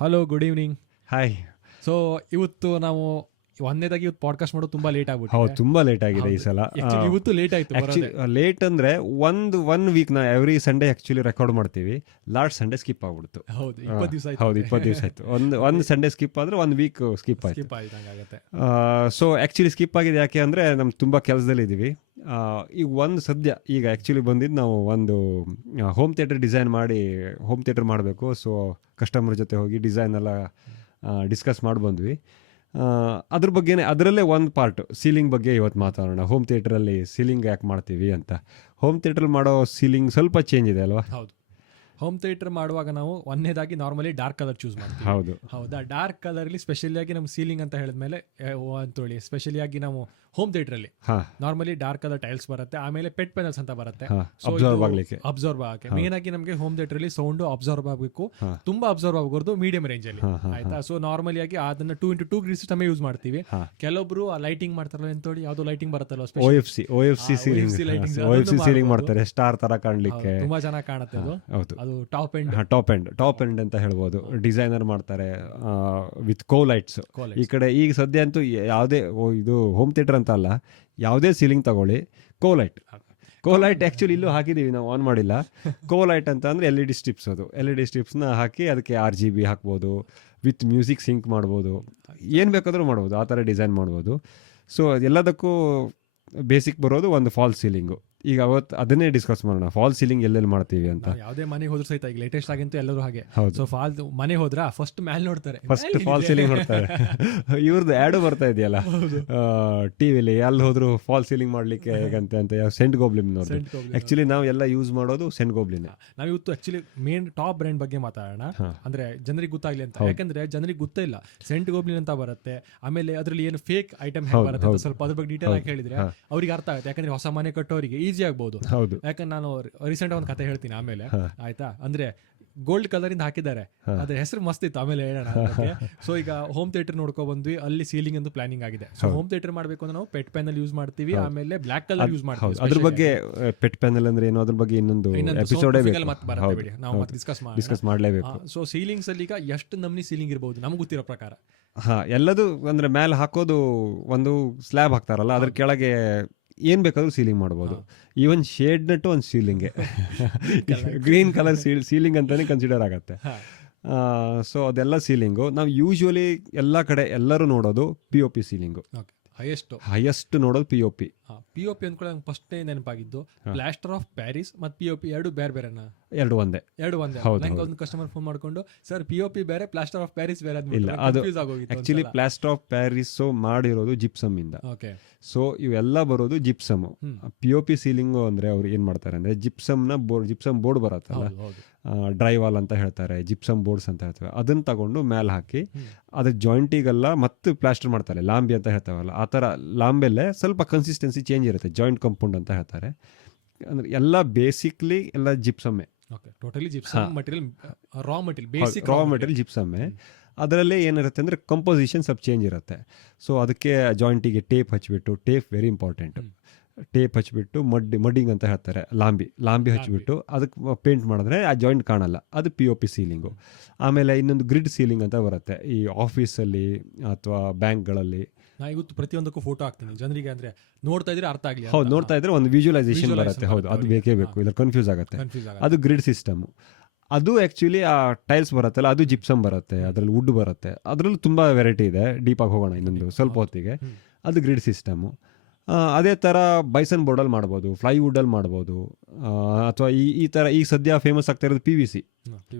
Hello, good evening. Hi. So ಇವತ್ತು ನಾವು ಒಂದನೇದಾಗಿ ಇವತ್ತು ಪಾಡ್ಕಾಸ್ಟ್ ಮಾಡೋದು ತುಂಬಾ ಲೇಟ್ ಆಗ್ಬಿಟ್ಟು. ಹೌದು, ತುಂಬಾ ಲೇಟ್ ಆಗಿದೆ ಈ ಸಲ. ಇವತ್ತು ಲೇಟ್ ಆಯ್ತು. ಲೇಟ್ ಅಂದ್ರೆ ಒನ್ ವೀಕ್ ನಾ ಎವ್ರಿ ಸಂಡೇ ಆಕ್ಚುಲಿ ರೆಕಾರ್ಡ್ ಮಾಡ್ತೀವಿ. ಲಾಸ್ಟ್ ಸಂಡೇ ಸ್ಕಿಪ್ ಆಗ್ಬಿಡ್ತು. ಹೌದು, 20 ದಿವಸ ಆಯ್ತು. ಹೌದು, 20 ದಿವಸ ಆಯ್ತು. ಒಂದು ಸಂಡೇ ಸ್ಕಿಪ್ ಆದ್ರೆ 1 ವೀಕ್ ಸ್ಕಿಪ್ ಆಯ್ತು. ಸೊ ಆಕ್ಚುಲಿ ಸ್ಕಿಪ್ ಆಗಿದೆ ಯಾಕೆ ಅಂದ್ರೆ ನಮ್ಗೆ ತುಂಬಾ ಕೆಲಸದಲ್ಲಿ ಇದೀವಿ. ಈಗ ಒಂದು ಸದ್ಯ ಈಗ ಆ್ಯಕ್ಚುಲಿ ಬಂದಿದ್ದು ನಾವು ಒಂದು ಹೋಮ್ ಥಿಯೇಟರ್ ಡಿಸೈನ್ ಮಾಡಿ ಹೋಮ್ ಥಿಯೇಟರ್ ಮಾಡಬೇಕು. ಸೊ ಕಸ್ಟಮರ್ ಜೊತೆ ಹೋಗಿ ಡಿಸೈನ್ ಎಲ್ಲ ಡಿಸ್ಕಸ್ ಮಾಡಿ ಬಂದ್ವಿ. ಅದ್ರ ಬಗ್ಗೆನೇ ಅದರಲ್ಲೇ ಒಂದು ಪಾರ್ಟ್ ಸೀಲಿಂಗ್ ಬಗ್ಗೆ ಇವತ್ತು ಮಾತಾಡೋಣ. ಹೋಮ್ ಥಿಯೇಟ್ರಲ್ಲಿ ಸೀಲಿಂಗ್ ಯಾಕೆ ಮಾಡ್ತೀವಿ ಅಂತ. ಹೋಮ್ ಥಿಯೇಟ್ರಲ್ಲಿ ಮಾಡೋ ಸೀಲಿಂಗ್ ಸ್ವಲ್ಪ ಚೇಂಜ್ ಇದೆ ಅಲ್ವಾ? ಹೌದು, ಹೋಮ್ ಥಿಯೇಟರ್ ಮಾಡುವಾಗ ನಾವು ಒಂದನೇದಾಗಿ ನಾರ್ಮಲಿ ಡಾರ್ಕ್ ಕಲರ್ ಚೂಸ್ ಮಾಡ್ತೀವಿ. ಹೌದು, ಹೌದಾ. ಡಾರ್ಕ್ ಕಲರ್ಲಿ ಸ್ಪೆಷಲಿಯಾಗಿ ನಮ್ಮ ಸೀಲಿಂಗ್ ಅಂತ ಹೇಳಿದ್ಮೇಲೆ ಅಂತೇಳಿ ಸ್ಪೆಷಲಿಯಾಗಿ ನಾವು ಹೋಮ್ ಥಿಯೇಟ್ರಲ್ಲಿ ನಾರ್ಮಲಿ ಡಾರ್ಕ್ ಕಲರ್ ಟೈಲ್ಸ್ ಬರುತ್ತೆ. ಆಮೇಲೆ ಪೆಟ್ ಪೆನಲ್ಸ್ ಅಂತ ಬರುತ್ತೆ, ಅಬ್ಸರ್ವ್ ಆಗಕ್ಕೆ. ಮೇನ್ ಆಗಿ ನಮಗೆ ಹೋಮ್ ಥಿಯೇಟ್ರಲ್ಲಿ ಸೌಂಡ್ ಅಬ್ಸರ್ವ್ ಆಗಬೇಕು, ತುಂಬಾ ಅಬ್ಸರ್ವ್ ಆಗಬಾರ್ದು, ಮೀಡಿಯಂ ರೇಂಜ್ ಅಲ್ಲಿ. ಆಯ್ತಾ. ಸೊ ನಾರ್ಮಲಿ ಆಗಿ ಅದನ್ನ 2x2 ಗ್ರಿಡ್ ಸಿಸ್ಟಮ್ ಯೂಸ್ ಮಾಡ್ತೀವಿ. ಕೆಲವೊಬ್ರು ಆ ಲೈಟಿಂಗ್ ಮಾಡ್ತಾರಲ್ಲ ಅಂತೇಳಿ ಯಾವ್ದು ಲೈಟಿಂಗ್ ಬರುತ್ತಲ್ಲ, OFC ಸೀಲಿಂಗ್ ಮಾಡ್ತಾರೆ, ಸ್ಟಾರ್ ತರ ಕಾಣ್ಲಿಕ್ಕೆ ತುಂಬಾ ಚೆನ್ನಾಗಿ ಕಾಣುತ್ತೆ. ಅದು ಟಾಪ್ ಎಂಡ್ ಅಂತ ಹೇಳ್ಬೋದು. ಡಿಸೈನರ್ ಮಾಡ್ತಾರೆ ವಿತ್ ಕೋ ಲೈಟ್ಸ್. ಈ ಕಡೆ ಈಗ ಸದ್ಯ ಅಂತೂ ಯಾವುದೇ ಇದು ಹೋಮ್ ಥಿಯೇಟರ್ ಅಂತ ಅಲ್ಲ, ಯಾವುದೇ ಸೀಲಿಂಗ್ ತಗೊಳ್ಳಿ, ಕೋ ಲೈಟ್ ಆ್ಯಕ್ಚುಲಿ ಇಲ್ಲೂ ಹಾಕಿದ್ದೀವಿ, ನಾವು ಆನ್ ಮಾಡಿಲ್ಲ. ಕೋ ಲೈಟ್ ಅಂತ ಅಂದರೆ LED ಸ್ಟ್ರಿಪ್ಸ್. ಅದು LED ಸ್ಟ್ರಿಪ್ಸ್ನ ಹಾಕಿ ಅದಕ್ಕೆ RGB ಹಾಕ್ಬೋದು, ವಿತ್ ಮ್ಯೂಸಿಕ್ ಸಿಂಕ್ ಮಾಡ್ಬೋದು, ಏನು ಬೇಕಾದರೂ ಮಾಡ್ಬೋದು, ಆ ಥರ ಡಿಸೈನ್ ಮಾಡ್ಬೋದು. ಸೊ ಎಲ್ಲದಕ್ಕೂ ಬೇಸಿಕ್ ಬರೋದು ಒಂದು ಫಾಲ್ ಸೀಲಿಂಗು. ಈಗ ಅವತ್ತು ಅದನ್ನೇ ಡಿಸ್ಕಸ್ ಮಾಡೋಣ, ಫಾಲ್ ಸೀಲಿಂಗ್ ಎಲ್ಲೆಲ್ಲಿ ಮಾಡ್ತೀವಿ ಅಂತ. ಯಾವುದೇ ಮನೆಗೆ ಹೋದ್ರು ಸಹಿತ ಈಗ ಲೇಟೆಸ್ಟ್ ಆಗಿಂತೂ ಎಲ್ಲರೂ ಹಾಗೆ. ಹೌದು. ಸೊ ಫಾಲ್ ಮನೆ ಹೋದ್ರ ಫಸ್ಟ್ ಮ್ಯಾಲ್ ನೋಡ್ತಾರೆ, ಫಸ್ಟ್ ಫಾಲ್ ಸೀಲಿಂಗ್ ನೋಡ್ತಾರೆ. ಇವ್ರದ್ದು ಆ್ಯಡು ಬರ್ತಾ ಇದೆಯಲ್ಲ ಟಿವಿಲಿ, ಅಲ್ಲಿ ಹೋದ್ರು ಫಾಲ್ ಸೀಲಿಂಗ್ ಮಾಡ್ಲಿಕ್ಕೆ ಹೇಗಂತೆ ಅಂತ. ಸೆಂಟ್ ಗೋಬ್ಲಿನ್ ನೋಡ್ದು. ಆಕ್ಚುಲಿ ನಾವು ಎಲ್ಲ ಯೂಸ್ ಮಾಡೋದು ಸೆಂಟ್ ಗೋಬ್ಲಿನ್. ನಾವು ಇವತ್ತು ಆಕ್ಚುಲಿ ಮೇನ್ ಟಾಪ್ ಬ್ರ್ಯಾಂಡ್ ಬಗ್ಗೆ ಮಾತಾಡೋಣ, ಅಂದ್ರೆ ಜನರಿಗೆ ಗೊತ್ತಾಗ್ಲಿ ಅಂತ. ಯಾಕಂದ್ರೆ ಜನರಿಗೆ ಗೊತ್ತೇ ಇಲ್ಲ ಸೆಂಟ್ ಗೋಬ್ಲಿನ್ ಅಂತ ಬರುತ್ತೆ, ಆಮೇಲೆ ಅದ್ರಲ್ಲಿ ಏನು ಫೇಕ್ ಐಟಮ್ ಬರುತ್ತೆ, ಸ್ವಲ್ಪ ಅದ್ರ ಬಗ್ಗೆ ಡೀಟೇಲ್ ಆಗಿ ಹೇಳಿದ್ರೆ ಅವ್ರಿಗೆ ಅರ್ಥ ಆಗುತ್ತೆ. ಯಾಕಂದ್ರೆ ಹೊಸ ಮನೆ ಕಟ್ಟೋರಿಗೆ ಈಸಿ ಆಗ್ಬಹುದು. ಯಾಕಂದ್ರೆ ನಾನು ರೀಸೆಂಟ್ ಒಂದು ಕತೆ ಹೇಳ್ತೀನಿ ಆಮೇಲೆ, ಆಯ್ತಾ. ಅಂದ್ರೆ ಗೋಲ್ಡ್ ಕಲರ್ ಇಂದ ಹಾಕಿದ್ದಾರೆ, ಅದ್ರ ಹೆಸರು ಮಸ್ತ್ ಇತ್ತು, ಆಮೇಲೆ ಹೇಳೋಣ. ಸೊ ಈಗ ಹೋಮ್ ಥಿಯೇಟರ್ ನೋಡ್ಕೊ ಬಂದ್ವಿ, ಅಲ್ಲಿ ಸೀಲಿಂಗ್ ಅಂತ ಪ್ಲಾನಿಂಗ್ ಆಗಿದೆ. ಸೊ ಹೋಮ್ ಥಿಯೇಟರ್ ಮಾಡಬೇಕು ಅಂದ್ರೆ ನಾವು ಪೆಟ್ ಪ್ಯಾನಲ್ ಯೂಸ್ ಮಾಡ್ತೀವಿ, ಆಮೇಲೆ ಬ್ಲಾಕ್ ಕಲರ್ ಯೂಸ್ ಮಾಡ್ತೀವಿ. ಅದ್ರ ಬಗ್ಗೆ ಪೆಟ್ ಪ್ಯಾನಲ್ ಅಂದ್ರೆ ಏನು, ಅದ್ರ ಬಗ್ಗೆ ಇನ್ನೊಂದು ಎಪಿಸೋಡ್ ನಾವು ಡಿಸ್ಕಸ್ ಮಾಡಲೇಬೇಕು. ಸೊ ಸೀಲಿಂಗ್ಸ್ ಅಲ್ಲಿ ಈಗ ಎಷ್ಟು ನಮ್ನಿ ಸೀಲಿಂಗ್ ಇರಬಹುದು ನಮ್ಗೆ ಗೊತ್ತಿರೋ ಪ್ರಕಾರ? ಎಲ್ಲದು ಅಂದ್ರೆ ಮೇಲೆ ಹಾಕೋದು ಒಂದು ಸ್ಲ್ಯಾಬ್ ಹಾಕ್ತಾರಲ್ಲ, ಅದ್ರ ಕೆಳಗೆ ಏನ್ ಬೇಕಾದ್ರೂ ಸೀಲಿಂಗ್ ಮಾಡ್ಬೋದು. ಈವನ್ ಶೇಡ್ ನಟ್ಟು ಒಂದು ಸೀಲಿಂಗ್, ಗ್ರೀನ್ ಕಲರ್ ಸೀಲಿಂಗ್ ಅಂತಾನೆ ಕನ್ಸಿಡರ್ ಆಗತ್ತೆ. ಸೊ ಅದೆಲ್ಲ ಸೀಲಿಂಗು ನಾವು ಯೂಶುವಲಿ ಎಲ್ಲ ಕಡೆ ಎಲ್ಲರೂ ನೋಡೋದು POP ಸೀಲಿಂಗು. ಹೈಯೆಸ್ಟ್ ನೋಡೋದು POP ಅಂದ್ಕೊಳ್ಳಿ. ಫಸ್ಟ್ ನೆನಪಾಗಿದ್ದು ಪ್ಲಾಸ್ಟರ್ ಆಫ್ ಪ್ಯಾರಿಸ್ ಮತ್ತು POP ಎರಡು ಬೇರೆ ಬೇರೆನಾ? ಎರಡು ಒಂದೇ. ಒಂದು ಕಸ್ಟಮರ್ ಫೋನ್ ಮಾಡ್ಕೊಂಡು, ಸರ್ POP ಬೇರೆ, ಪ್ಲಾಸ್ಟರ್ ಆಫ್ ಪ್ಯಾರಿಸ್ ಬೇರೆ. ಇಲ್ಲ, ಅದು ಆಕ್ಚುಲಿ ಪ್ಲಾಸ್ಟರ್ ಆಫ್ ಪ್ಯಾರಿಸ್ ಮಾಡಿರೋದು ಜಿಪ್ಸಮ್ ಇಂದ. ಸೊ ಇವೆಲ್ಲ ಬರೋದು ಜಿಪ್ಸಮ್. POP ಸೀಲಿಂಗು ಅಂದ್ರೆ ಅವ್ರು ಏನ್ ಮಾಡ್ತಾರೆ ಅಂದ್ರೆ ಜಿಪ್ಸಮ್ ಬೋರ್ಡ್ ಬರುತ್ತಲ್ಲ, ಡ್ರೈ ವಾಲ್ ಅಂತ ಹೇಳ್ತಾರೆ, ಜಿಪ್ಸಮ್ ಬೋರ್ಡ್ಸ್ ಅಂತ ಹೇಳ್ತಾರೆ, ಅದನ್ನ ತಗೊಂಡು ಮೇಲೆ ಹಾಕಿ ಅದ್ರ ಜಾಯಿಂಟಿಗೆಲ್ಲ ಮತ್ತೆ ಪ್ಲಾಸ್ಟರ್ ಮಾಡ್ತಾರೆ. ಲಾಂಬಿ ಅಂತ ಹೇಳ್ತಾವಲ್ಲ, ಆ ಥರ ಲಾಂಬೆಲ್ಲೇ ಸ್ವಲ್ಪ ಕನ್ಸಿಸ್ಟೆನ್ಸಿ ಚೇಂಜ್ ಇರುತ್ತೆ, ಜಾಯಿಂಟ್ ಕಂಪೌಂಡ್ ಅಂತ ಹೇಳ್ತಾರೆ. ಅಂದ್ರೆ ಎಲ್ಲ ಬೇಸಿಕ್ಲಿ ಎಲ್ಲ ಜಿಪ್ಸಮ್ಮೆ, ರಾ ಮೆಟೀರಿಯಲ್ ಜಿಪ್ಸಮ್ಮೆ. ಅದರಲ್ಲೇ ಏನಿರುತ್ತೆ ಅಂದರೆ ಕಂಪೋಸಿಷನ್ ಸ್ವಲ್ಪ ಚೇಂಜ್ ಇರುತ್ತೆ. ಸೊ ಅದಕ್ಕೆ ಜಾಯಿಂಟಿಗೆ ಟೇಪ್ ಹಚ್ಚಿಬಿಟ್ಟು, ಟೇಪ್ ವೆರಿ ಇಂಪಾರ್ಟೆಂಟ್, ಟೇಪ್ ಹಚ್ಚಿಬಿಟ್ಟು ಮಡ್ಡಿಂಗ್ ಅಂತ ಹೇಳ್ತಾರೆ, ಲಾಂಬಿ ಹಚ್ಚಿಬಿಟ್ಟು ಅದಕ್ಕೆ ಪೇಂಟ್ ಮಾಡಿದ್ರೆ ಆ ಜಾಯಿಂಟ್ ಕಾಣಲ್ಲ, ಅದು POP ಸೀಲಿಂಗು. ಆಮೇಲೆ ಇನ್ನೊಂದು ಗ್ರಿಡ್ ಸೀಲಿಂಗ್ ಅಂತ ಬರುತ್ತೆ ಈ ಆಫೀಸಲ್ಲಿ ಅಥವಾ ಬ್ಯಾಂಕ್ಗಳಲ್ಲಿ. ನಾನು ಇವತ್ತು ಪ್ರತಿಯೊಂದಕ್ಕೂ ಫೋಟೋ ಹಾಕ್ತೀನಿ ಜನರಿಗೆ, ಅಂದ್ರೆ ನೋಡ್ತಾ ಇದ್ರೆ ಅರ್ಥ ಆಗಲಿ. ಹೌದು, ನೋಡ್ತಾ ಇದ್ರೆ ಒಂದು ವಿಜುವಲೈಸೇಷನ್ ಬರುತ್ತೆ. ಹೌದು, ಅದು ಬೇಕೇ ಬೇಕು, ಇದ್ರ ಕನ್ಫ್ಯೂಸ್ ಆಗುತ್ತೆ. ಅದು ಗ್ರಿಡ್ ಸಿಸ್ಟಮ್. ಅದು ಆ್ಯಕ್ಚುಲಿ ಆ ಟೈಲ್ಸ್ ಬರುತ್ತಲ್ಲ, ಅದು ಜಿಪ್ಸಮ್ ಬರುತ್ತೆ, ಅದರಲ್ಲಿ ವುಡ್ ಬರುತ್ತೆ, ಅದರಲ್ಲೂ ತುಂಬ ವೆರೈಟಿ ಇದೆ. ಡೀಪಾಗಿ ಹೋಗೋಣ ಇನ್ನೊಂದು ಸ್ವಲ್ಪ ಹೊತ್ತಿಗೆ. ಅದು ಗ್ರಿಡ್ ಸಿಸ್ಟಮು. ಅದೇ ಥರ ಬೈಸನ್ ಬೋರ್ಡಲ್ಲಿ ಮಾಡ್ಬೋದು, ಫ್ಲೈವುಡ್ಡಲ್ಲಿ ಮಾಡ್ಬೋದು, ಅಥವಾ ಈ ಥರ ಈಗ ಸದ್ಯ ಫೇಮಸ್ ಆಗ್ತಾ ಇರೋದು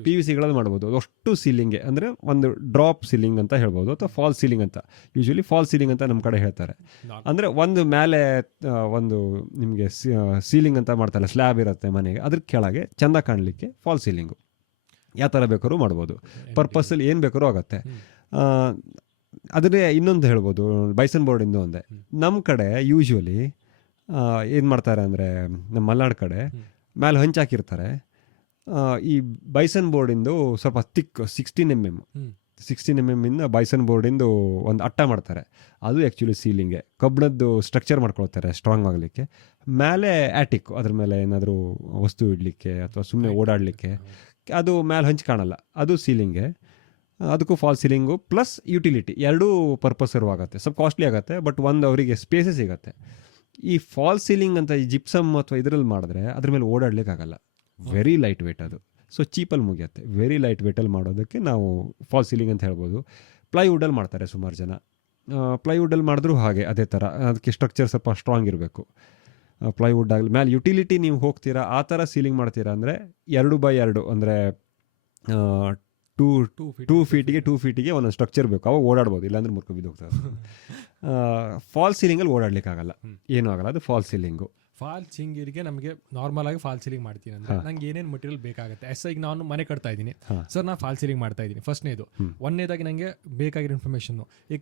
PVCಗಳಲ್ಲಿ ಮಾಡ್ಬೋದು. ಅಷ್ಟು ಸೀಲಿಂಗ್ಗೆ ಅಂದರೆ ಒಂದು ಡ್ರಾಪ್ ಸೀಲಿಂಗ್ ಅಂತ ಹೇಳ್ಬೋದು, ಅಥವಾ ಫಾಲ್ ಸೀಲಿಂಗ್ ಅಂತ. ಯೂಶಲಿ ಫಾಲ್ ಸೀಲಿಂಗ್ ಅಂತ ನಮ್ಮ ಕಡೆ ಹೇಳ್ತಾರೆ. ಅಂದರೆ ಒಂದು ಮೇಲೆ ಒಂದು ನಿಮಗೆ ಸೀಲಿಂಗ್ ಅಂತ ಮಾಡ್ತಾರೆ, ಸ್ಲ್ಯಾಬ್ ಇರುತ್ತೆ ಮನೆಗೆ, ಅದ್ರ ಕೆಳಗೆ ಚೆಂದ ಕಾಣಲಿಕ್ಕೆ ಫಾಲ್ ಸೀಲಿಂಗು. ಯಾವ ಥರ ಬೇಕಾದ್ರೂ ಮಾಡ್ಬೋದು, ಪರ್ಪಸಲ್ಲಿ ಏನು ಬೇಕಾದ್ರೂ ಆಗುತ್ತೆ. ಅದನ್ನೇ ಇನ್ನೊಂದು ಹೇಳ್ಬೋದು, ಬೈಸನ್ ಬೋರ್ಡಿಂದು ಒಂದೇ. ನಮ್ಮ ಕಡೆ ಯೂಶ್ವಲಿ ಏನು ಮಾಡ್ತಾರೆ ಅಂದರೆ, ನಮ್ಮ ಮಲೆನಾಡು ಕಡೆ ಮೇಲೆ ಹಂಚಾಕಿರ್ತಾರೆ. ಈ ಬೈಸನ್ ಬೋರ್ಡಿಂದು ಸ್ವಲ್ಪ ತಿಕ್ 16 mm ಇಂದ ಬೈಸನ್ ಬೋರ್ಡಿಂದು ಒಂದು ಅಟ್ಟ ಮಾಡ್ತಾರೆ. ಅದು ಆ್ಯಕ್ಚುಲಿ ಸೀಲಿಂಗೆ ಕಬ್ಬಿಣದ್ದು ಸ್ಟ್ರಕ್ಚರ್ ಮಾಡ್ಕೊಳ್ತಾರೆ ಸ್ಟ್ರಾಂಗ್ ಆಗಲಿಕ್ಕೆ. ಮೇಲೆ ಆ್ಯಟಿಕ್, ಅದ್ರ ಮೇಲೆ ಏನಾದರೂ ವಸ್ತು ಇಡಲಿಕ್ಕೆ ಅಥವಾ ಸುಮ್ಮನೆ ಓಡಾಡಲಿಕ್ಕೆ, ಅದು ಮೇಲೆ ಹಂಚು ಕಾಣಲ್ಲ, ಅದು ಸೀಲಿಂಗೆ. ಅದಕ್ಕೂ ಫಾಲ್ ಸೀಲಿಂಗು ಪ್ಲಸ್ ಯುಟಿಲಿಟಿ ಎರಡೂ ಪರ್ಪಸ್ ಆಗುತ್ತೆ. ಸ್ವಲ್ಪ ಕಾಸ್ಟ್ಲಿ ಆಗುತ್ತೆ, ಬಟ್ ಒಂದು ಅವರಿಗೆ ಸ್ಪೇಸಸ್ ಸಿಗುತ್ತೆ. ಈ ಫಾಲ್ ಸೀಲಿಂಗ್ ಅಂತ ಈ ಜಿಪ್ಸಮ್ ಅಥವಾ ಇದರಲ್ಲಿ ಮಾಡಿದ್ರೆ ಅದ್ರ ಮೇಲೆ ಓಡಾಡ್ಲಿಕ್ಕಾಗಲ್ಲ, ವೆರಿ ಲೈಟ್ ವೇಟ್ ಅದು. ಸೊ ಚೀಪಲ್ಲಿ ಮುಗಿಯುತ್ತೆ. ವೆರಿ ಲೈಟ್ ವೇಟಲ್ಲಿ ಮಾಡೋದಕ್ಕೆ ನಾವು ಫಾಲ್ ಸೀಲಿಂಗ್ ಅಂತ ಹೇಳ್ಬೋದು. ಪ್ಲೈವುಡಲ್ಲಿ ಮಾಡ್ತಾರೆ ಸುಮಾರು ಜನ. ಪ್ಲೈವುಡಲ್ಲಿ ಮಾಡಿದ್ರೂ ಹಾಗೆ ಅದೇ ಥರ, ಅದಕ್ಕೆ ಸ್ಟ್ರಕ್ಚರ್ ಸ್ವಲ್ಪ ಸ್ಟ್ರಾಂಗ್ ಇರಬೇಕು. ಪ್ಲೈವುಡ್ ಆಗಲಿ ಮೇಲೆ ಯುಟಿಲಿಟಿ ನೀವು ಹೋಗ್ತೀರಾ ಆ ಥರ ಸೀಲಿಂಗ್ ಮಾಡ್ತೀರಾ ಅಂದರೆ 2x2 ಅಂದರೆ 2 ಫೀಟಿಗೆ ಒಂದೊಂದು ಸ್ಟ್ರಕ್ಚರ್ ಬೇಕು, ಅವಾಗ ಓಡಾಡ್ಬೋದು, ಇಲ್ಲಾಂದ್ರೆ ಮುರ್ಕೊ ಬಿದ್ದೋಗ್ತದೆ. ಫಾಲ್ ಸೀಲಿಂಗಲ್ಲಿ ಓಡಾಡ್ಲಿಕ್ಕಾಗಲ್ಲ, ಏನೂ ಆಗಲ್ಲ, ಅದು ಫಾಲ್ ಸೀಲಿಂಗು. ಫಾಲ್ ಸೀಲಿಂಗಿಗೆ ನಮಗೆ ನಾರ್ಮಲ್ ಆಗಿ ಫಾಲ್ ಸೀಲಿಂಗ್ ಮಾಡ್ತೀನಿ ಅಂದ್ರೆ ನಂಗೆ ಏನೇನು ಮಟೀರಿಯಲ್ ಬೇಕಾಗುತ್ತೆ. ಈಗ ನಾನು ಮನೆ ಕಟ್ತಾ ಇದ್ದೀನಿ ಸರ್, ನಾನು ಫಾಲ್ ಸೀಲಿಂಗ್ ಮಾಡ್ತಾ ಇದ್ದೀನಿ. ಫಸ್ಟ್ನೇದು ಒಂದನೇದಾಗಿ ನನಗೆ ಬೇಕಾಗಿರೋ ಇನ್ಫಾರ್ಮೇಷನ್. ಈಗ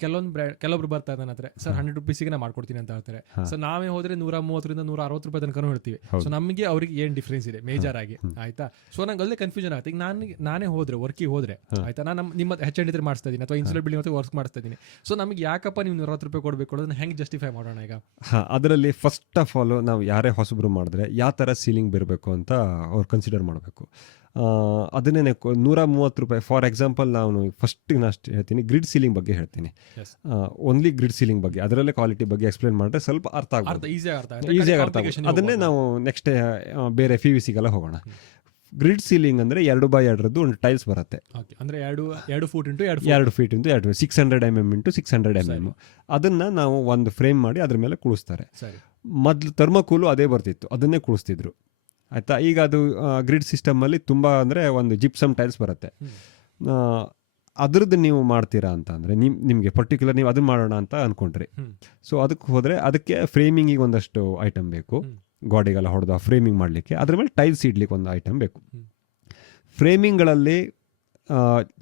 ಕೆಲವೊಬ್ರು ಬರ್ತಾ ಇದ್ದಾನೆ ಹತ್ರ ಸರ್ 100 ರೂಪೀಸಿಗೆ ನಾನು ಮಾಡ್ಕೊಡ್ತೀನಿ ಅಂತ ಹೇಳ್ತಾರೆ. ಸೊ ನಾವೇ ಹೋದ್ರೆ 130 160 ರೂಪಾಯಿ ತನಕ ಹೇಳ್ತೀವಿ. ಸೊ ನಮಗೆ ಅವ್ರಿಗೆ ಏನು ಡಿಫ್ರೆನ್ಸ್ ಇದೆ ಮೇಜರ್ ಆಗಿ, ಆಯ್ತಾ? ಸೊ ನಂಗೆ ಅಲ್ಲೇ ಕನ್ಫ್ಯೂಷನ್ ಆಗುತ್ತೆ. ಈಗ ನಾನೇ ಹೋದ್ರೆ ವರ್ಕಿಗೆ ಹೋದ್ರೆ ಆಯ್ತಾ, ನಾನು ನಿಮ್ಮ HND ಮಾಡಿಸ್ತಾ ಇದ್ದೀನಿ ಅಥವಾ ಇನ್ಸುಲೇಟ್ ಬಿಲ್ಡಿಂಗ್ ವರ್ಕ್ ಮಾಡಿಸ್ತಾ ಇದ್ದೀನಿ. ಸೊ ನಮಗೆ ಯಾಕಪ್ಪ ನೀವು 160 ರೂಪಾಯಿ ಕೊಡಬೇಕು ಅದನ್ನ ಹೆಂಗೆ ಜಸ್ಟಿಫೈ ಮಾಡೋಣ? ಈಗ ಅದರಲ್ಲಿ ಫಸ್ಟ್ ಆಫ್ ಆಲ್ ನಾವು ಯಾರೇ ಹೊಸಬ್ರು ಮಾಡಿದ್ರೆ ಯಾವ ಥರ ಸೀಲಿಂಗ್ ಬರಬೇಕು ಅಂತ ಅವ್ರು ಕನ್ಸಿಡರ್ ಮಾಡಬೇಕು. ಅದನ್ನೇ 130 ರೂಪಾಯಿ ಫಾರ್ ಎಕ್ಸಾಂಪಲ್ ನಾನು ಫಸ್ಟಿಗೆ ನಾನು ಹೇಳ್ತೀನಿ, ಗ್ರಿಡ್ ಸೀಲಿಂಗ್ ಬಗ್ಗೆ ಹೇಳ್ತೀನಿ. ಓನ್ಲಿ ಗ್ರಿಡ್ ಸೀಲಿಂಗ್ ಬಗ್ಗೆ, ಅದರಲ್ಲೇ ಕ್ವಾಲಿಟಿ ಬಗ್ಗೆ ಎಕ್ಸ್ಪ್ಲೇನ್ ಮಾಡಿದ್ರೆ ಸ್ವಲ್ಪ ಅರ್ಥ ಆಗುತ್ತೆ, ಈಸಿಯಾಗಿ ಅರ್ಥ ಆಗುತ್ತೆ. ಅದನ್ನೇ ನಾವು ನೆಕ್ಸ್ಟ್ ಬೇರೆ PVCಗೆಲ್ಲ ಹೋಗೋಣ. ಗ್ರಿಡ್ ಸೀಲಿಂಗ್ ಅಂದರೆ 2x2 ಒಂದು ಟೈಲ್ಸ್ ಬರುತ್ತೆ. ಅಂದರೆ 2 feet into 2 600 mm into 600 mm. ಅದನ್ನು ನಾವು ಒಂದು ಫ್ರೇಮ್ ಮಾಡಿ ಅದ್ರ ಮೇಲೆ ಕುಳಿಸ್ತಾರೆ. ಮೊದಲು ಥರ್ಮೋಕೂಲು ಅದೇ ಬರ್ತಿತ್ತು, ಅದನ್ನೇ ಕುಳಿಸ್ತಿದ್ರು, ಆಯಿತಾ? ಈಗ ಅದು ಗ್ರಿಡ್ ಸಿಸ್ಟಮಲ್ಲಿ ತುಂಬ ಅಂದರೆ ಒಂದು ಜಿಪ್ಸಮ್ ಟೈಲ್ಸ್ ಬರುತ್ತೆ. ಅದ್ರದ್ದು ನೀವು ಮಾಡ್ತೀರಾ ಅಂತ ಅಂದರೆ ನಿಮಗೆ ಪರ್ಟಿಕ್ಯುಲರ್ ನೀವು ಅದನ್ನ ಮಾಡೋಣ ಅಂತ ಅಂದ್ಕೊಂಡ್ರಿ. ಸೊ ಅದಕ್ಕೆ ಹೋದರೆ ಅದಕ್ಕೆ ಫ್ರೇಮಿಂಗಿಗೆ ಒಂದಷ್ಟು ಐಟಮ್ ಬೇಕು, ಗಾಡಿಗೆಲ್ಲ ಹೊಡೆದು ಫ್ರೇಮಿಂಗ್ ಮಾಡಲಿಕ್ಕೆ. ಅದ್ರ ಮೇಲೆ ಟೈಲ್ಸ್ ಇಡ್ಲಿಕ್ಕೆ ಒಂದು ಐಟಮ್ ಬೇಕು. ಫ್ರೇಮಿಂಗ್ಗಳಲ್ಲಿ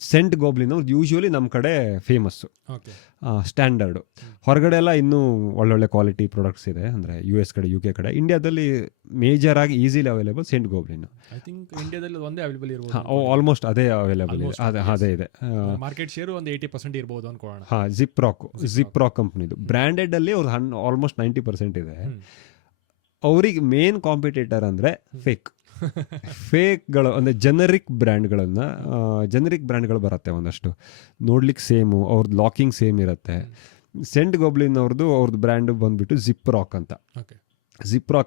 ಸೆಂಟ್ ಗೋಬ್ಲಿನ್ ಅವ್ರದ್ದು ಯೂಶ್ವಲಿ ನಮ್ಮ ಕಡೆ ಫೇಮಸ್ಸು, ಸ್ಟ್ಯಾಂಡರ್ಡು. ಹೊರಗಡೆ ಎಲ್ಲ ಇನ್ನೂ ಒಳ್ಳೊಳ್ಳೆ ಕ್ವಾಲಿಟಿ ಪ್ರಾಡಕ್ಟ್ಸ್ ಇದೆ, ಅಂದರೆ US ಕಡೆ UK ಕಡೆ. ಇಂಡಿಯಾದಲ್ಲಿ ಮೇಜರ್ ಆಗಿ ಈಸಿಲಿ ಅವೈಲೇಬಲ್ ಸೆಂಟ್ ಗೋಬ್ಲಿನ್. ಆಲ್ಮೋಸ್ಟ್ ಅದೇ ಅವೈಲೇಬಲ್ ಇದೆ, ಅದೇ ಇದೆ. ಮಾರ್ಕೆಟ್ ಶೇರ್ ಒಂದು 80% ಇರ್ಬೋದು ಅನ್ಕೊಳ್ಳೋಣ. ಜಿಪ್ರಾಕ್ ಕಂಪ್ನಿದು ಬ್ರ್ಯಾಂಡೆಡ್ ಅಲ್ಲಿ ಅವ್ರು ಆಲ್ಮೋಸ್ಟ್ 90% ಇದೆ. ಅವ್ರಿಗೆ ಮೇನ್ ಕಾಂಪಿಟೇಟರ್ ಅಂದರೆ ಫೇಕ್ಗಳು, ಅಂದರೆ ಜೆನರಿಕ್ ಬ್ರ್ಯಾಂಡ್ಗಳು ಬರುತ್ತೆ ಒಂದಷ್ಟು, ನೋಡ್ಲಿಕ್ಕೆ ಸೇಮು, ಅವ್ರದ್ದು ಲಾಕಿಂಗ್ ಸೇಮ್ ಇರುತ್ತೆ. ಸೆಂಟ್ ಗೋಬ್ಲಿನ್ ಅವ್ರದ್ದು ಬ್ರ್ಯಾಂಡು ಬಂದ್ಬಿಟ್ಟು ಜಿಪ್ರಾಕ್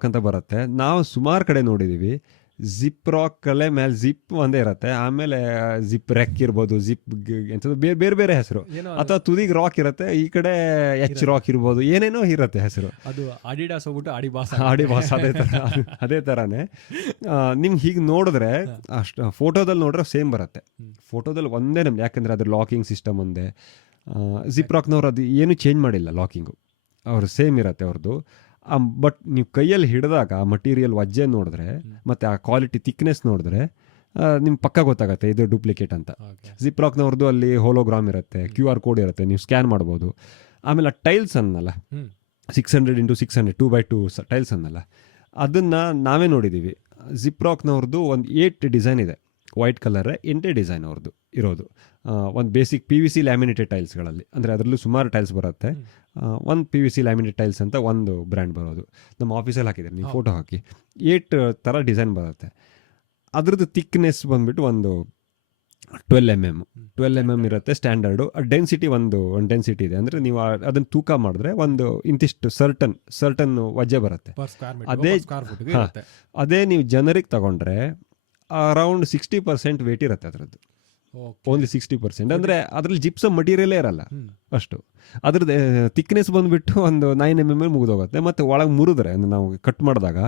ಅಂತ ಬರುತ್ತೆ. ನಾವು ಸುಮಾರು ಕಡೆ ನೋಡಿದ್ದೀವಿ, ಜಿಪ್ರಾಕಲ್ಲೇ ಮೇಲೆ ಜಿಪ್ ಒಂದೇ ಇರುತ್ತೆ, ಆಮೇಲೆ ಜಿಪ್ ರೆಕ್ ಇರ್ಬೋದು, ಜಿಪ್ ಎಂಥದ್ದು ಬೇರೆ ಬೇರೆ ಹೆಸರು, ಅಥವಾ ತುದಿಗೆ ರಾಕ್ ಇರುತ್ತೆ, ಈ ಕಡೆ ಎಚ್ ರಾಕ್ ಇರ್ಬೋದು, ಏನೇನೋ ಇರುತ್ತೆ ಹೆಸರು. ಅದು ಆಡಿಡಾಸ್ ಹೋಗ್ಬಿಟ್ಟು ಆಡಿಬಾಸ್ ಅದೇ ಥರನೇ. ನಿಮ್ಗೆ ಹೀಗೆ ನೋಡಿದ್ರೆ ಅಷ್ಟು ಫೋಟೋದಲ್ಲಿ ನೋಡ್ರೆ ಸೇಮ್ ಬರುತ್ತೆ. ಫೋಟೋದಲ್ಲಿ ಒಂದೇ ನಮ್ಗೆ, ಯಾಕಂದರೆ ಅದ್ರ ಲಾಕಿಂಗ್ ಸಿಸ್ಟಮ್ ಒಂದೇ. ಜಿಪ್ರಾಕ್ನವ್ರು ಅದು ಏನು ಚೇಂಜ್ ಮಾಡಿಲ್ಲ, ಲಾಕಿಂಗು ಅವ್ರು ಸೇಮ್ ಇರುತ್ತೆ ಅವ್ರದ್ದು. ಬಟ್ ನೀವು ಕೈಯಲ್ಲಿ ಹಿಡಿದಾಗ ಮಟೀರಿಯಲ್ ವಜ್ಜೆ ನೋಡಿದ್ರೆ ಮತ್ತು ಆ ಕ್ವಾಲಿಟಿ ಥಿಕ್ನೆಸ್ ನೋಡಿದ್ರೆ ನಿಮ್ಗೆ ಪಕ್ಕ ಗೊತ್ತಾಗುತ್ತೆ ಇದು ಡೂಪ್ಲಿಕೇಟ್ ಅಂತ. ಜಿಪ್ರಾಕ್ನವ್ರದ್ದು ಅಲ್ಲಿ ಹೋಲೋಗ್ರಾಮ್ ಇರುತ್ತೆ, QR ಕೋಡ್ ಇರುತ್ತೆ, ನೀವು ಸ್ಕ್ಯಾನ್ ಮಾಡ್ಬೋದು. ಆಮೇಲೆ ಆ ಟೈಲ್ಸ್ ಅನ್ನಲ್ಲ, 600 x 600 2x2 ಟೈಲ್ಸ್ ಅನ್ನಲ್ಲ, ಅದನ್ನು ನಾವೇ ನೋಡಿದ್ದೀವಿ. ಜಿಪ್ರಾಕ್ನವ್ರದ್ದು ಒಂದು 8 ಡಿಸೈನ್ ಇದೆ, ವೈಟ್ ಕಲರೇ 8 ಡಿಸೈನ್ ಅವ್ರದ್ದು ಇರೋದು. ಒಂದು ಬೇಸಿಕ್ PVC ಲ್ಯಾಮಿನೇಟೆಡ್ ಟೈಲ್ಸ್ಗಳಲ್ಲಿ, ಅಂದರೆ ಅದರಲ್ಲೂ ಸುಮಾರು ಟೈಲ್ಸ್ ಬರುತ್ತೆ. ಒಂದು PVC ಲ್ಯಾಮಿನೇಟೆಡ್ ಟೈಲ್ಸ್ ಅಂತ ಒಂದು ಬ್ರ್ಯಾಂಡ್ ಬರೋದು, ನಮ್ಮ ಆಫೀಸಲ್ಲಿ ಹಾಕಿದ್ದಾರೆ, ನೀವು ಫೋಟೋ ಹಾಕಿ. 8 ಥರ ಡಿಸೈನ್ ಬರುತ್ತೆ. ಅದ್ರದ್ದು ಥಿಕ್ನೆಸ್ ಬಂದುಬಿಟ್ಟು ಒಂದು 12 mm ಇರುತ್ತೆ ಸ್ಟ್ಯಾಂಡರ್ಡು. ಡೆನ್ಸಿಟಿ ಒಂದು ಡೆನ್ಸಿಟಿ ಇದೆ, ಅಂದರೆ ನೀವು ಅದನ್ನು ತೂಕ ಮಾಡಿದ್ರೆ ಒಂದು ಇಂತಿಷ್ಟು ಸರ್ಟನ್ ವಜ್ಜೆ ಬರುತ್ತೆ. ಅದೇ ನೀವು ಜನರಿಗೆ ತಗೊಂಡ್ರೆ ಅರೌಂಡ್ 60% ವೇಟ್ ಇರುತ್ತೆ ಅದರದ್ದು, ಓನ್ಲಿ 60%. ಅಂದರೆ ಅದರಲ್ಲಿ ಜಿಪ್ಸಮ್ ಮಟೀರಿಯಲೇ ಇರಲ್ಲ ಅಷ್ಟು. ಅದ್ರದ್ದು ಥಿಕ್ನೆಸ್ ಬಂದುಬಿಟ್ಟು ಒಂದು 9 mm ಮುಗಿದೋಗುತ್ತೆ. ಮತ್ತು ಒಳಗೆ ಮುರಿದ್ರೆ, ಅಂದರೆ ನಾವು ಕಟ್ ಮಾಡಿದಾಗ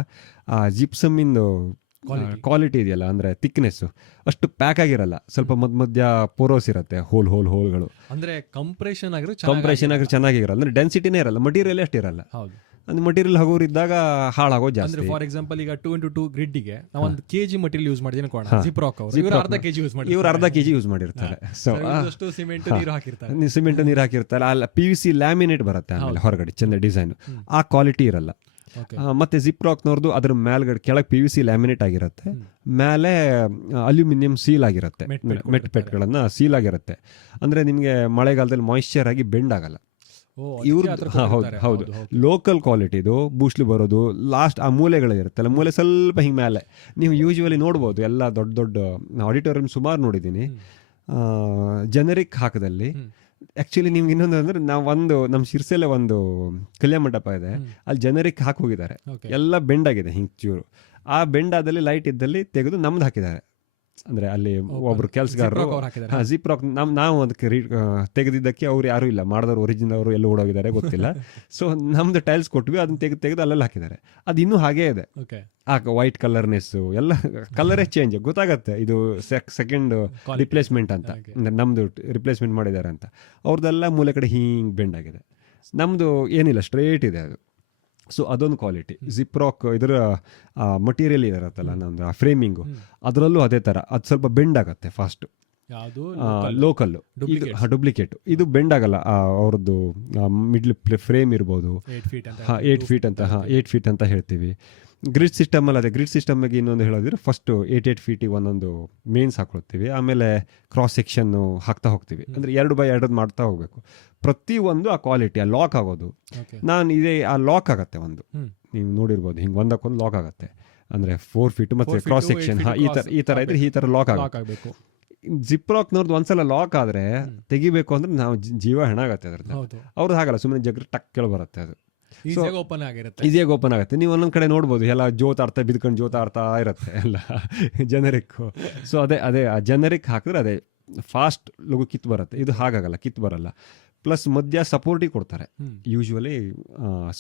ಆ ಜಿಪ್ಸಮ್ಮಿಂದು ಕ್ವಾಲಿಟಿ ಇದೆಯಲ್ಲ, ಅಂದರೆ ಥಿಕ್ನೆಸ್ಸು ಅಷ್ಟು ಪ್ಯಾಕ್ ಆಗಿರಲ್ಲ, ಸ್ವಲ್ಪ ಮಧ್ಯ ಪೋರೋಸ್ ಇರುತ್ತೆ, ಹೋಲ್ಗಳು. ಅಂದರೆ ಕಂಪ್ರೆಷನ್ ಆಗಿರೋ ಚೆನ್ನಾಗಿರಲ್ಲ, ಅಂದರೆ ಡೆನ್ಸಿಟಿನೇ ಇರಲ್ಲ, ಮಟೀರಿಯಲ್ ಅಷ್ಟು ಇರಲ್ಲ. ಅಂದ್ರೆ ಮಟೀರಿಯಲ್ ಹಗೋರಿದ್ದಾಗ ಹಾಳಾಗೋ ಜಾಸ್ತಿ. ಫಾರ್ ಎಕ್ಸಾಂಪಲ್ ಈಗ 2x2 ಗ್ರಿಡ್ಗೆ ನಾವು 1 kg ಮಟೀರಿಯಲ್ ಯೂಸ್ ಮಾಡಿದ್ದೀನಿ ಅನ್ಕೋಣ, ಜಿಪ್ರಾಕ್ ಅವರು ಇವರು ಅರ್ಧ kg ಯೂಸ್ ಮಾಡಿರ್ತಾರೆ. ಸೊ ಸಿಮೆಂಟ್ ನೀರು ಹಾಕಿರ್ತಾರೆ. ಅಲ್ಲಿ PVC ಲ್ಯಾಮಿನೇಟ್ ಬರುತ್ತೆ ಆಮೇಲೆ ಹೊರಗಡೆ ಚೆಂದ ಡಿಸೈನ್, ಆ ಕ್ವಾಲಿಟಿ ಇರಲ್ಲ. ಮತ್ತೆ ಜಿಪ್ರಾಕ್ನವ್ರದ್ದು ಅದ್ರ ಮೇಲ್ಗಡೆ ಕೆಳಗೆ PVC ಲ್ಯಾಮಿನೇಟ್ ಆಗಿರುತ್ತೆ, ಮೇಲೆ ಅಲ್ಯೂಮಿನಿಯಂ ಸೀಲ್ ಆಗಿರುತ್ತೆ, ಮೆಟ್ ಪೆಟ್ಗಳನ್ನ ಸೀಲ್ ಆಗಿರುತ್ತೆ. ಅಂದ್ರೆ ನಿಮಗೆ ಮಳೆಗಾಲದಲ್ಲಿ ಮಾಯಿಶ್ಚರ್ ಆಗಿ ಬೆಂಡ್ ಆಗಲ್ಲ. ಹೌದು ಲೋಕಲ್ ಕ್ವಾಲಿಟಿದು ಬೂಸ್ಲಿ ಬರೋದು. ಲಾಸ್ಟ್ ಆ ಮೂಲೆಗಳಿರುತ್ತಲ್ಲ, ಮೂಲೆ ಸ್ವಲ್ಪ ಹಿಂಗೆ ಮೇಲೆ ನೀವು ಯೂಶುವಲಿ ನೋಡ್ಬೋದು, ಎಲ್ಲ ದೊಡ್ಡ ಆಡಿಟೋರಿಯಂ ಸುಮಾರು ನೋಡಿದ್ದೀನಿ. ಜನರಿಕ್ ಹಾಕದಲ್ಲಿ ಆ್ಯಕ್ಚುಲಿ ನಿಮ್ಗೆ ಇನ್ನೊಂದು ಅಂದರೆ ನಮ್ಮ ಶಿರ್ಸೆಲೆ ಒಂದು ಕಲ್ಯಾಣ ಮಂಟಪ ಇದೆ, ಅಲ್ಲಿ ಜನರಿಕ್ ಹಾಕಿ ಹೋಗಿದ್ದಾರೆ, ಎಲ್ಲ ಬೆಂಡ್ ಆಗಿದೆ ಹಿಂಗೆ ಚೂರು. ಆ ಬೆಂಡ್ ಆದಲ್ಲಿ ಲೈಟ್ ಇದ್ದಲ್ಲಿ ತೆಗೆದು ನಮ್ದು ಹಾಕಿದ್ದಾರೆ. ಅಂದರೆ ಅಲ್ಲಿ ಒಬ್ರು ಕೆಲಸಗಾರರು ಜಿಪ್ ರಾಕ್ ನಾವು ಅದಕ್ಕೆ ತೆಗೆದಿದ್ದಕ್ಕೆ ಅವ್ರು ಯಾರೂ ಇಲ್ಲ, ಮಾಡಿದವರು ಒರಿಜಿನಲ್ ಅವರು ಎಲ್ಲ ಓಡೋಗಿದ್ದಾರೆ ಗೊತ್ತಿಲ್ಲ. ಸೊ ನಮ್ದು ಟೈಲ್ಸ್ ಕೊಟ್ವಿ, ಅದನ್ನ ತೆಗೆದು ಅಲ್ಲೆಲ್ಲ ಹಾಕಿದ್ದಾರೆ. ಅದು ಇನ್ನೂ ಹಾಗೇ ಇದೆ, ವೈಟ್ ಕಲರ್ನೆಸ್ಸು ಎಲ್ಲ ಕಲರೇ ಚೇಂಜ್ ಗೊತ್ತಾಗತ್ತೆ. ಇದು ಸೆಕೆಂಡ್ ರಿಪ್ಲೇಸ್ಮೆಂಟ್ ಅಂತ, ನಮ್ದು ರಿಪ್ಲೇಸ್ಮೆಂಟ್ ಮಾಡಿದ್ದಾರೆ ಅಂತ. ಅವ್ರದ್ದೆಲ್ಲ ಮೂಲೆ ಕಡೆ ಹಿಂಗೆ ಬೆಂಡ್ ಆಗಿದೆ, ನಮ್ಮದು ಏನಿಲ್ಲ ಸ್ಟ್ರೇಟ್ ಇದೆ ಅದು. ಸೊ ಅದೊಂದು ಕ್ವಾಲಿಟಿ. ಜಿಪ್ರಾಕ್ ಇದರ ಮಟೀರಿಯಲ್ ಇರತ್ತಲ್ಲ ನಮ್ದು ಫ್ರೇಮಿಂಗು, ಅದರಲ್ಲೂ ಅದೇ ಥರ ಅದು ಸ್ವಲ್ಪ ಬೆಂಡ್ ಆಗುತ್ತೆ ಫಾಸ್ಟು. ಲೋಕಲ್ಲು ಇದು ಡುಪ್ಲಿಕೇಟು, ಇದು ಬೆಂಡ್ ಆಗಲ್ಲ. ಅವ್ರದ್ದು ಮಿಡ್ಲ್ ಫ್ರೇಮ್ ಇರ್ಬೋದು 8 ಫೀಟ್ ಅಂತ ಹೇಳ್ತೀವಿ. ಗ್ರಿಡ್ ಸಿಸ್ಟಮಲ್ಲಿ ಅದೇ ಗ್ರಿಡ್ ಸಿಸ್ಟಮ್ಗೆ ಇನ್ನೊಂದು ಹೇಳೋದಿದ್ರೆ ಫಸ್ಟು 8 ಫೀಟಿಗೆ ಒಂದೊಂದು ಮೇನ್ಸ್ ಹಾಕೊಳ್ತೀವಿ, ಆಮೇಲೆ ಕ್ರಾಸ್ ಸೆಕ್ಷನ್ನು ಹಾಕ್ತಾ ಹೋಗ್ತೀವಿ. ಅಂದರೆ 2x2 ಮಾಡ್ತಾ ಹೋಗಬೇಕು. ಪ್ರತಿಯೊಂದು ಆ ಕ್ವಾಲಿಟಿ, ಆ ಲಾಕ್ ಆಗೋದು ಆ ಲಾಕ್ ಆಗುತ್ತೆ. ಒಂದು ನೀವು ನೋಡಿರ್ಬೋದು ಹಿಂಗೆ ಒಂದಕ್ಕೊಂದು ಲಾಕ್ ಆಗುತ್ತೆ. ಅಂದರೆ 4 ಫೀಟ್ ಮತ್ತು ಕ್ರಾಸ್ ಸೆಕ್ಷನ್ ಈ ಥರ ಇದ್ರೆ ಈ ಥರ ಲಾಕ್ ಆಗಬೇಕು. ಜಿಪ್ರಾಕ್ನವ್ರದ್ದು ಒಂದ್ಸಲ ಲಾಕ್ ಆದರೆ ತೆಗಿಬೇಕು ಅಂದ್ರೆ ನಾವು ಜೀವ ಹೆಣ ಆಗತ್ತೆ ಅದ್ರದ್ದು. ಅವ್ರದ್ದು ಹಾಗಲ್ಲ, ಸುಮ್ಮನೆ ಜಗ್ರ ಟಕ್ ಕೇಳಿ ಬರುತ್ತೆ, ಅದು ಈಸಿಯಾಗಿ ಓಪನ್ ಆಗುತ್ತೆ. ನೀವು ಒಂದೊಂದು ಕಡೆ ನೋಡ್ಬೋದು ಎಲ್ಲ ಜೋತಾಡ್ತಾ ಬಿದ್ಕೊಂಡು ಜೋತಾಡ್ತಾ ಇರುತ್ತೆ ಎಲ್ಲ ಜನರಿಕ್. ಸೊ ಅದೇ ಆ ಜನರಿಕ್ ಹಾಕಿದ್ರೆ ಅದೇ ಫಾಸ್ಟ್ ಲಗು ಕಿತ್ತು ಬರುತ್ತೆ. ಇದು ಹಾಗಾಗಲ್ಲ, ಕಿತ್ತು ಬರಲ್ಲ. ಪ್ಲಸ್ ಮಧ್ಯ ಸಪೋರ್ಟಿಗೆ ಕೊಡ್ತಾರೆ. ಯೂಶ್ವಲಿ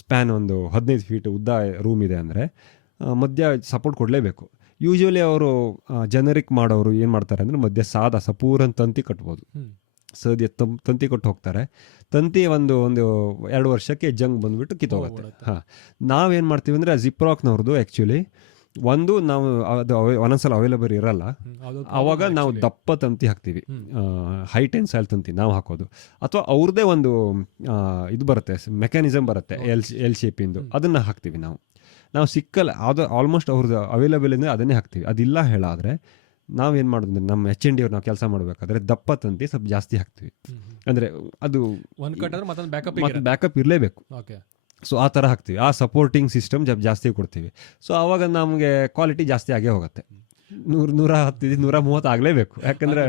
ಸ್ಪ್ಯಾನ್ ಒಂದು 15 ಫೀಟ್ ಉದ್ದ ರೂಮ್ ಇದೆ ಅಂದರೆ ಮಧ್ಯ ಸಪೋರ್ಟ್ ಕೊಡಲೇಬೇಕು. ಯೂಶ್ವಲಿ ಅವರು ಜನರಿಕ್ ಮಾಡೋರು ಏನು ಮಾಡ್ತಾರೆ ಅಂದರೆ ಮಧ್ಯ ಸಾದಾ ಸಪೂರನ್ ತಂತಿ ಕಟ್ಬೋದು, ಸದ್ಯ ತಂತಿ ಕೊಟ್ಟು ಹೋಗ್ತಾರೆ. ತಂತಿ ಒಂದು 2 ವರ್ಷಕ್ಕೆ ಜಂಗ್ ಬಂದುಬಿಟ್ಟು ಕಿತ್ತೋಗುತ್ತೆ. ನಾವೇನು ಮಾಡ್ತೀವಿ ಅಂದರೆ ಜಿಪ್ರಾಕ್ನವ್ರದ್ದು ಆ್ಯಕ್ಚುಲಿ ನಾವು ಅದು ಒಂದೊಂದ್ಸಲ ಅವೈಲೇಬಲ್ ಇರಲ್ಲ, ಆವಾಗ ನಾವು ದಪ್ಪ ತಂತಿ ಹಾಕ್ತೀವಿ, ಹೈ ಟೆನ್ಸೈಲ್ ತಂತಿ ನಾವು ಹಾಕೋದು. ಅಥವಾ ಅವ್ರದ್ದೇ ಒಂದು ಇದು ಬರುತ್ತೆ, ಮೆಕ್ಯಾನಿಸಮ್ ಬರುತ್ತೆ ಎಲ್ ಶೇಪಿಂದು, ಅದನ್ನು ಹಾಕ್ತೀವಿ ನಾವು ಸಿಕ್ಕಲ್ಲ. ಅದು ಆಲ್ಮೋಸ್ಟ್ ಅವ್ರದ್ದು ಅವೈಲೇಬಲ್ ಅಂದರೆ ಅದನ್ನೇ ಹಾಕ್ತೀವಿ. ಅದಿಲ್ಲ ಹೇಳಾದರೆ ನಾವೇನು ಮಾಡೋದು, ನಮ್ಮ HND ಅವ್ರು ನಾವು ಕೆಲಸ ಮಾಡಬೇಕಾದ್ರೆ ದಪ್ಪ ತಂತಿ ಸ್ವಲ್ಪ ಜಾಸ್ತಿ ಹಾಕ್ತೀವಿ. ಅಂದರೆ ಅದು ಬ್ಯಾಕಪ್ ಇರಲೇಬೇಕು. ಸೊ ಆ ಥರ ಹಾಕ್ತೀವಿ, ಆ ಸಪೋರ್ಟಿಂಗ್ ಸಿಸ್ಟಮ್ ಜಾಸ್ತಿ ಕೊಡ್ತೀವಿ. ಸೊ ಆವಾಗ ನಮಗೆ ಕ್ವಾಲಿಟಿ ಜಾಸ್ತಿ ಆಗೇ ಹೋಗುತ್ತೆ. 110 130 ಆಗಲೇಬೇಕು, ಯಾಕಂದ್ರೆ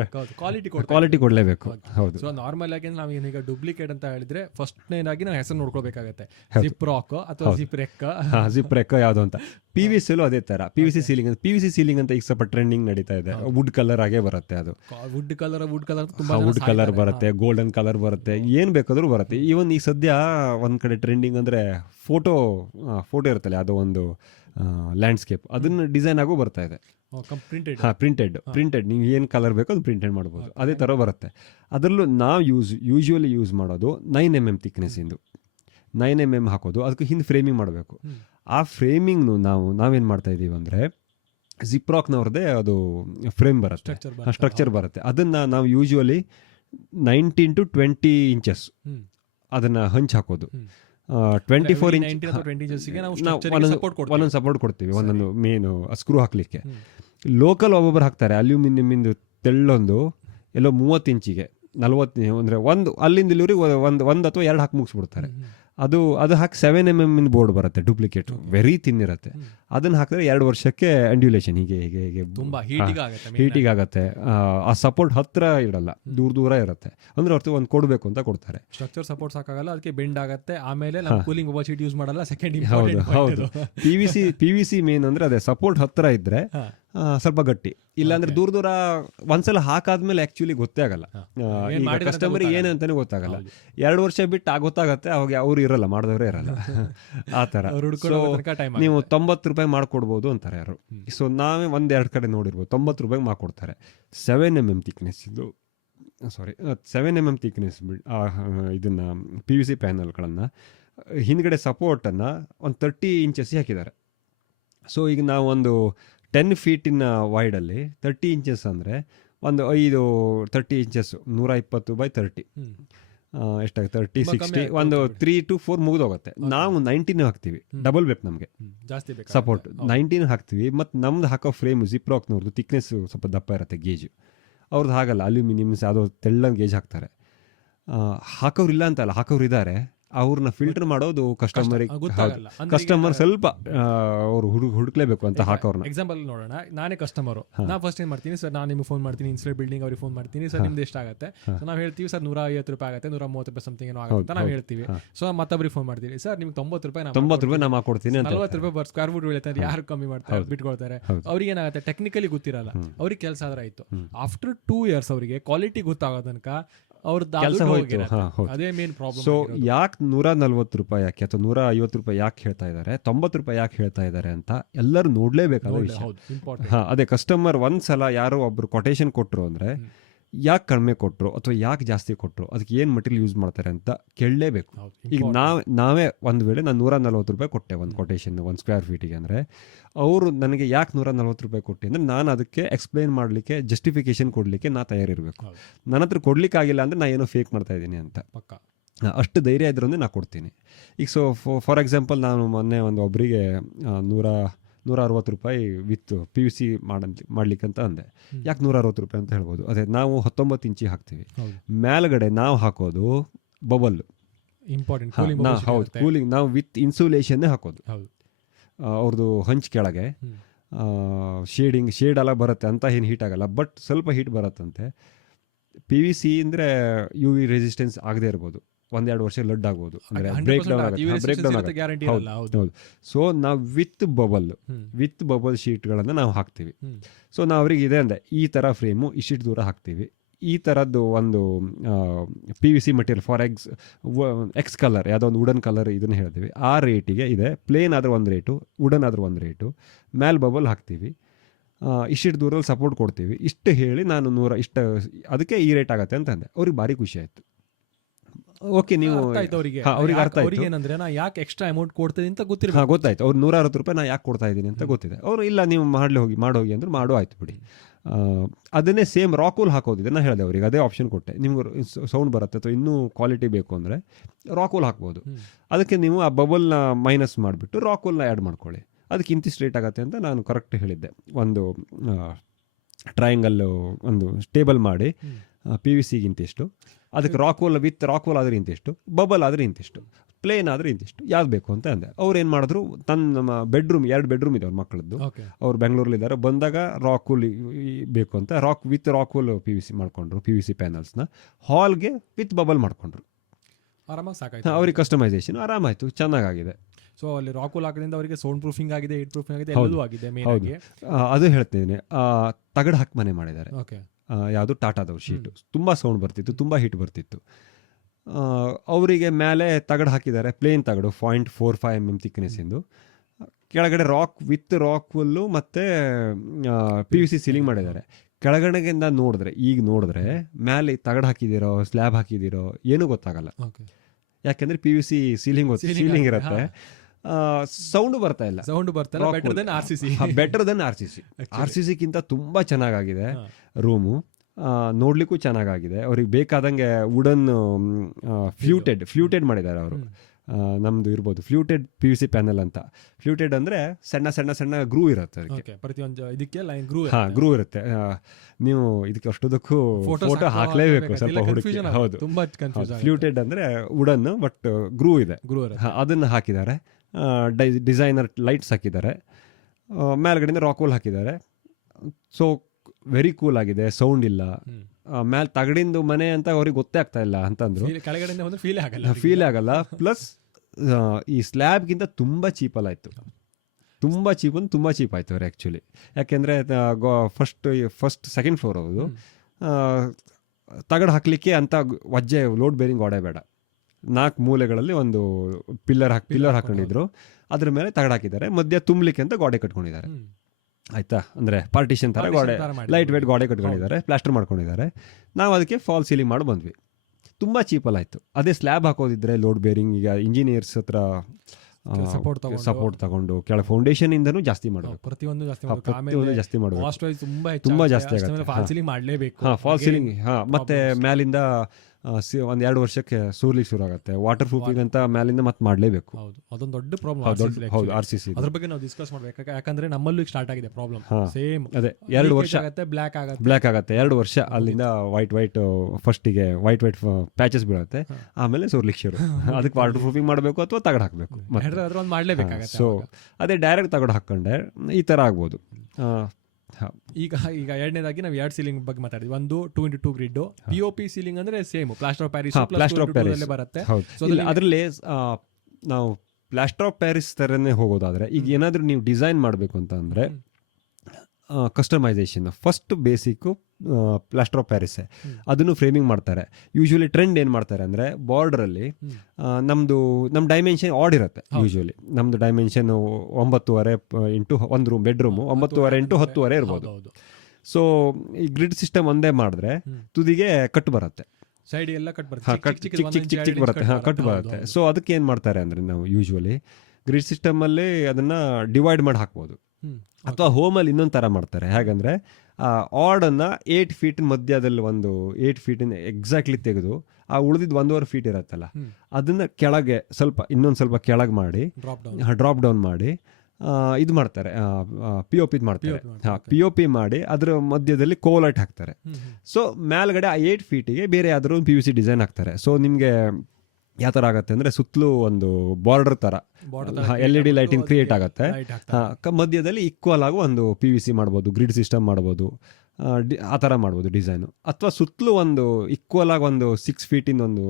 ಕ್ವಾಲಿಟಿ ಕೊಡಲೇಬೇಕು. ಹೌದು. ಸೊ ನಾರ್ಮಲ್ ಆಗಿ ನಾವು ಈಗ ಡುಪ್ಲಿಕೇಟ್ ಅಂತ ಹೇಳಿದ್ರೆ ಫಸ್ಟ್ನೇದಾಗಿ ನಾವು ಹೆಸರು ನೋಡ್ಕೋಬೇಕಾಗತ್ತೆ, ಜಿಪ್ರಾಕ್ ಅಥವಾ ಜಿಪ್ರೆಕ್ ಯಾವುದು ಅಂತ. PVC ಅದೇ ತರ PVC ಸೀಲಿಂಗ್ ಅಂತ ಈಗ ಸ್ವಲ್ಪ ಟ್ರೆಂಡಿಂಗ್ ನಡೀತಾ ಇದೆ. ವುಡ್ ಕಲರ್ ಆಗೇ ಬರುತ್ತೆ, ಅದು ವುಡ್ ಕಲರ್ ಬರುತ್ತೆ, ಗೋಲ್ಡನ್ ಕಲರ್ ಬರುತ್ತೆ, ಏನ್ ಬೇಕಾದ್ರೂ ಬರುತ್ತೆ. ಈವನ್ ಈಗ ಸದ್ಯ ಒಂದ್ ಕಡೆ ಟ್ರೆಂಡಿಂಗ್ ಅಂದ್ರೆ ಫೋಟೋ ಇರುತ್ತಲ್ಲ, ಅದು ಒಂದು ಲ್ಯಾಂಡ್ಸ್ಕೇಪ್, ಅದನ್ನ ಡಿಸೈನ್ ಆಗೋ ಬರ್ತಾ ಇದೆ. ಪ್ರಿಂಟೆಡ್ ನೀವು ಏನು ಕಲರ್ ಬೇಕೋ ಅದು ಪ್ರಿಂಟೆಡ್ ಮಾಡ್ಬೋದು, ಅದೇ ಥರ ಬರುತ್ತೆ. ಅದರಲ್ಲೂ ನಾವು ಯೂಶ್ವಲಿ ಯೂಸ್ ಮಾಡೋದು 9mm ಥಿಕ್ನೆಸ್ಸಿಂದು 9mm ಹಾಕೋದು. ಅದಕ್ಕೆ ಹಿಂದೆ ಫ್ರೇಮಿಂಗ್ ಮಾಡಬೇಕು. ಆ ಫ್ರೇಮಿಂಗ್ನು ನಾವೇನು ಮಾಡ್ತಾ ಇದ್ದೀವಿ ಅಂದರೆ ಜಿಪ್ರಾಕ್ನವ್ರದ್ದೇ ಅದು ಫ್ರೇಮ್ ಬರುತ್ತೆ, ಸ್ಟ್ರಕ್ಚರ್ ಬರುತ್ತೆ. ಅದನ್ನು ನಾವು ಯೂಶ್ವಲಿ 19 to 20 ಇಂಚಸ್ ಅದನ್ನು ಹಂಚ್ ಹಾಕೋದು. 24 ಇಂಚ್ ಒಂದೊಂದು ಸಪೋರ್ಟ್ ಕೊಡ್ತೀವಿ, ಒಂದೊಂದು ಮೇನು ಸ್ಕ್ರೂ ಹಾಕ್ಲಿಕ್ಕೆ. ಲೋಕಲ್ ಒಬ್ಬೊಬ್ಬರು ಹಾಕ್ತಾರೆ ಅಲ್ಯೂಮಿನಿಯಮಿಂದು ತೆಳ್ಳೊಂದು, ಎಲ್ಲೋ 30 ಇಂಚಿಗೆ 40, ಅಂದರೆ ಒಂದು ಅಲ್ಲಿಂದ ಇಲ್ಲಿವರೆಗೆ ಒಂದು ಅಥವಾ 2 ಹಾಕಿ ಮುಗಿಸ್ಬಿಡ್ತಾರೆ. ಅದು ಹಾಕಿ 7mm ಬೋರ್ಡ್ ಬರುತ್ತೆ, ಡೂಪ್ಲಿಕೇಟ್, ವೆರಿ ತಿನ್ ಇರುತ್ತೆ. ಅದನ್ನು ಹಾಕಿದ್ರೆ 2 ವರ್ಷಕ್ಕೆ ಅಂಡ್ಯುಲೇಷನ್ ಹೀಗೆ ತುಂಬಾ ಹೀಟಿಗೆ ಆಗುತ್ತೆ. ಆ ಸಪೋರ್ಟ್ ಹತ್ರ ಇರಲ್ಲ, ದೂರ ಇರುತ್ತೆ. ಅಂದ್ರೆ ಅವ್ರು ಒಂದು ಕೊಡಬೇಕು ಅಂತ ಕೊಡ್ತಾರೆ. ಸ್ಟ್ರಕ್ಚರ್ ಸಪೋರ್ಟ್ ಸಾಕಾಗಲ್ಲ, ಅದಕ್ಕೆ ಬೆಂಡ್ ಆಗುತ್ತೆ. ಆಮೇಲೆ ಕೂಲಿಂಗ್ ಓವರ್ ಯೂಸ್ ಮಾಡಲ್ಲ. ಸೆಕೆಂಡ್ ಹೌದು. PVC ಮೇನ್ ಅಂದ್ರೆ ಅದೇ ಸಪೋರ್ಟ್ ಹತ್ರ ಇದ್ರೆ ಸ್ವಲ್ಪ ಗಟ್ಟಿ, ಇಲ್ಲಾಂದ್ರೆ ದೂರ ಒಂದ್ಸಲ ಹಾಕಾದ್ಮೇಲೆ ಆಕ್ಚುಲಿ ಗೊತ್ತೇ ಆಗಲ್ಲ, ಕಸ್ಟಮರ್ ಏನು ಅಂತಾನೆ ಗೊತ್ತಾಗಲ್ಲ. 2 ವರ್ಷ ಬಿಟ್ಟು ಗೊತ್ತಾಗತ್ತೆ, ಅವಾಗ ಅವ್ರು ಇರಲ್ಲ, ಮಾಡಿದವರೇ ಇರಲ್ಲ. ಆ ತರ ನೀವು 90 ರೂಪಾಯಿ ಮಾಡ್ಕೊಡ್ಬೋದು ಅಂತಾರೆ ಯಾರು. ಸೊ ನಾವೇ 1-2 ಕಡೆ ನೋಡಿರ್ಬೋದು 90 ರೂಪಾಯಿಗೆ ಮಾಡ್ಕೊಡ್ತಾರೆ. 7mm ಥಿಕ್ನೆಸ್ ಇದು 7mm ಥಿಕ್ನೆಸ್ ಇದನ್ನ PVC ಪ್ಯಾನಲ್ಗಳನ್ನು ಹಿಂದ್ಗಡೆ ಸಪೋರ್ಟನ್ನು ಒಂದು 30 ಇಂಚಸ್ ಹಾಕಿದ್ದಾರೆ. ಸೊ ಈಗ ನಾವು ಒಂದು 10 ಫೀಟಿನ ವೈಡಲ್ಲಿ 30 ಇಂಚಸ್ ಅಂದರೆ ಒಂದು 30 ಇಂಚಸ್ 120/30 ಎಷ್ಟಾಗುತ್ತೆ, 30, 60, ಒಂದು 3 to 4 ಮುಗಿದೋಗುತ್ತೆ. ನಾವು 19 ಹಾಕ್ತೀವಿ, ಡಬಲ್ ಬೇಕು ನಮಗೆ ಸಪೋರ್ಟ್, 19 ಹಾಕ್ತೀವಿ. ಮತ್ತು ನಮ್ದು ಹಾಕೋ ಫ್ರೇಮ್ ಜಿಪ್ರಾಕ್ನವ್ರದ್ದು ಥಿಕ್ನೆಸ್ ಸ್ವಲ್ಪ ದಪ್ಪ ಇರುತ್ತೆ, ಗೇಜು. ಅವ್ರದ್ದು ಹಾಗಲ್ಲ, ಅಲ್ಯೂಮಿನಿಯಮ್ಸ್ ಅದು ತೆಳ್ಳನ ಗೇಜ್ ಹಾಕ್ತಾರೆ. ಹಾಕೋರು ಇಲ್ಲ ಅಂತಲ್ಲ, ಹಾಕೋರು ಇದ್ದಾರೆ. ಅವ್ರನ್ನ ಫಿಲ್ಟರ್ ಮಾಡೋದು ಕಸ್ಟಮರಿಗೆ, ಗೊತ್ತಾಗಲ್ಲ. ಕಸ್ಟಮರ್ ಸ್ವಲ್ಪ ಅವ್ರು ಹುಡುಕ್ಲೇಬೇಕು ಅಂತ ಹಾಕೋರ್ನ. ಎಕ್ಸಾಂಪಲ್ ನೋಡೋಣ, ನಾನೇ ಕಸ್ಟಮರ್, ನಾ ಫಸ್ಟ್ ಏನ್ ಮಾಡ್ತೀನಿ ಸರ್, ನಾನು ನಿಮ್ಗೆ ಫೋನ್ ಮಾಡ್ತೀನಿ, ಇನ್ಸ್ಟೇಟ್ ಬಿಲ್ಡಿಂಗ್ ಅವ್ರಿಗೆ ಫೋನ್ ಮಾಡ್ತೀನಿ, ಸರ್ ನಿಮ್ದು ಎಷ್ಟಾಗುತ್ತೆ, ಸೊ ನಾವು ಹೇಳ್ತೀವಿ ಸರ್ 150 ರೂಪಾಯಿ ಆಗುತ್ತೆ, 130 ರೂಪಾಯಿ ಸಮಥಿಂಗ್ ಏನೋ ಆಗುತ್ತೆ ನಾವು ಹೇಳ್ತೀವಿ. ಸೊ ಮತ್ತೊಬ್ಬರಿಗೆ ಫೋನ್ ಮಾಡ್ತೀವಿ, ಸರ್ ನಿಮ್ಗೆ 90 ರೂಪಾಯಿ ನಾ ಮಾಡ್ಕೊಡ್ತೀನಿ ಅಂತ. 40 ರೂಪಾಯಿ ಬರ್ ಸ್ಕ್ವೇರ್ ಫುಟ್ ಬೀಳುತ್ತೆ, ಯಾರು ಕಮ್ಮಿ ಮಾಡ್ತಾರೆ, ಬಿಟ್ಕೊಳ್ತಾರೆ. ಅವ್ರಿಗೆ ಏನಾಗುತ್ತೆ, ಟೆಕ್ನಿಕಲಿ ಗೊತ್ತಿರಲ್ಲ, ಅವ್ರಿಗೆ ಕೆಲಸ ಆದ್ರೆ ಆಯ್ತು. ಆಫ್ಟರ್ 2 years ಅವರಿಗೆ ಕ್ವಾಲಿಟಿ ಗೊತ್ತಾಗೋ ತನಕ ಕೆಲಸ ಹೋಯ್ತು. ಅದೇ ಮೇನ್ ಪ್ರಾಬ್ಲಮ್. ಸೊ ಯಾಕೆ 140 ರೂಪಾಯಿ ಯಾಕೆ ಅಥವಾ 150 ರೂಪಾಯಿ ಯಾಕೆ ಹೇಳ್ತಾ ಇದ್ದಾರೆ, 90 ರೂಪಾಯಿ ಯಾಕೆ ಹೇಳ್ತಾ ಇದ್ದಾರೆ ಅಂತ ಎಲ್ಲರೂ ನೋಡ್ಲೇಬೇಕಾದ ವಿಷಯ. ಅದೇ ಕಸ್ಟಮರ್ ಒಂದ್ಸಲ ಯಾರೋ ಒಬ್ರು ಕೊಟೇಶನ್ ಕೊಟ್ರು ಅಂದ್ರೆ ಯಾಕೆ ಕಡಿಮೆ ಕೊಟ್ರು ಅಥವಾ ಯಾಕೆ ಜಾಸ್ತಿ ಕೊಟ್ರು, ಅದಕ್ಕೆ ಏನು ಮಟೀರಿಯಲ್ ಯೂಸ್ ಮಾಡ್ತಾರೆ ಅಂತ ಕೇಳಲೇಬೇಕು. ಈಗ ನಾವೇ ಒಂದು ವೇಳೆ ನಾನು 140 ರೂಪಾಯಿ ಕೊಟ್ಟೆ ಒಂದು ಕೊಟೇಶನ್ 1 ಸ್ಕ್ವೇರ್ ಫೀಟಿಗೆ ಅಂದರೆ, ಅವರು ನನಗೆ ಯಾಕೆ 140 ರೂಪಾಯಿ ಕೊಟ್ಟೆ ಅಂದರೆ ನಾನು ಅದಕ್ಕೆ ಎಕ್ಸ್ಪ್ಲೈನ್ ಮಾಡಲಿಕ್ಕೆ, ಜಸ್ಟಿಫಿಕೇಶನ್ ಕೊಡಲಿಕ್ಕೆ ನಾ ತಯಾರಿರಬೇಕು. ನನ್ನ ಹತ್ರ ಕೊಡ್ಲಿಕ್ಕಾಗಿಲ್ಲ ಅಂದರೆ ನಾ ಏನೋ ಫೇಕ್ ಮಾಡ್ತಾ ಇದ್ದೀನಿ ಅಂತ ಅಷ್ಟು ಧೈರ್ಯ ಇದ್ರೂ ನಾ ಕೊಡ್ತೀನಿ. ಈಗ ಸೊ ಫಾರ್ ಎಕ್ಸಾಂಪಲ್ ನಾನು ಮೊನ್ನೆ ಒಬ್ಬರಿಗೆ 160 ರೂಪಾಯಿ ವಿತ್ PVC ಮಾಡ್ಲಿಕ್ಕಂತ ಅಂದೆ. ಯಾಕೆ 160 ರೂಪಾಯಿ ಅಂತ ಹೇಳ್ಬೋದು. ಅದೇ ನಾವು 19 ಇಂಚಿ ಹಾಕ್ತೀವಿ, ಮೇಲ್ಗಡೆ ನಾವು ಹಾಕೋದು ಬಬಲ್, ಹೌದು ಕೂಲಿಂಗ್, ನಾವು ವಿತ್ ಇನ್ಸುಲೇಷನ್ನೇ ಹಾಕೋದು. ಅವ್ರದ್ದು ಹಂಚ್ ಕೆಳಗೆ ಶೇಡ್ ಎಲ್ಲ ಬರುತ್ತೆ ಅಂತ ಏನು ಹೀಟ್ ಆಗಲ್ಲ, ಬಟ್ ಸ್ವಲ್ಪ ಹೀಟ್ ಬರುತ್ತಂತೆ. PVC ಅಂದರೆ UV ರೆಸಿಸ್ಟೆನ್ಸ್ ಆಗದೆ ಇರ್ಬೋದು, 1-2 ವರ್ಷ ಲಡ್ ಆಗ್ಬೋದು, ಅಂದರೆ ಬ್ರೇಕ್ ಡೌನ್ ಆಗುತ್ತೆ. ಹೌದು. ಸೊ ನಾವು ವಿತ್ ಬಬಲ್ ಶೀಟ್ಗಳನ್ನು ನಾವು ಹಾಕ್ತೀವಿ. ಸೊ ನಾವು ಅವ್ರಿಗೆ ಇದೆ ಅಂದರೆ ಈ ಥರ ಫ್ರೇಮು ಇಷ್ಟಿಷ್ಟು ದೂರ ಹಾಕ್ತೀವಿ, ಈ ಥರದ್ದು ಒಂದು PVC material for X colour, ಯಾವುದೋ ಒಂದು ವುಡನ್ ಕಲರ್ ಇದನ್ನು ಹೇಳ್ತೀವಿ, ಆ ರೇಟಿಗೆ ಇದೆ. ಪ್ಲೇನ್ ಆದ್ರೆ ಒಂದು ರೇಟು, ವುಡನ್ ಆದ್ರೆ ಒಂದು ರೇಟು, ಮ್ಯಾಲ್ ಬಬಲ್ ಹಾಕ್ತೀವಿ, ಇಷ್ಟಿಷ್ಟು ದೂರಲ್ಲಿ ಸಪೋರ್ಟ್ ಕೊಡ್ತೀವಿ, ಇಷ್ಟು ಹೇಳಿ ನಾನು 100 ಇಷ್ಟು ಅದಕ್ಕೆ ಈ ರೇಟ್ ಆಗುತ್ತೆ ಅಂತ ಅಂದೆ. ಅವ್ರಿಗೆ ಭಾರಿ ಖುಷಿ ಆಯಿತು. ಓಕೆ, ನೀವು ಅವ್ರಿಗೆ ಅರ್ಥ ಆಯ್ತು ಏನಂದ್ರೆ ನಾ ಯಾಕೆ ಎಕ್ಸ್ಟ್ರಾ ಅಮೌಂಟ್ ಕೊಡ್ತೀನಿ ಅಂತ ಗೊತ್ತಿರಬೇಕು. ಗೊತ್ತಾಯ್ತು, ಅವ್ರು 160 ರೂಪಾಯಿ ನಾ ಯಾಕೆ ಕೊಡ್ತಾ ಇದ್ದೀನಿ ಅಂತ ಗೊತ್ತಿದೆ. ಅವರು ಇಲ್ಲ ನೀವು ಮಾಡೋಗಿ ಅಂದ್ರೆ ಮಾಡೋ ಆಯ್ತು ಬಿಡಿ. ಅದನ್ನೇ ಸೇಮ್ ರಾಕೂಲ್ ಹಾಕೋದಿದೆ, ನಾನು ಹೇಳಿದೆ ಅವ್ರಿಗೆ ಅದೇ ಆಪ್ಷನ್ ಕೊಟ್ಟೆ. ನಿಮ್ಗೆ ಸೌಂಡ್ ಬರುತ್ತೆ ಅಥವಾ ಇನ್ನೂ ಕ್ವಾಲಿಟಿ ಬೇಕು ಅಂದರೆ ರಾಕೂಲ್ ಹಾಕ್ಬೋದು. ಅದಕ್ಕೆ ನೀವು ಆ ಬಬಲ್ನ ಮೈನಸ್ ಮಾಡಿಬಿಟ್ಟು ರಾಕೂಲ್ನ ಆ್ಯಡ್ ಮಾಡ್ಕೊಳ್ಳಿ, ಅದಕ್ಕೆ ಇಂತಿಷ್ಟು ರೇಟ್ ಆಗುತ್ತೆ ಅಂತ ನಾನು ಕರೆಕ್ಟ್ ಹೇಳಿದ್ದೆ. ಒಂದು ಟ್ರಯಾಂಗಲ್ಲು ಒಂದು ಟೇಬಲ್ ಮಾಡಿ PVCಗೆ ಇಂತಿಷ್ಟು, ಅದಕ್ಕೆ ವಿತ್ ರಾಕೂಲ್ ಆದರೆ ಇಂತಿಷ್ಟು, ಬಬಲ್ ಆದರೆ ಇಂತಿಷ್ಟು, ಪ್ಲೇನ್ ಆದರೆ ಇಂತಿಷ್ಟು, ಯಾವ್ದು ಬೇಕು ಅಂತ ಅಂದೆ. ಅವ್ರು ಏನು ಮಾಡಿದ್ರು, ನಮ್ಮ ಬೆಡ್ರೂಮ್ 2 ಬೆಡ್ರೂಮ್ ಇದೆ ಅವ್ರ ಮಕ್ಕಳದ್ದು, ಅವ್ರು ಬೆಂಗಳೂರಲ್ಲಿದ್ದಾರೆ, ಬಂದಾಗ ರಾಕೂಲ್ ಬೇಕು ಅಂತ ವಿತ್ ರಾಕೂಲ್ PVC ಮಾಡ್ಕೊಂಡ್ರು, PVC ಪ್ಯಾನಲ್ಸ್ನ ಹಾಲ್ಗೆ ವಿತ್ ಬಬಲ್ ಮಾಡ್ಕೊಂಡ್ರು. ಆರಾಮಾಗಿ ಸಾಕಾಯ್ತು, ಅವ್ರಿಗೆ ಕಸ್ಟಮೈಸೇಷನ್ ಆರಾಮಾಯ್ತು, ಚೆನ್ನಾಗಿದೆ. ಸೊ ಅಲ್ಲಿ ರಾಕೂಲ್ ಹಾಕೋದ್ರಿಂದ ಅವರಿಗೆ ಸೌಂಡ್ ಪ್ರೂಫಿಂಗ್ ಆಗಿದೆ, ಹೀಟ್ ಪ್ರೂಫಿಂಗ್ ಆಗಿದೆ, ಎಲ್ಲವೂ ಆಗಿದೆ. ಅದು ಹೇಳ್ತಿದ್ದೀನಿ. ತಗಡು ಹಾಕಿ ಮನೆ ಮಾಡಿದ್ದಾರೆ, ಯಾವುದು ಟಾಟಾದವ್ರ ಶೀಟು, ತುಂಬ ಸೌಂಡ್ ಬರ್ತಿತ್ತು, ತುಂಬ ಹೀಟ್ ಬರ್ತಿತ್ತು. ಅವರಿಗೆ ಮೇಲೆ ತಗಡು ಹಾಕಿದ್ದಾರೆ, ಪ್ಲೇನ್ ತಗಡು 0.45 mm ಥಿಕ್ನೆಸ್ಸಿಂದು, ಕೆಳಗಡೆ ವಿತ್ ರಾಕ್ವುಲ್ಲು ಮತ್ತು PVC ಸೀಲಿಂಗ್ ಮಾಡಿದ್ದಾರೆ. ಕೆಳಗಡೆಗಿಂದ ನೋಡಿದ್ರೆ ಮೇಲೆ ತಗಡು ಹಾಕಿದಿರೋ ಸ್ಲ್ಯಾಬ್ ಹಾಕಿದಿರೋ ಏನೂ ಗೊತ್ತಾಗಲ್ಲ, ಯಾಕೆಂದ್ರೆ PVC ಸೀಲಿಂಗ್ ಇರುತ್ತೆ. ಸೌಂಡ್ ಬರ್ತಾ ಇಲ್ಲ, ಬೆಟರ್ ದೆನ್ RCC ಗಿಂತ ತುಂಬಾ ಚೆನ್ನಾಗಿದೆ ರೂಮು, ನೋಡ್ಲಿಕ್ಕೂ ಚೆನ್ನಾಗಿದೆ. ಅವ್ರಿಗೆ ಬೇಕಾದಂಗೆ ವುಡನ್ ಫ್ಲೂಟೆಡ್ ಮಾಡಿದ್ದಾರೆ ಅವರು. ನಮ್ದು ಇರ್ಬೋದು ಫ್ಲೂಟೆಡ್ PVC ಪ್ಯಾನಲ್ ಅಂತ. ಫ್ಲೂಟೆಡ್ ಅಂದ್ರೆ ಸಣ್ಣ ಗ್ರೂ ಇರುತ್ತೆ, ಪ್ರತಿಯೊಂದು ಇದಕ್ಕೆ ಗ್ರೂ ಇರುತ್ತೆ. ನೀವು ಇದಕ್ಕೆ ಅಷ್ಟೊಂದಕ್ಕೂ ಫೋಟೋ ಹಾಕ್ಲೇಬೇಕು, ಸ್ವಲ್ಪ ಹುಡುಕಿ. ಹೌದು, ಫ್ಲೂಟೆಡ್ ಅಂದ್ರೆ ವುಡನ್ ಬಟ್ ಗ್ರೂ ಇದೆ, ಅದನ್ನ ಹಾಕಿದ್ದಾರೆ. ಡಿಸೈನರ್ ಲೈಟ್ಸ್ ಹಾಕಿದ್ದಾರೆ, ಮೇಲ್ಗಡೆಯಿಂದ ರಾಕೂಲ್ ಹಾಕಿದ್ದಾರೆ. ಸೊ ವೆರಿ ಕೂಲ್ ಆಗಿದೆ, ಸೌಂಡ್ ಇಲ್ಲ. ಮೇಲೆ ತಗಡಿಂದು ಮನೆ ಅಂತ ಅವ್ರಿಗೆ ಗೊತ್ತೇ ಆಗ್ತಾ ಇಲ್ಲ ಅಂತಂದ್ರು, ಫೀಲ್ ಆಗಲ್ಲ. ಪ್ಲಸ್ ಈ ಸ್ಲ್ಯಾಬ್ಗಿಂತ ತುಂಬ ಚೀಪಲ್ ಆಯಿತು, ತುಂಬ ಚೀಪ್ ಆಯಿತು ಅವ್ರು ಆ್ಯಕ್ಚುಲಿ. ಯಾಕೆಂದರೆ ಫಸ್ಟ್ ಸೆಕೆಂಡ್ ಫ್ಲೋರ್ ಅವರು ತಗಡು ಹಾಕಲಿಕ್ಕೆ ಅಂತ ವಜ್ಜೆ ಲೋಡ್ ಬೇರಿಂಗ್ ಗೋಡೆ ಬೇಡ, 4 ಮೂಲೆಗಳಲ್ಲಿ ಒಂದು ಪಿಲ್ಲರ್ ಹಾಕೊಂಡಿದ್ರು, ಅದ್ರ ಮೇಲೆ ತಗಡು ಹಾಕಿದ್ದಾರೆ. ಮಧ್ಯ ತುಂಬಲಿಕ್ಕೆ ಅಂತ ಗೋಡೆ ಕಟ್ಕೊಂಡಿದ್ದಾರೆ, ಆಯ್ತಾ. ಅಂದರೆ ಪಾರ್ಟಿಷನ್ ಥರ ಗೋಡೆ, ಲೈಟ್ ವೇಟ್ ಗೋಡೆ ಕಟ್ಕೊಂಡಿದ್ದಾರೆ, ಪ್ಲಾಸ್ಟರ್ ಮಾಡ್ಕೊಂಡಿದ್ದಾರೆ. ನಾವು ಅದಕ್ಕೆ ಫಾಲ್ ಸೀಲಿಂಗ್ ಮಾಡಿ ಬಂದ್ವಿ, ತುಂಬ ಚೀಪಲ್ ಆಯಿತು. ಅದೇ ಸ್ಲ್ಯಾಬ್ ಹಾಕೋದಿದ್ರೆ ಲೋಡ್ ಬೇರಿಂಗ್, ಈಗ ಇಂಜಿನಿಯರ್ಸ್ ಹತ್ರ ಸಪೋರ್ಟ್ ತಗೊಂಡು ಕೆಳಗೆ ಫೌಂಡೇಶನ್ ಇಂದನೂ ಜಾಸ್ತಿ ಮಾಡಬೇಕು, ಪ್ರತಿಯೊಂದು ಜಾಸ್ತಿ ಮಾಡಬೇಕು, ತುಂಬಾ ಜಾಸ್ತಿ ಆಗುತ್ತೆ. ಫಾಲ್ ಸೀಲಿಂಗ್, ಮತ್ತೆ ಮೇಲಿಂದ ಒಂದು 2 ವರ್ಷಕ್ಕೆ ಸೂರ್ಲಿಕ್ಕೆ ಶುರು ಆಗುತ್ತೆ. ವಾಟರ್ ಪ್ರೂಫಿಂಗ್ ಅಂತ ಮೇಲಿಂದ ಮತ್ತೆ ಮಾಡಲೇಬೇಕು. ಹೌದು, ಅದೊಂದು ದೊಡ್ಡ ಪ್ರಾಬ್ಲಮ್. ಹೌದು, RCC ಅದ್ರ ಬಗ್ಗೆ ನಾವು ಡಿಸ್ಕಸ್ ಮಾಡ್ಬೇಕು. ಯಾಕಂದ್ರೆ ನಮ್ಮಲ್ಲೂ ಸ್ಟಾರ್ಟ್ ಆಗಿದೆ ಪ್ರಾಬ್ಲಮ್. ಸೇಮ್ ಅದೇ 2 ವರ್ಷ ಬ್ಲ್ಯಾಕ್ ಆಗುತ್ತೆ. 2 ವರ್ಷ ಅಲ್ಲಿಂದ ವೈಟ್ ಫಸ್ಟಿಗೆ ವೈಟ್ ಪ್ಯಾಚಸ್ ಬೀಳುತ್ತೆ, ಆಮೇಲೆ ಸೂರ್ಲಿಕ್ಕೆ ಶುರು. ಅದಕ್ಕೆ ವಾಟರ್ ಪ್ರೂಫಿಂಗ್ ಮಾಡಬೇಕು ಅಥವಾ ತಗಡು ಹಾಕಬೇಕು. ಮಾಡ್ಲೇಬೇಕಾಗತ್ತೆ. ಸೊ ಅದೇ ಡೈರೆಕ್ಟ್ ತಗಡು ಹಾಕೊಂಡ್ರೆ ಈ ತರ ಆಗ್ಬೋದು. ಈಗ ಎರಡನೇದಾಗಿ ನಾವು 2 ಸೀಲಿಂಗ್ ಬಗ್ಗೆ ಮಾತಾಡಿದ್ವಿ. ಒಂದು 2x2 ಗ್ರಿಡ್. POP ಸೀಲಿಂಗ್ ಅಂದ್ರೆ ಸೇಮ್ ಪ್ಲಾಸ್ಟರ್ ಆಫ್ ಪ್ಯಾರಿಸ್ ಬರುತ್ತೆ. ಅದರಲ್ಲಿ ನಾವು ಪ್ಲಾಸ್ಟರ್ ಆಫ್ ಪ್ಯಾರಿಸ್ ತರನೇ ಹೋಗೋದಾದ್ರೆ, ಈಗ ಏನಾದ್ರೂ ನೀವು ಡಿಸೈನ್ ಮಾಡಬೇಕು ಅಂತ ಅಂದ್ರೆ customisation first basic plaster of Paris, ಅದನ್ನು ಫ್ರೇಮಿಂಗ್ ಮಾಡ್ತಾರೆ. ಯೂಶುವಲಿ ಟ್ರೆಂಡ್ ಏನ್ ಮಾಡ್ತಾರೆ ಅಂದ್ರೆ ಬಾರ್ಡರ್ ಅಲ್ಲಿ ನಮ್ಮ ಡೈಮೆನ್ಷನ್ ಆಡ್ ಇರುತ್ತೆ. ಯೂಶುವಲಿ ನಮ್ದು ಡೈಮೆನ್ಷನ್ 9.5 ಇಂಟು ಒಂದು ರೂಮ್, ಬೆಡ್ರೂಮ್ 9.5 ಇಂಟು 10.5 ಇರ್ಬೋದು. ಸೊ ಈ ಗ್ರಿಡ್ ಸಿಸ್ಟಮ್ ಒಂದೇ ಮಾಡಿದ್ರೆ ತುದಿಗೆ ಕಟ್ ಬರುತ್ತೆ, ಸೈಡ್ ಎಲ್ಲ ಚಿಕ್ಕ ಬರುತ್ತೆ, ಕಟ್ ಬರುತ್ತೆ. ಸೊ ಅದಕ್ಕೆ ಏನ್ ಮಾಡ್ತಾರೆ ಅಂದ್ರೆ ನಾವು ಯೂಶುವಲಿ ಗ್ರಿಡ್ ಸಿಸ್ಟಮ್ ಅಲ್ಲಿ ಅದನ್ನ ಡಿವೈಡ್ ಮಾಡಿ ಹಾಕ್ಬೋದು. ಅಥವಾ ಹೋಮಲ್ಲಿ ಇನ್ನೊಂದು ಥರ ಮಾಡ್ತಾರೆ. ಹೇಗಂದ್ರೆ ಆಡನ್ನು 8 ಫೀಟ್ ಮಧ್ಯದಲ್ಲಿ ಒಂದು 8 ಫೀಟಿನ ಎಕ್ಸಾಕ್ಟ್ಲಿ ತೆಗೆದು ಆ ಉಳಿದಿದ್ದು 1.5 ಫೀಟ್ ಇರತ್ತಲ್ಲ, ಅದನ್ನ ಕೆಳಗೆ ಇನ್ನೊಂದು ಸ್ವಲ್ಪ ಕೆಳಗೆ ಮಾಡಿ ಡ್ರಾಪ್ ಡೌನ್ ಮಾಡಿ ಇದು ಮಾಡ್ತಾರೆ, POP ಮಾಡ್ತಾರೆ. POP ಮಾಡಿ ಅದ್ರ ಮಧ್ಯದಲ್ಲಿ ಕೋಲೈಟ್ ಹಾಕ್ತಾರೆ. ಸೊ ಮೇಲ್ಗಡೆ ಆ 8 ಫೀಟಿಗೆ ಬೇರೆ ಯಾವ್ದಾದ್ರು ಒಂದು PVC ಡಿಸೈನ್ ಹಾಕ್ತಾರೆ. ಸೊ ನಿಮಗೆ ಯಾವ ಥರ ಆಗುತ್ತೆ ಅಂದರೆ ಸುತ್ತಲೂ ಒಂದು ಬಾರ್ಡರ್ ಥರ LED ಲೈಟಿಂಗ್ ಕ್ರಿಯೇಟ್ ಆಗುತ್ತೆ. ಮಧ್ಯದಲ್ಲಿ ಈಕ್ವಲ್ ಆಗಿ ಒಂದು PVC ಮಾಡ್ಬೋದು, ಗ್ರಿಡ್ ಸಿಸ್ಟಮ್ ಮಾಡ್ಬೋದು, ಆ ಥರ ಮಾಡ್ಬೋದು ಡಿಸೈನು. ಅಥವಾ ಸುತ್ತಲೂ ಒಂದು ಈಕ್ವಲ್ ಆಗಿ ಒಂದು 6 ಫೀಟಿಂದ ಒಂದು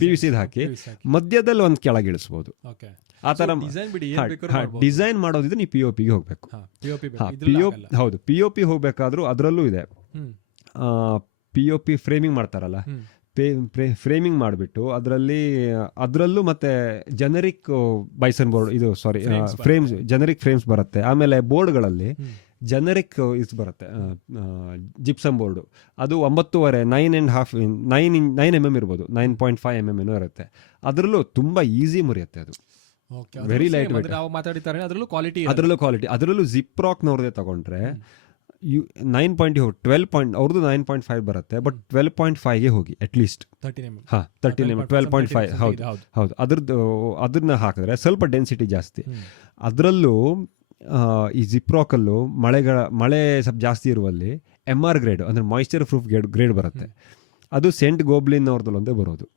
PVC ಹಾಕಿ ಮಧ್ಯದಲ್ಲಿ ಒಂದು ಕೆಳಗೆ ಇಳಿಸ್ಬೋದು. ಆ ಥರ ಡಿಸೈನ್ ಮಾಡೋದಿದ್ರೆ ನೀವು POPಗೆ ಹೋಗ್ಬೇಕು. ಹೌದು, POP ಹೋಗ್ಬೇಕಾದ್ರೂ ಅದರಲ್ಲೂ ಇದೆ. POP ಫ್ರೇಮಿಂಗ್ ಮಾಡ್ತಾರಲ್ಲ, ಫ್ರೇಮಿಂಗ್ ಮಾಡಿಬಿಟ್ಟು ಅದರಲ್ಲೂ ಮತ್ತೆ ಜನರಿಕ್ ಬೈಸನ್ ಬೋರ್ಡ್, ಇದು ಸಾರಿ ಫ್ರೇಮ್ಸ್, ಜನರಿಕ್ ಫ್ರೇಮ್ಸ್ ಬರುತ್ತೆ. ಆಮೇಲೆ ಬೋರ್ಡ್ಗಳಲ್ಲಿ ಜನರಿಕ್ ಇದು ಬರುತ್ತೆ, ಜಿಪ್ಸಮ್ ಬೋರ್ಡು. ಅದು 9.5 9 mm ಇರ್ಬೋದು, 9.5 mm ಏನೋ ಇರುತ್ತೆ. ಅದರಲ್ಲೂ ತುಂಬ ಈಸಿ ಮುರಿಯುತ್ತೆ. ಅದು ವೆರಿ ಲೈಟ್ ವೇಟ್. ಅದರಲ್ಲೂ ಕ್ವಾಲಿಟಿ, ಅದರಲ್ಲೂ ಜಿಪ್ರಾಕ್ನವ್ರದೇ ತಗೊಂಡ್ರೆ 12 9.5 ಬರುತ್ತೆ. ಬಟ್ 12.5ಗೆ ಹೋಗಿ ಅಟ್ಲೀಸ್ಟ್ 13 mm 12.5. ಹೌದು. ಅದನ್ನ ಹಾಕಿದ್ರೆ ಸ್ವಲ್ಪ ಡೆನ್ಸಿಟಿ ಜಾಸ್ತಿ. ಅದರಲ್ಲೂ ಈ ಜಿಪ್ರಾಕಲ್ಲೂ ಮಳೆ ಸ್ವಲ್ಪ ಜಾಸ್ತಿ ಇರುವಲ್ಲಿ MR ಗ್ರೇಡ್ ಅಂದ್ರೆ ಮಾಯಿಶ್ಚರ್ ಪ್ರೂಫ್ ಗ್ರೇಡ್ ಬರುತ್ತೆ. ಅದು ಸೆಂಟ್ ಗೋಬ್ಲಿನ್ ಅವ್ರದ್ದು ಒಂದೇ ಬರೋದು.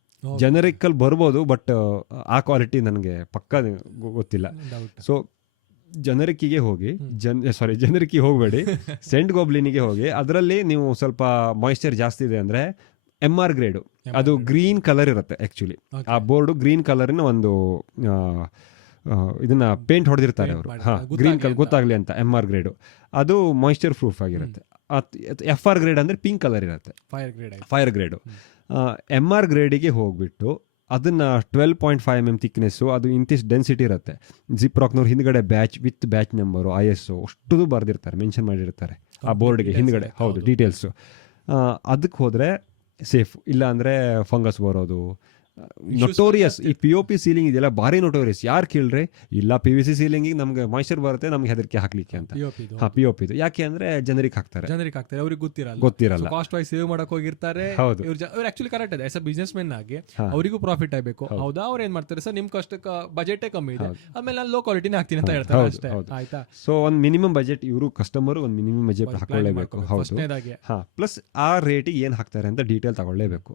ಜನರಿಕಲ್ ಬರ್ಬೋದು, ಬಟ್ ಆ ಕ್ವಾಲಿಟಿ ನನಗೆ ಪಕ್ಕಾ ಗೊತ್ತಿಲ್ಲ. ಸೊ ಜನರಿಕಿಗೆ ಹೋಗಿ, ಜನರಿಕಿಗೆ ಹೋಗಬೇಡಿ, ಸೆಂಟ್ ಗೋಬ್ಲಿನಿಗೆ ಹೋಗಿ. ಅದರಲ್ಲಿ ನೀವು ಸ್ವಲ್ಪ ಮಾಯಿಶ್ಚರ್ ಜಾಸ್ತಿ ಇದೆ ಅಂದರೆ MR ಗ್ರೇಡು, ಅದು ಗ್ರೀನ್ ಕಲರ್ ಇರುತ್ತೆ. ಆ್ಯಕ್ಚುಲಿ ಆ ಬೋರ್ಡು ಗ್ರೀನ್ ಕಲರಿನ ಒಂದು ಇದನ್ನ ಪೇಂಟ್ ಹೊಡೆದಿರ್ತಾರೆ ಅವರು, ಗ್ರೀನ್ ಕಲರ್ ಗೊತ್ತಾಗ್ಲಿ ಅಂತ. MR ಗ್ರೇಡು ಅದು ಮಾಯಿಶ್ಚರ್ ಪ್ರೂಫ್ ಆಗಿರುತ್ತೆ. FR ಗ್ರೇಡ್ ಅಂದರೆ ಪಿಂಕ್ ಕಲರ್ ಇರುತ್ತೆ, ಫೈರ್ ಗ್ರೇಡು. MR ಗ್ರೇಡಿಗೆ ಹೋಗ್ಬಿಟ್ಟು ಅದನ್ನ 12.5 mm ಥಿಕ್ನೆಸ್ಸು, ಅದು ಇಂತಿಷ್ಟು ಡೆನ್ಸಿಟಿ ಇರುತ್ತೆ. ಜಿಪ್ರಾಕ್ನವ್ರು ಹಿಂದ್ಗಡೆ ವಿತ್ ಬ್ಯಾಚ್ ನಂಬರು, ISO ಅಷ್ಟು ಬರೆದಿರ್ತಾರೆ, ಮೆನ್ಷನ್ ಮಾಡಿರ್ತಾರೆ ಆ ಬೋರ್ಡ್ಗೆ ಹಿಂದ್ಗಡೆ. ಹೌದು, ಡೀಟೇಲ್ಸು. ಅದಕ್ಕೆ ಹೋದರೆ ಸೇಫ್. ಇಲ್ಲ ಅಂದರೆ ಫಂಗಸ್ ಬರೋದು ನೊಟೋರಿಯಸ್. ಈ POP ಸೀಲಿಂಗ್ ಇದೆಲ್ಲ ಭಾರಿ ನೊಟೋರಿಯಸ್. ಯಾರು ಕೇಳ್ರಿ, ಇಲ್ಲ PVC ಸೀಲಿಂಗಿಗೆ ನಮ್ಗೆ ಮಾಯಿಶ್ಚರ್ ಬರುತ್ತೆ, ನಮ್ಗೆ ಹೆದರಿಕೆ ಹಾಕ್ಲಿಕ್ಕೆ ಅಂತ. POP ಇದು ಯಾಕೆ ಅಂದ್ರೆ ಜನರಿಗೆ ಹಾಕ್ತಾರೆ, ಅವ್ರಿಗೆ ಗೊತ್ತಿರಲ್ಲ. ಕಾಸ್ಟ್ ವೈಸ್ ಸೇವ್ ಮಾಡಕ್ ಹೋಗಿರ್ತಾರೆ. ಇವ್ರು ಆಕ್ಚುಲಿ ಕರೆಕ್ಟ್ ಇದೆ. ಆಸ್ ಅ ಬಿಸ್ನೆಸ್ ಮೆನ್ ಆಗಿ ಅವರಿಗೂ ಪ್ರಾಫಿಟ್ ಆಗಬೇಕು. ಹೌದಾ, ಅವ್ರು ಏನ್ ಮಾಡ್ತಾರೆ ಸರ್, ನಿಮ್ ಕಷ್ಟಕ್ಕೆ ಬಜೆಟೇ ಕಮ್ಮಿ ಇದೆ, ಆಮೇಲೆ ನಾನು ಲೋ ಕ್ವಾಲಿಟಿನೇ ಹಾಕ್ತೀನಿ ಅಂತ ಹೇಳ್ತಾರೆ ಅಷ್ಟೇ. ಆಯ್ತಾ? ಸೊ ಒಂದು ಮಿನಿಮಮ್ ಬಜೆಟ್, ಇವರು ಕಸ್ಟಮರ್ ಒಂದು ಮಿನಿಮಮ್ ಬಜೆಟ್ ಹಾಕೊಳ್ಳೇಬೇಕು. ಹೌದು. ಪ್ಲಸ್ ಆ ರೇಟಿಗೆ ಏನ್ ಹಾಕ್ತಾರೆ ಅಂತ ಡೀಟೇಲ್ ತಗೊಳ್ಳೇಬೇಕು.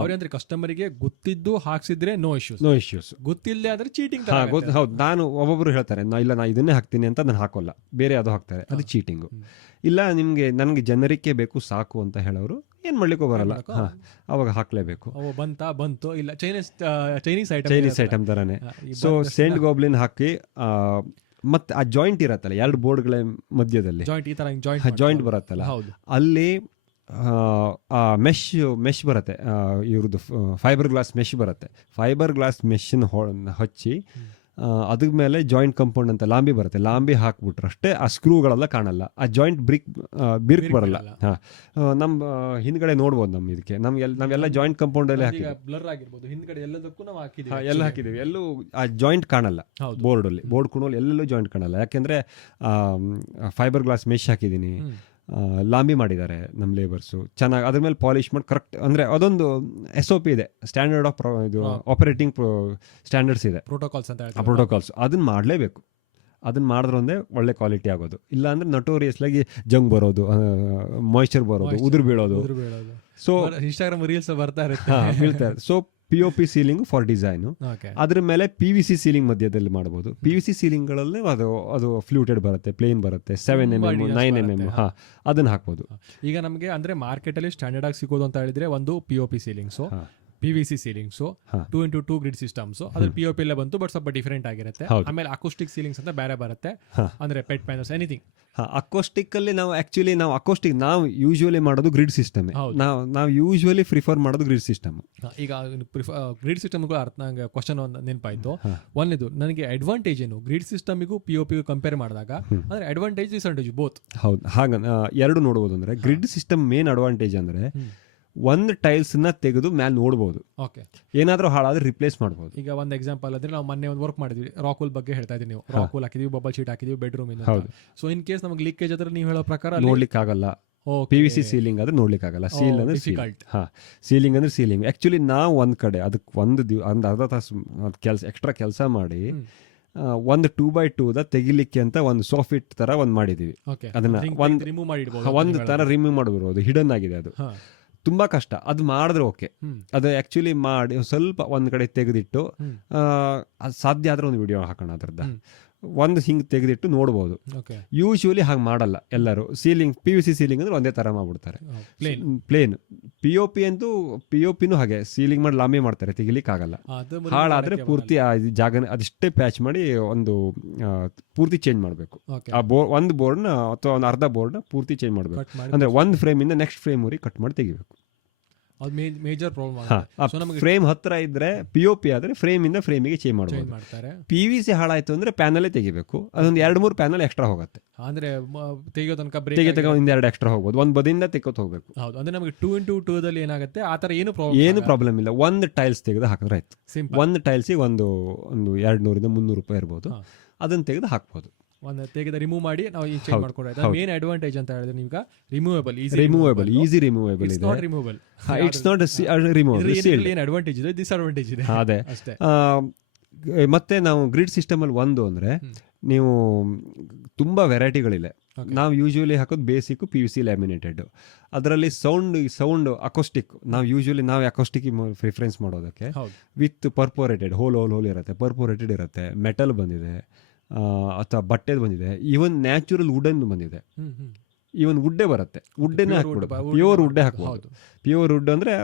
ಅವ್ರಂದ್ರೆ ಕಸ್ಟಮರಿಗೆ ಗೊತ್ತಿದ್ದು ಹಾಕ್ಸಿದ್ರೆ ನೋ ಇಶ್ಯೂಸ್, ಗೊತ್ತಿಲ್ಲದೆ ಆದ್ರೆ ಚೀಟಿಂಗ್. ಹೌದು, ನಾನು ಒಬ್ಬೊಬ್ರು ಹೇಳ್ತಾರೆ ನಾ ಇದನ್ನೇ ಹಾಕ್ತೀನಿ ಅಂತ ನಾನು ಹಾಕೋಲ್ಲ, ಬೇರೆ ಯಾವುದೋ ಹಾಕ್ತಾರೆ, ಅದು ಚೀಟಿಂಗು. ಇಲ್ಲ ನನಗೆ ಜನರಿಕೆ ಬೇಕು ಸಾಕು ಅಂತ ಹೇಳೋರು ಏನ್ ಮಾಡ್ಲಿಕ್ಕೂ ಬರಲ್ಲ, ಅವಾಗ ಹಾಕ್ಲೇಬೇಕು. ಬಂತು ಇಲ್ಲ ಚೈನೀಸ್ ಐಟಮ್ ತರಾನೇ. ಸೊ ಸೆಂಟ್ ಗೋಬ್ಲಿನ್ ಹಾಕಿ, ಮತ್ತೆ ಆ ಜಾಯಿಂಟ್ ಇರತ್ತಲ್ಲ 2 ಬೋರ್ಡ್ಗಳ ಮಧ್ಯದಲ್ಲಿ ಜಾಯಿಂಟ್ ಬರತ್ತಲ್ಲ, ಅಲ್ಲಿ ಮೆಶ್ ಬರುತ್ತೆ. ಇವ್ರದ್ದು ಫೈಬರ್ ಗ್ಲಾಸ್ ಮೆಶ್ ಬರುತ್ತೆ. ಫೈಬರ್ ಗ್ಲಾಸ್ ಮೆಶ್ನ ಹಚ್ಚಿ ಅದ್ರ ಮೇಲೆ ಜಾಯಿಂಟ್ ಕಂಪೌಂಡ್ ಅಂತ ಲಾಂಬಿ ಬರುತ್ತೆ. ಲಾಂಬಿ ಹಾಕ್ಬಿಟ್ರೆ ಅಷ್ಟೇ ಆ ಸ್ಕ್ರೂಗಳೆಲ್ಲ ಕಾಣಲ್ಲ, ಆ ಜಾಯಿಂಟ್ ಬಿರ್ಕ್ ಬರಲ್ಲ. ನಮ್ಮ ಹಿಂದ್ಗಡೆ ನೋಡ್ಬೋದು, ನಮ್ಮ ಇದಕ್ಕೆ ನಾವೆಲ್ಲ ಜಾಯಿಂಟ್ ಕಂಪೌಂಡ್ ಅಲ್ಲಿ ಎಲ್ಲ ಹಾಕಿದ್ದೀವಿ. ಎಲ್ಲೂ ಆ ಜಾಯಿಂಟ್ ಕಾಣಲ್ಲ ಬೋರ್ಡ್ ಕುಣೋಲ್ ಎಲ್ಲೆಲ್ಲೂ ಜಾಯಿಂಟ್ ಕಾಣಲ್ಲ. ಯಾಕೆಂದ್ರೆ ಫೈಬರ್ ಗ್ಲಾಸ್ ಮೆಶ್ ಹಾಕಿದ್ದೀನಿ, ಲಾಂಬಿ ಮಾಡಿದ್ದಾರೆ ನಮ್ಮ ಲೇಬರ್ಸು ಚೆನ್ನಾಗಿ ಅದ್ರ ಮೇಲೆ ಪಾಲಿಷ್ ಮಾಡಿ ಕರೆಕ್ಟ್ ಅಂದರೆ ಅದೊಂದು SOP ಇದೆ, ಸ್ಟ್ಯಾಂಡರ್ಡ್ ಆಫ್ ಇದು ಆಪರೇಟಿಂಗ್ ಸ್ಟ್ಯಾಂಡರ್ಡ್ಸ್ ಇದೆ, ಪ್ರೋಟೋಕಾಲ್ಸ್ ಅಂತ ಹೇಳ್ತಾರೆ. ಪ್ರೋಟೋಕಾಲ್ಸ್ ಅದನ್ನ ಮಾಡಲೇಬೇಕು. ಅದನ್ನ ಮಾಡಿದ್ರೆ ಒಂದೇ ಒಳ್ಳೆ ಕ್ವಾಲಿಟಿ ಆಗೋದು. ಇಲ್ಲಾಂದ್ರೆ ನಟೋರಿಯಸ್ಲಾಗಿ ಜಂಗ್ ಬರೋದು, ಮಾಯ್ಚರ್ ಬರೋದು, ಉದುರು ಬೀಳೋದು. ಸೊ ಇನ್ಸ್ಟಾಗ್ರಾಮ್ ರೀಲ್ಸ್ ಬರ್ತಾ ಇರುತ್ತೆ, ಬೀಳ್ತಾರೆ. So POP ceiling for design, ಅದ್ರ ಮೇಲೆ PVC ಸೀಲಿಂಗ್ ಮಧ್ಯದಲ್ಲಿ ಮಾಡ್ಬೋದು. PVC ಸೀಲಿಂಗ್ಗಳಲ್ಲಿ ಅದು ಫ್ಲೂಟೆಡ್ ಬರುತ್ತೆ, ಪ್ಲೇನ್ ಬರುತ್ತೆ, 7mm 9mm ಅದನ್ನ ಹಾಕ್ಬೋದು. ಈಗ ನಮಗೆ ಅಂದ್ರೆ ಮಾರ್ಕೆಟ್ ಅಲ್ಲಿ ಸ್ಟ್ಯಾಂಡರ್ಡ್ ಆಗಿ ಸಿಗೋದು ಅಂತ ಹೇಳಿದ್ರೆ ಒಂದು POP ceilings, PVC ceilings, 2x2 grid systems, ಅದ್ರ POP ಎಲ್ಲ ಬಂತು, ಬಟ್ ಸ್ವಲ್ಪ ಡಿಫರೆಂಟ್ ಆಗಿರುತ್ತೆ. ಆಮೇಲೆ ಅಕೋಸ್ಟಿಕ್ ಸೀಲಿಂಗ್ಸ್ ಅಂತ ಬೇರೆ ಬರುತ್ತೆ, ಅಂದ್ರೆ ಪೆಟ್ ಪ್ಯಾನಲ್ಸ್ ಎನಿಥಿಂಗ್. ಅಕೋಸ್ಟಿಕ್ ಅಲ್ಲಿ ನಾವು ಆಕ್ಚುಲಿ ನಾವು ಯೂಶುವಲಿ ಮಾಡೋದು ಗ್ರಿಡ್ ಸಿಸ್ಟಮ್. ನಾವು ಯೂಶುವಲಿ ಪ್ರಿಫರ್ ಮಾಡೋದು ಗ್ರಿಡ್ ಸಿಸ್ಟಮ್. ಈಗ ಗ್ರಿಡ್ ಸಿಸ್ಟಮ್ ನಂಗೆ ಕ್ವಶನ್ ಒಂದು ನೆನಪಾಯ್ತು. ಒಂದೇದು ನನಗೆ ಅಡ್ವಾಂಟೇಜ್ ಏನು ಗ್ರಿಡ್ ಸಿಸ್ಟಮಿಗೂ POP ಕಂಪೇರ್ ಮಾಡಿದಾಗ, ಅಂದ್ರೆ ಅಡ್ವಾಂಟೇಜ್ ಡಿಸ್ಅಡ್ವಾಂಟೇಜ್ ಬೋತ್. ಹೌದು, ಹಾಗ ಎರಡು ನೋಡ್ಬೋದು. ಅಂದ್ರೆ ಗ್ರಿಡ್ ಸಿಸ್ಟಮ್ ಮೇನ್ ಅಡ್ವಾಂಟೇಜ್ ಅಂದ್ರೆ ಒಂದು ಟೈಲ್ಸ್ ನ ತೆಗೆದು ಮ್ಯಾಲ್ ನೋಡ್ಬೋದು, ಏನಾದ್ರೂ ಹಾಳಾದ್ರೆ ರಿಪ್ಲೇಸ್ ಮಾಡ್ಬೋದು. ಈಗ ಒಂದು ಎಕ್ಸಾಂಪಲ್ ಅಂದ್ರೆ ನಾವು ಮೊನ್ನೆ ಒಂದು ವರ್ಕ್ ಮಾಡಿದ್ವಿ, ರಾಕೂಲ್ ಬಗ್ಗೆ ಹೇಳ್ತಾ ಇದ್ದೀವಿ. ನೀವು ರಾಕೂಲ್ ಹಾಕಿದೀವಿ, ಬಬಲ್ ಶೀಟ್ ಹಾಕಿದೀವಿ ಬೆಡ್ರೂಮ್ ಇಂದ. ಸೊ ಇನ್ ಕೇಸ್ ನಮಗೆ ಲೀಕೇಜ್ ಆದ್ರೆ ನೀವು ಹೇಳೋ ಪ್ರಕಾರ ನೋಡ್ಲಿಕ್ಕೆ ಆಗಲ್ಲ. PVC ಸೀಲಿಂಗ್ ಆದ್ರೆ ನೋಡ್ಲಿಕ್ಕೆ ಆಗಲ್ಲ. ಸೀಲ್ ಅಂದ್ರೆ ಸೀಲಿಂಗ್ ಅಂದ್ರೆ ಸೀಲಿಂಗ್. ಆಕ್ಚುಲಿ ನಾವು ಒಂದ್ ಕಡೆ ಅದಕ್ಕೆ ಒಂದು ಅರ್ಧ ತಾಸು ಎಕ್ಸ್ಟ್ರಾ ಕೆಲಸ ಮಾಡಿ ಒಂದು 2x2 ತೆಗಿಲಿಕ್ಕೆ ಅಂತ ಒಂದು ಸಾಫ್ಟ್ ತರ ಒಂದ್ ಮಾಡಿದೀವಿ. ಅದನ್ನ ಒಂದು ತರ ರಿಮೂವ್ ಮಾಡಬಹುದು, ಹಿಡನ್ ಆಗಿದೆ ಅದು. ತುಂಬಾ ಕಷ್ಟ. ಅದು ಮಾಡಿದ್ರೆ ಓಕೆ, ಅದು ಆಕ್ಚುಲಿ ಮಾಡಿ ಸ್ವಲ್ಪ ಒಂದ್ ಕಡೆ ತೆಗೆದಿಟ್ಟು ಅದು ಸಾಧ್ಯ ಆದ್ರೆ ಒಂದು ವಿಡಿಯೋ ಹಾಕೋಣ ಅದ್ರದ್ದು. ಒಂದು ಹಿಂಗ್ ತೆಗೆದಿಟ್ಟು ನೋಡ್ಬೋದು. ಯೂಶುವಲಿ ಹಾಗೆ ಮಾಡಲ್ಲ ಎಲ್ಲರೂ. ಸೀಲಿಂಗ್ PVC ಸೀಲಿಂಗ್ ಅಂದ್ರೆ ಒಂದೇ ತರ ಮಾಡ್ಬಿಡ್ತಾರೆ, ಪ್ಲೇನ್. POP ಅಂತೂ POPನೂ ಹಾಗೆ ಸೀಲಿಂಗ್ ಮಾಡಿ ಲಾಂಬಿ ಮಾಡ್ತಾರೆ, ತೆಗಿಲಿಕ್ಕೆ ಆಗಲ್ಲ. ಹಾಳಾದ್ರೆ ಪೂರ್ತಿ ಜಾಗ ಅದಿಷ್ಟೇ ಪ್ಯಾಚ್ ಮಾಡಿ ಒಂದು ಪೂರ್ತಿ ಚೇಂಜ್ ಮಾಡಬೇಕು. ಆ ಒಂದು ಬೋರ್ಡ್ನ ಅಥವಾ ಒಂದು ಅರ್ಧ ಬೋರ್ಡ್ನ ಪೂರ್ತಿ ಚೇಂಜ್ ಮಾಡಬೇಕು. ಅಂದ್ರೆ ಒಂದು ಫ್ರೇಮ್ ಇಂದ ನೆಕ್ಸ್ಟ್ ಫ್ರೇಮ್ ವರೆಗೆ ಕಟ್ ಮಾಡಿ ತೆಗಿಬೇಕು. Major problem. ಫ್ರೇಮ್ ಹತ್ರ ಇದ್ರೆ POP ಆದ್ರೆ ಫ್ರೇಮ್ ಇಂದ ಫ್ರೇಮಿಗೆ ಚೇಂಜ್ ಮಾಡಬಹುದು. PVC ಹಾಳಾಯ್ತು ಅಂದ್ರೆ ಪ್ಯಾನಲ್ ತೆಗಿಬೇಕು. ಅದೊಂದು 2-3 ಪ್ಯಾನಲ್ ಎಕ್ಸ್ಟ್ರಾ ಹೋಗುತ್ತೆ. ಅಂದ್ರೆ ತೆಗಿಯೋ ತನಕ ಒಂದ್ 2 ಎಕ್ಸ್ಟ್ರಾ ಹೋಗ್ಬೋದು, ಒಂದ್ ಬದಿಯಿಂದ ತೆಕ್ಕೋತ್ ಹೋಗ್ಬೇಕು. ಹೌದು, ಅಂದ್ರೆ ನಮಗೆ 2x2 ದಲ್ಲಿ ಏನಾಗುತ್ತೆ ಆತರ ಏನು ಪ್ರಾಬ್ಲಮ್ ಇಲ್ಲ. ಒಂದು ಟೈಲ್ಸ್ ತೆಗೆದು ಹಾಕಿದ್ರೆ ಆಯ್ತು. ಒಂದು ಟೈಲ್ಸಿಗೆ ಒಂದು 200-300 ರೂಪಾಯಿ ಇರ್ಬೋದು, ಅದನ್ನ ತೆಗೆದು ಹಾಕ್ಬೋದು. ಒಂದು ತೆಗೆದು ರಿಮೂವ್ ಮಾಡಿ ನಾವು ಈ ಚೇಂಜ್ ಮಾಡ್ಕೊಂಡ್ರೆ ಮೇನ್ ಅಡ್ವಾಂಟೇಜ್ ಅಂತ ಹೇಳಿದ್ರೆ ನಿಮ್ಗೆ ರಿಮೂವೇಬಲ್, ಈಸಿ ಈಸಿ ರಿಮೂವೇಬಲ್ ಇದೆ. Not removable, it's not removable. ಏನು ಅಡ್ವಾಂಟೇಜ್ ಇದೆ, ಡಿಸ್ಅಡ್ವಾಂಟೇಜ್ ಇದೆ ಅದೇ ಅಷ್ಟೇ. ಮತ್ತೆ ನಾವು ಗ್ರಿಡ್ ಸಿಸ್ಟಮ್ ಅಲ್ಲಿ ಒಂದು ಅಂದ್ರೆ ನೀವು ತುಂಬಾ ವೆರೈಟಿಗಳಿದೆ. ನಾವು ಯೂಶುವಲಿ ಹಾಕೋದು ಬೇಸಿಕ್ PVC ಲ್ಯಾಮಿನೇಟೆಡ್. ಅದರಲ್ಲಿ ಸೌಂಡ್ ಅಕೋಸ್ಟಿಕ್. ನಾವು ಅಕೋಸ್ಟಿಕ್ ಪ್ರಿಫರೆನ್ಸ್ ಮಾಡೋದಕ್ಕೆ ವಿತ್ ಪರ್ಪೋರೇಟೆಡ್ ಹೋಲ್ ಇರುತ್ತೆ, ಪರ್ಪೋರೇಟೆಡ್ ಇರುತ್ತೆ, ಮೆಟಲ್ ಬಂದಿದೆ ಅಥವಾ ಬಟ್ಟೆದು ಬಂದಿದೆ, ಈವನ್ ನ್ಯಾಚುರಲ್ ವುಡನ್ ಬಂದಿದೆ. ಈವನ್ ವುಡ್ಡೇ ಬರುತ್ತೆ, ವುಡ್ಡೇನೆ ಹಾಕ್ಬೋದು, ಪ್ಯೂರ್ ವುಡ್ಡೇ ಹಾಕ್ಬೋದು. ಪ್ಯೂರ್ ವುಡ್ ಅಂದರೆ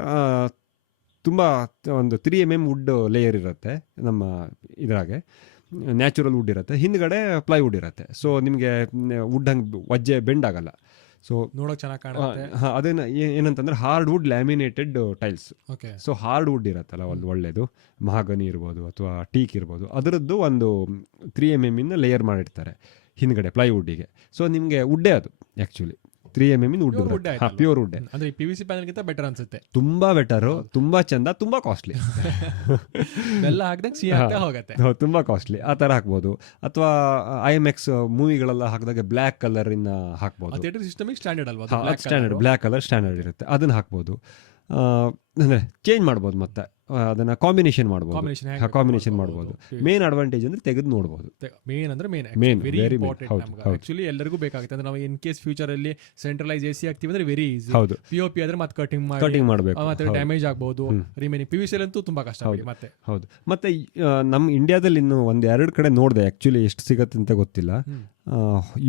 ತುಂಬ ಒಂದು 3mm ವುಡ್ ಲೇಯರ್ ಇರುತ್ತೆ ನಮ್ಮ ಇದ್ರಾಗೆ. ನ್ಯಾಚುರಲ್ ವುಡ್ ಇರುತ್ತೆ, ಹಿಂದ್ಗಡೆ ಪ್ಲೈವುಡ್ ಇರುತ್ತೆ. ಸೊ ನಿಮಗೆ ವುಡ್ ಹಂಗೆ ವಜ್ಜೆ ಬೆಂಡ್ ಆಗಲ್ಲ. ಸೊ ನೋಡೋಕೆ ಚೆನ್ನಾಗಿ ಕಾಣುತ್ತೆ. ಅದನ್ನ ಏನಂತಂದ್ರೆ hard wood laminated tiles. So hard wood ಇರುತ್ತಲ್ಲ ಒಂದು ಒಳ್ಳೇದು, ಮಹಾಗನಿ ಇರ್ಬೋದು ಅಥವಾ ಟೀಕ್ ಇರ್ಬೋದು, ಅದರದ್ದು ಒಂದು 3mm ಇಂದ ಲೇಯರ್ ಮಾಡಿರ್ತಾರೆ ಹಿಂದ್ಗಡೆ ಪ್ಲೈವುಡ್ಡಿಗೆ. ಸೊ ನಿಮಗೆ ವುಡ್ಡೇ ಅದು actually 3mm wood, pure wood. ಅಂದ್ರೆ PVC ಪ್ಯಾನಲ್ ಗಿಂತ ಬೆಟರ್ ಅನ್ಸುತ್ತೆ. ತುಂಬಾ ಬೆಟರು, ತುಂಬಾ ಚಂದ, ತುಂಬಾ ಕಾಸ್ಟ್ಲಿ. ಬೆಲ್ಲ ಹಾಕಿದಾಗ ಸಿಹಿ ಆಗ್ತಾ ಹೋಗುತ್ತೆ, ತುಂಬಾ ಕಾಸ್ಟ್ಲಿ. ಆ ತರ ಹಾಕ್ಬೋದು. ಅಥವಾ IMX ಮೂವಿಗಳೆಲ್ಲ ಹಾಕಿದಾಗ ಬ್ಲ್ಯಾಕ್ ಕಲರ್ ಇಂದ ಹಾಕ್ಬೋದು. ಥಿಯೇಟರ್ ಸಿಸ್ಟಮಿಗೆ ಸ್ಟ್ಯಾಂಡರ್ಡ್ ಅಲ್ವಾ, ಸ್ಟ್ಯಾಂಡರ್ಡ್ ಬ್ಲ್ಯಾಕ್ ಕಲರ್ ಸ್ಟ್ಯಾಂಡರ್ಡ್ ಇರುತ್ತೆ, ಅದನ್ನ ಹಾಕ್ಬೋದು. ಅಂದ್ರೆ ಚೇಂಜ್ ಮಾಡ್ಬೋದು, ಮತ್ತೆ ಅದನ್ನ ಕಾಂಬಿನೇಷನ್ ಮಾಡ್ಬೋದು. ಮೇನ್ ಅಡ್ವಾಂಟೇಜ್ ಅಂದ್ರೆ ತೆಗೆದು ನೋಡಬಹುದು. Main very important. ಆಕ್ಚುಲಿ ಎಲ್ಲರಿಗೂ ಬೇಕಾಗುತ್ತೆ. ಅಂದ್ರೆ ನಾವು ಇನ್ ಕೇಸ್ ಫ್ಯೂಚರ್ ಅಲ್ಲಿ ಸೆಂಟ್ರಲೈಸ್ AC ಆಗ್ತೀವಿ ಅಂದ್ರೆ ವೆರಿ ಈಸಿ. POP ಆದ್ರೆ ಮತ್ತೆ ಕಟಿಂಗ್ ಮಾಡಬೇಕು, ಮತ್ತೆ ಡ್ಯಾಮೇಜ್ ಆಗಬಹುದು. ರಿಮೈನಿಂಗ್ PVC ಅಂತೂ ತುಂಬಾ ಕಷ್ಟ. ಮತ್ತೆ ನಮ್ಮ ಇಂಡಿಯಾದಲ್ಲಿ ಇನ್ನು 1-2 ಕಡೆ ನೋಡಿದೆ, ಆಕ್ಚುಲಿ ಎಷ್ಟು ಸಿಗುತ್ತೆ ಅಂತ ಗೊತ್ತಿಲ್ಲ.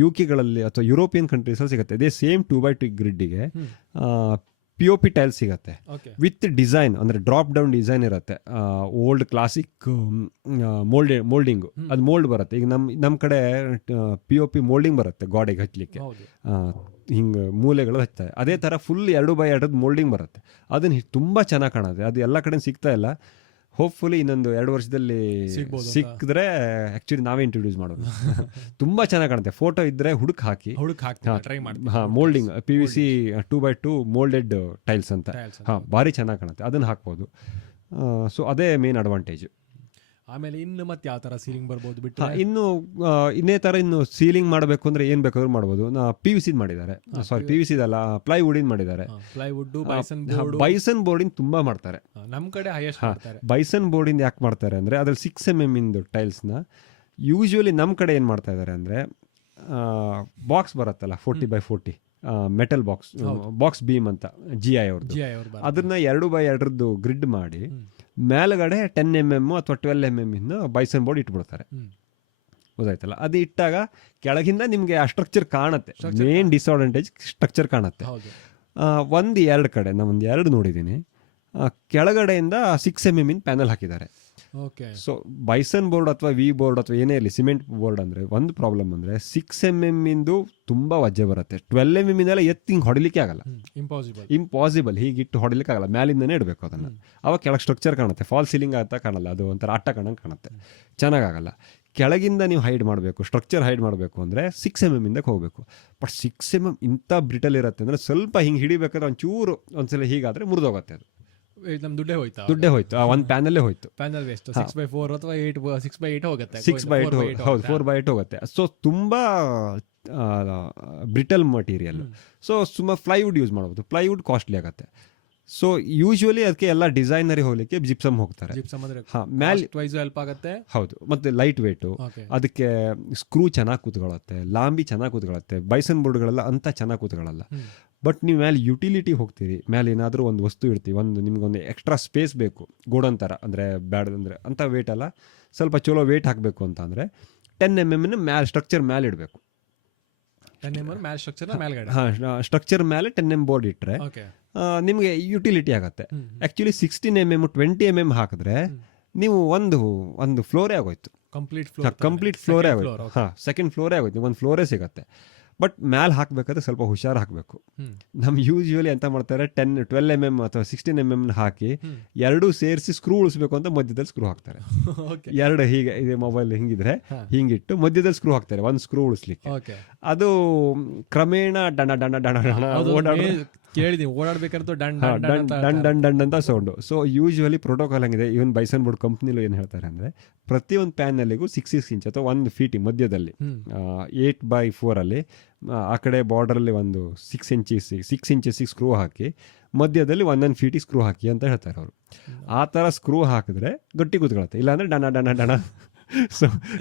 UK-ಗಳಲ್ಲಿ ಅಥವಾ ಯುರೋಪಿಯನ್ ಕಂಟ್ರೀಸ್ ಅಲ್ಲಿ ಸಿಗುತ್ತೆ. ಅದೇ ಸೇಮ್ 2x2 ಗ್ರಿಡ್ಗೆ POP ಟೈಲ್ಸ್ ಸಿಗುತ್ತೆ ವಿತ್ ಡಿಸೈನ್. ಅಂದ್ರೆ ಡ್ರಾಪ್ ಡೌನ್ ಡಿಸೈನ್ ಇರುತ್ತೆ, ಓಲ್ಡ್ ಕ್ಲಾಸಿಕ್ ಮೋಲ್ಡಿಂಗ್. ಅದು ಮೋಲ್ಡ್ ಬರುತ್ತೆ. ಈಗ ನಮ್ಮ ಕಡೆ POP ಮೋಲ್ಡಿಂಗ್ ಬರುತ್ತೆ, ಗೋಡೆಗೆ ಹಚ್ಚಲಿಕ್ಕೆ ಹಿಂಗೆ ಮೂಲೆಗಳು ಹಚ್ತಾರೆ. ಅದೇ ಥರ ಫುಲ್ 2x2 ಮೋಲ್ಡಿಂಗ್ ಬರುತ್ತೆ. ಅದನ್ನ ತುಂಬ ಚೆನ್ನಾಗಿ ಕಾಣುತ್ತೆ. ಅದು ಎಲ್ಲ ಕಡೆ ಸಿಗ್ತಾ ಇಲ್ಲ. ಹೋಪ್ಫುಲಿ ಇನ್ನೊಂದು 2 ವರ್ಷದಲ್ಲಿ ಸಿಕ್ಕಿದ್ರೆ ಆಕ್ಚುಲಿ ನಾವೇ ಇಂಟ್ರೊಡ್ಯೂಸ್ ಮಾಡೋದು. ತುಂಬಾ ಚೆನ್ನಾಗಿ ಕಾಣುತ್ತೆ. ಫೋಟೋ ಇದ್ರೆ ಹುಡುಕ್ ಹಾಕಿ moulding PVC 2x2 moulded tiles ಅಂತ ಭಾರಿ ಚೆನ್ನಾಗಿ ಕಾಣುತ್ತೆ, ಅದನ್ನ ಹಾಕ್ಬೋದು. ಸೊ ಅದೇ ಮೇನ್ ಅಡ್ವಾಂಟೇಜ್. ಆಮೇಲೆ ಇನ್ನು ಮತ್ತೆ ಯಾವ ತರ ಸೀಲಿಂಗ್ ಬರ್ಬೋದು ಬಿಟ್ಟು ಇನ್ನು ಇನ್ನೇ ತರ ಇನ್ನು ಸೀಲಿಂಗ್ ಮಾಡಬೇಕು ಅಂದ್ರೆ ಏನ್ ಬೇಕಾದ್ರೂ ಮಾಡ್ಬೋದು. PVC ಮಾಡಿದ್ದಾರೆ, ಸಾರಿ PVC ಅಲ್ಲ, ಪ್ಲೈವುಡ್ ಮಾಡಿದ್ದಾರೆ. ಪ್ಲೈವುಡ್, ಬೈಸನ್ ಬೋರ್ಡಿಂಗ್ ತುಂಬಾ ಮಾಡ್ತಾರೆ ನಮ್ ಕಡೆ ಹೈಯೆಸ್ಟ್ ಮಾಡ್ತಾರೆ. ಬೈಸನ್ ಬೋರ್ಡಿಂದ ಯಾಕೆ ಮಾಡ್ತಾರೆ ಅಂದ್ರೆ ಅದ್ರಲ್ಲಿ 6mm ಇಂದು ಟೈಲ್ಸ್ ನ ಯೂಶುವಲಿ ನಮ್ ಕಡೆ ಏನ್ ಮಾಡ್ತಾ ಇದಾರೆ ಅಂದ್ರೆ ಬಾಕ್ಸ್ ಬರುತ್ತಲ್ಲ 40x40 ಮೆಟಲ್ ಬಾಕ್ಸ್ ಬೀಮ್ ಅಂತ GI ಅವ್ರದ್ದು, ಅದನ್ನ 2x2 ಗ್ರಿಡ್ ಮಾಡಿ ಮೇಲ್ಗಡೆ 10mm ಅಥವಾ 12mm ಇಂದ ಬೈಸನ್ ಬೋರ್ಡ್ ಇಟ್ಬಿಡ್ತಾರೆ. ಗೊತ್ತಾಯ್ತಲ್ಲ, ಅದು ಇಟ್ಟಾಗ ಕೆಳಗಿಂದ ನಿಮ್ಗೆ ಆ ಸ್ಟ್ರಕ್ಚರ್ ಕಾಣುತ್ತೆ. ಮೇನ್ ಡಿಸ್ಅಡ್ವಾಂಟೇಜ್ ಸ್ಟ್ರಕ್ಚರ್ ಕಾಣುತ್ತೆ. ಎರಡು ಕಡೆ ನಾನು 2 ನೋಡಿದ್ದೀನಿ, ಕೆಳಗಡೆಯಿಂದ 6mm ಇನ್ ಪ್ಯಾನಲ್ ಹಾಕಿದ್ದಾರೆ. ಸೊ ಬೈಸನ್ ಬೋರ್ಡ್ ಅಥವಾ ಬೋರ್ಡ್ ಅಥವಾ ಏನೇ ಇರಲಿ, ಸಿಮೆಂಟ್ ಬೋರ್ಡ್ ಅಂದ್ರೆ ಒಂದು ಪ್ರಾಬ್ಲಮ್ ಅಂದ್ರೆ 6mm ಇಂದು ತುಂಬಾ ವಜ್ಜೆ ಬರುತ್ತೆ. 12mm ಇಂದೆಲ್ಲ ಹಿಂಗೆ ಹೊಡಿಲಿಕ್ಕೆ ಆಗಲ್ಲ, ಇಂಪಾಸಿಬಲ್. ಹೀಗಿಟ್ಟು ಹೊಡಿಲಿಕ್ಕೆ ಆಗಲ್ಲ, ಮ್ಯಾಲಿಂದನೇ ಇಡಬೇಕು ಅದನ್ನ. ಅವಾಗ ಕೆಳಗೆ ಸ್ಟ್ರಕ್ಚರ್ ಕಾಣುತ್ತೆ, ಫಾಲ್ ಸೀಲಿಂಗ್ ಅಂತ ಕಾಣಲ್ಲ, ಅದು ಒಂಥರ ಅಟ್ಟ ಕಾಣಂಗೆ ಕಾಣುತ್ತೆ, ಚೆನ್ನಾಗಾಗಲ್ಲ. ಕೆಳಗಿಂದ ನೀವು ಹೈಡ್ ಮಾಡಬೇಕು, ಸ್ಟ್ರಕ್ಚರ್ ಹೈಡ್ ಮಾಡಬೇಕು ಅಂದರೆ 6mm ಇಂದಕ್ಕೆ ಹೋಗಬೇಕು. ಬಟ್ 6mm ಇಂಥ ಬ್ರಿಟಲ್ ಇರುತ್ತೆ ಅಂದರೆ ಸ್ವಲ್ಪ ಹಿಂಗೆ ಹಿಡಿಬೇಕಾದ್ರೆ ಒಂಚೂರು ಒಂದ್ಸಲ ಹೀಗಾದರೆ ಮುರಿದೋಗುತ್ತೆ, ಅದು ನಮ್ ದುಡ್ಡೇ ಹೋಯ್ತು, ಒಂದು ಪ್ಯಾನಲ್ಲೇ ಹೋಯ್ತು. ಪ್ಯಾನಲ್ ವೇಸ್ಟ್ 6x4 ಅಥವಾ 6x8 ಹೋಗುತ್ತೆ, 6x8 ಹೌದು, 4x8 ಹೋಗುತ್ತೆ. ಸೊ ತುಂಬಾ ಬ್ರಿಟಲ್ ಮಟೀರಿಯಲ್. ಸೊ ಸುಮ್ಮ ಪ್ಲೈವುಡ್ ಯೂಸ್ ಮಾಡ್ಬೋದು. ಪ್ಲೈವುಡ್ ಕಾಸ್ಟ್ಲಿ ಆಗುತ್ತೆ. ಸೊ ಯೂಶುವಲಿ ಅದಕ್ಕೆ ಎಲ್ಲ ಡಿಸೈನರಿ ಹೋಗ್ಲಿಕ್ಕೆ ಜಿಪ್ಸಮ್ ಹೋಗ್ತಾರೆ. ಹೆಲ್ಪ್ ಆಗುತ್ತೆ. ಹೌದು, ಮತ್ತೆ ಲೈಟ್ ವೇಟು, ಅದಕ್ಕೆ ಸ್ಕ್ರೂ ಚೆನ್ನಾಗಿ ಕೂತ್ಕೊಳ್ಳುತ್ತೆ, ಲಾಂಬಿ ಚೆನ್ನಾಗಿ ಕೂತ್ಕೊಳ್ಳುತ್ತೆ. ಬೈಸನ್ ಬೋರ್ಡ್ಗಳೆಲ್ಲ ಅಂತ ಚೆನ್ನಾಗಿ ಕೂತ್ಕೊಳ್ಳಲ್ಲ. ಬಟ್ ನೀವು ಮೇಲೆ ಯುಟಿಲಿಟಿ ಹೋಗ್ತೀರಿ, ಮೇಲೆ ಏನಾದರೂ ಒಂದು ವಸ್ತು ಇಡ್ತೀವಿ, ನಿಮ್ಗೊಂದು ಎಕ್ಸ್ಟ್ರಾ ಸ್ಪೇಸ್ ಬೇಕು, ಗೋಡನ್ ಥರ ಅಂದರೆ ಬ್ಯಾಡದಂದರೆ ಅಂಥ ವೇಟ್ ಅಲ್ಲ, ಸ್ವಲ್ಪ ಚಲೋ ವೇಟ್ ಹಾಕಬೇಕು ಅಂತ ಅಂದರೆ 10mm ಮ್ಯಾಲೆ ಸ್ಟ್ರಕ್ಚರ್ ಮೇಲೆ ಇಡಬೇಕು. 10mm ಸ್ಟ್ರಕ್ಚರ್ ಮೇಲೆ 10mm ಬೋರ್ಡ್ ಇಟ್ಟರೆ ನಿಮಗೆ ಯುಟಿಲಿಟಿ ಆಗುತ್ತೆ. ಆ್ಯಕ್ಚುಲಿ 16mm 20mm ಹಾಕಿದ್ರೆ ನೀವು ಒಂದು ಫ್ಲೋರೇ ಆಗೋಯ್ತು, ಕಂಪ್ಲೀಟ್ ಫ್ಲೋರೇ ಆಗೋಯ್ತು. ಸೆಕೆಂಡ್ ಫ್ಲೋರೇ ಆಗೋಯ್ತು, ಒಂದು ಫ್ಲೋರೇ ಸಿಗುತ್ತೆ. ಬಟ್ ಮ್ಯಾಲೆ ಹಾಕಬೇಕಾದ್ರೆ ಸ್ವಲ್ಪ ಹುಷಾರು ಹಾಕಬೇಕು. ಯೂಶುವಲಿ ಎಂತ ಮಾಡ್ತಾರೆ, 12mm ಅಥವಾ 16mm ಹಾಕಿ ಎರಡೂ ಸೇರಿಸಿ ಸ್ಕ್ರೂ ಉಳಿಸ್ಬೇಕು ಅಂತ ಮಧ್ಯದಲ್ಲಿ ಸ್ಕ್ರೂ ಹಾಕ್ತಾರೆ. ಎರಡು ಹೀಗೆ ಇದೆ, ಮೊಬೈಲ್ ಹಿಂಗಿದ್ರೆ ಹಿಂಗಿಟ್ಟು ಮಧ್ಯದಲ್ಲಿ ಸ್ಕ್ರೂ ಹಾಕ್ತಾರೆ ಒಂದು ಸ್ಕ್ರೂ ಉಳಿಸ್ಲಿಕ್ಕೆ. ಅದು ಕ್ರಮೇಣ ಡಣ ಡಣ ಡಣ ಡಣ ಓಡಾಡ್ಬೇಕಂತ ಡನ್ ಅಂತ ಸೌಂಡು. ಸೊ ಯೂಶುವಲಿ ಪ್ರೋಟೋಕಾಲ್ ಹಂಗಿದೆ. ಈವನ್ ಬೈಸನ್ ಬೋರ್ಡ್ ಕಂಪ್ನಿಲೂ ಏನು ಹೇಳ್ತಾರೆ ಅಂದರೆ ಪ್ರತಿಯೊಂದು ಪ್ಯಾನಲ್ಲಿಗೂ 6 ಇಂಚ್ ಅಥವಾ 1 ಫೀಟ್ ಮಧ್ಯದಲ್ಲಿ 8x4 ಅಲ್ಲಿ ಆ ಕಡೆ ಬಾರ್ಡರಲ್ಲಿ ಒಂದು 6 ಇಂಚಸ್ ಸ್ಕ್ರೂ ಹಾಕಿ ಮಧ್ಯದಲ್ಲಿ 1 ಫೀಟ್ ಸ್ಕ್ರೂ ಹಾಕಿ ಅಂತ ಹೇಳ್ತಾರೆ ಅವರು. ಆ ಥರ ಸ್ಕ್ರೂ ಹಾಕಿದ್ರೆ ಗಟ್ಟಿ ಕೂತ್ಕೊಳುತ್ತೆ, ಇಲ್ಲಾಂದ್ರೆ ಡಣ ಡಣ ಡಣ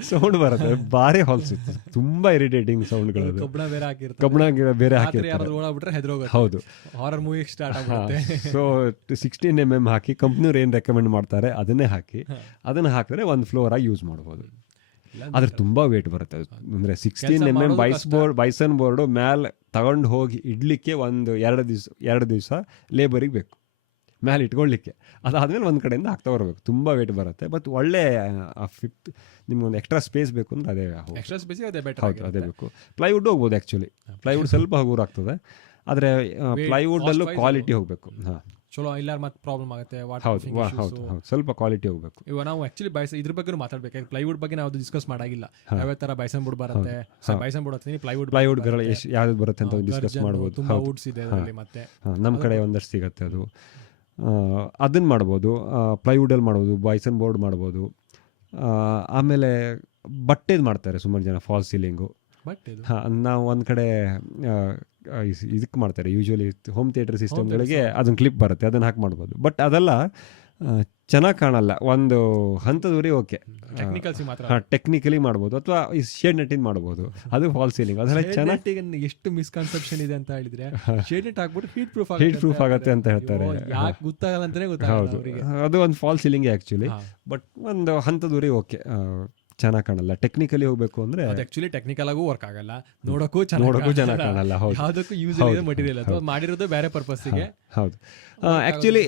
ಸೌಂಡ್ ಬರುತ್ತೆ, ಭಾರಿ ಹೊಲ್ಸುತ್ತೆ, ತುಂಬಾ ಇರಿಟೇಟಿಂಗ್ ಸೌಂಡ್ಗಳು. ಕಬ್ಬಣ ಬೇರೆ ಹಾಕಿರ್ತಾರೆ. ಹೌದು, ಸೊ 16mm ಹಾಕಿ ಕಂಪ್ನಿಯವ್ರು ಏನು ರೆಕಮೆಂಡ್ ಮಾಡ್ತಾರೆ ಅದನ್ನೇ ಹಾಕಿ, ಅದನ್ನ ಹಾಕಿದ್ರೆ ಒಂದು ಫ್ಲೋರ್ ಆಗಿ ಯೂಸ್ ಮಾಡ್ಬೋದು. ಆದ್ರೆ ತುಂಬಾ ವೇಟ್ ಬರುತ್ತೆ. ಅಂದ್ರೆ 16mm ಬೈಸನ್ ಬೋರ್ಡು ಮ್ಯಾಲೆ ತಗೊಂಡು ಹೋಗಿ ಇಡ್ಲಿಕ್ಕೆ ಎರಡು ದಿವಸ ಲೇಬರಿಗೆ ಬೇಕು ಮ್ಯಾಲೆ ಇಟ್ಕೊಳ್ಳಿಕ್ಕೆ. ಅದಾದ್ಮೇಲೆ ಒಂದು ಕಡೆಯಿಂದ ಹಾಕ್ತಾ ಬರಬೇಕು, ತುಂಬ ವೇಟ್ ಬರುತ್ತೆ. ಬಟ್ ಒಳ್ಳೆ ನಿಮ್ಗೊಂದು ಎಕ್ಸ್ಟ್ರಾ ಸ್ಪೇಸ್ ಬೇಕು ಅಂದ್ರೆ ಅದೇ ಬೇಕು. ಪ್ಲೈವುಡ್ ಹೋಗ್ಬೋದು, ಆ್ಯಕ್ಚುಲಿ ಪ್ಲೈವುಡ್ ಸ್ವಲ್ಪ ಹಗುರ ಆಗ್ತದೆ, ಆದರೆ ಪ್ಲೈವುಡ್ ಅಲ್ಲೂ ಕ್ವಾಲಿಟಿ ಹೋಗಬೇಕು. ಚಲೋ, ಇಲ್ಲ ಮತ್ತೆ ಪ್ರಾಬ್ಲಮ್ ಆಗುತ್ತೆ. ಹೌದು, ಸ್ವಲ್ಪ ಕ್ವಾಲಿಟಿ ಹೋಗಬೇಕು. ಇವಾಗ ನಾವು ಆಕ್ಚುಲಿ ಇದ್ರ ಬಗ್ಗೆ ಮಾತಾಡ್ಬೇಕು. ಪ್ಲೈವುಡ್ ಬಗ್ಗೆ ನಾವು ಡಿಸ್ಕಸ್ ಮಾಡಾಗಿಲ್ಲ, ಯಾವ ತರ ಬೈಸನ್ ಬೋರ್ಡ್ ಬರುತ್ತೆ, ಬೈಸನ್ ಬೋರ್ಡ್ ಹತ್ತೀನಿ ಪ್ಲೈವುಡ್ ಯಾವ್ದು ಬರುತ್ತೆ ಅಂತ ಡಿಸ್ಕಸ್ ಮಾಡ್ಬೋದು. ವುಡ್ಸ್ ಇದೆ ಮತ್ತೆ ನಮ್ಮ ಕಡೆ ಒಂದಷ್ಟು ಸಿಗುತ್ತೆ, ಅದು ಅದನ್ನ ಮಾಡ್ಬೋದು. ಪ್ಲೈವುಡಲ್ಲಿ ಮಾಡ್ಬೋದು, ಬೈಸನ್ ಬೋರ್ಡ್ ಮಾಡ್ಬೋದು. ಆಮೇಲೆ ಬಟ್ಟೆದು ಮಾಡ್ತಾರೆ ಸುಮಾರು ಜನ, ಫಾಲ್ ಸೀಲಿಂಗು. ನಾವು ಒಂದು ಕಡೆ ಇದಕ್ಕೆ ಮಾಡ್ತಾರೆ, ಯೂಶುವಲಿ ಹೋಮ್ ಥಿಯೇಟರ್ ಸಿಸ್ಟಮ್ಗಳಿಗೆ ಅದೊಂದು ಕ್ಲಿಪ್ ಬರುತ್ತೆ, ಅದನ್ನು ಹಾಕಿ ಮಾಡ್ಬೋದು. ಬಟ್ ಅದೆಲ್ಲ ಚೆನ್ನಾಗಿ ಕಾಣಲ್ಲ, ಒಂದು ಹಂತದವರೆಗೆ ಓಕೆ, ಟೆಕ್ನಿಕಲಿ ಮಾಡ್ಬೋದು, ಅಥವಾ ಈ ಶೇಡ್ ನೆಟ್ಟಿಂದ ಮಾಡ್ಬೋದು. ಅದು ಫಾಲ್ ಸೀಲಿಂಗ್ ಅದೆಲ್ಲ ಚೆನ್ನಾಗಿ. ಎಷ್ಟು ಮಿಸ್ಕನ್ಸೆಪ್ಷನ್ ಇದೆ ಅಂತ ಹೇಳಿದ್ರೆ, ಶೇಡ್ ನೆಟ್ ಹಾಕ್ಬಿಟ್ಟು ಹೀಟ್ ಪ್ರೂಫ್ ಆಗುತ್ತೆ ಅಂತ ಹೇಳ್ತಾರೆ. ಗೊತ್ತಾಗಲ್ಲ ಅಂತಾನೆ ಗೊತ್ತಾಗಲ್ಲ. ಅದು ಒಂದು ಫಾಲ್ ಸೀಲಿಂಗ್ ಆ್ಯಕ್ಚುಲಿ. ಬಟ್ ಒಂದು ಹಂತದವರೆಗೆ ಓಕೆ, ಚೆನ್ನಾಗಿ ಕಾಣಲ್ಲ. ಟೆಕ್ನಿಕಲಿ ಹೋಗ್ಬೇಕು ಅಂದ್ರೆ ಆಕ್ಚುಲಿ ಟೆಕ್ನಿಕಲ್ ಆಗೂ ವರ್ಕ್ ಆಗಲ್ಲ, ನೋಡೋಕ್ಕೂ ಚೆನ್ನಾಗಿ ಕಾಣಲ್ಲ. ಯಾವುದಕ್ಕೂ ಯೂಸ್ ಇದೆ ಮಟೀರಿಯಲ್, ಅಥವಾ ಮಾಡಿರೋದು ಬೇರೆ ಪರ್ಪಸ್ಗೆ. ಹೌದು, ಆಕ್ಚುಲಿ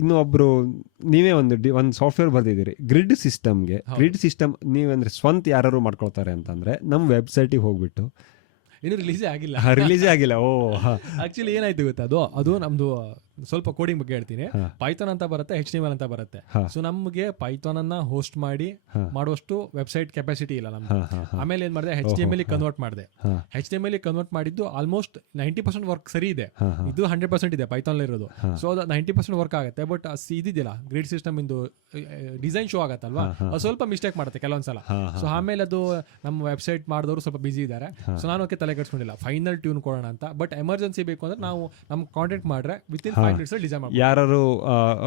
ಇನ್ನೊಬ್ರು ನೀವೇ ಒಂದು ಸಾಫ್ಟ್ವೇರ್ ಬರ್ದಿದ್ದೀರಿ ಗ್ರಿಡ್ ಸಿಸ್ಟಮ್ಗೆ. ಗ್ರಿಡ್ ಸಿಸ್ಟಮ್ ನೀವಂದ್ರೆ ಸ್ವಂತ ಯಾರು ಮಾಡ್ಕೊಳ್ತಾರೆ ಅಂತಂದ್ರೆ ನಮ್ಮ ವೆಬ್ಸೈಟಿಗೆ ಹೋಗ್ಬಿಟ್ಟು, ಇನ್ನು ರಿಲೀಸೇ ಆಗಿಲ್ಲ. ಓ ಆಕ್ಚುಲಿ ಏನಾಯ್ತು ಗೊತ್ತಾ, ಅದು ನಮ್ದು ಸ್ವಲ್ಪ ಕೋಡಿಂಗ್ ಬಗ್ಗೆ ಹೇಳ್ತೀನಿ. ಪೈಥಾನ್ ಅಂತ ಬರುತ್ತೆ, HTML ಅಂತ ಬರುತ್ತೆ. ಸೊ ನಮ್ಗೆ ಪೈಥಾನ್ ಅನ್ನ ಹೋಸ್ಟ್ ಮಾಡಿ ಮಾಡುವಷ್ಟು ವೆಬ್ಸೈಟ್ ಕೆಪಾಸಿಟಿ ಇಲ್ಲ ನಮ್ಗೆ. ಆಮೇಲೆ ಏನ್ ಮಾಡಿದೆ, HTML ಕನ್ವರ್ಟ್ ಮಾಡಿದೆ. HTML ಕನ್ವರ್ಟ್ ಮಾಡಿದ್ದು ಆಲ್ಮೋಸ್ಟ್ 90% ವರ್ಕ್ ಸರಿ ಇದೆ, ಇದು 100% ಇದೆ ಪೈಥಾನ್ ಇರೋದು. ಸೊ ಅದು 90% ವರ್ಕ್ ಆಗುತ್ತೆ. ಬಟ್ ಇದಿದೆಯಲ್ಲ ಗ್ರಿಡ್ ಸಿಸ್ಟಮ್ ಇಂದು ಡಿಸೈನ್ ಶೋ ಆಗತ್ತಲ್ವಾ, ಅದು ಸ್ವಲ್ಪ ಮಿಸ್ಟೇಕ್ ಮಾಡುತ್ತೆ ಕೆಲವೊಂದ್ಸಲ. ಸೊ ಆಮೇಲೆ ಅದು ನಮ್ಮ ವೆಬ್ಸೈಟ್ ಮಾಡಿದವರು ಸ್ವಲ್ಪ ಬಿಸಿ ಇದ್ದಾರೆ. ಸೊ ನಾನು ಓಕೆ ತಲೆ ಕೆಡಿಸ್ಕೊಂಡಿಲ್ಲ, ಫೈನಲ್ ಟ್ಯೂನ್ ಕೊಡೋಣ ಅಂತ. ಬಟ್ ಎಮರ್ಜೆನ್ಸಿ ಬೇಕು ಅಂದ್ರೆ ನಾವು ನಮ್ ಕಾಂಟ್ಯಾಕ್ಟ್ ಮಾಡ್ರೆ ವಿತಿನ್ 5 minutes ಡಿಸೈನ್ ಮಾಡ್ಬೋದು. ಯಾರು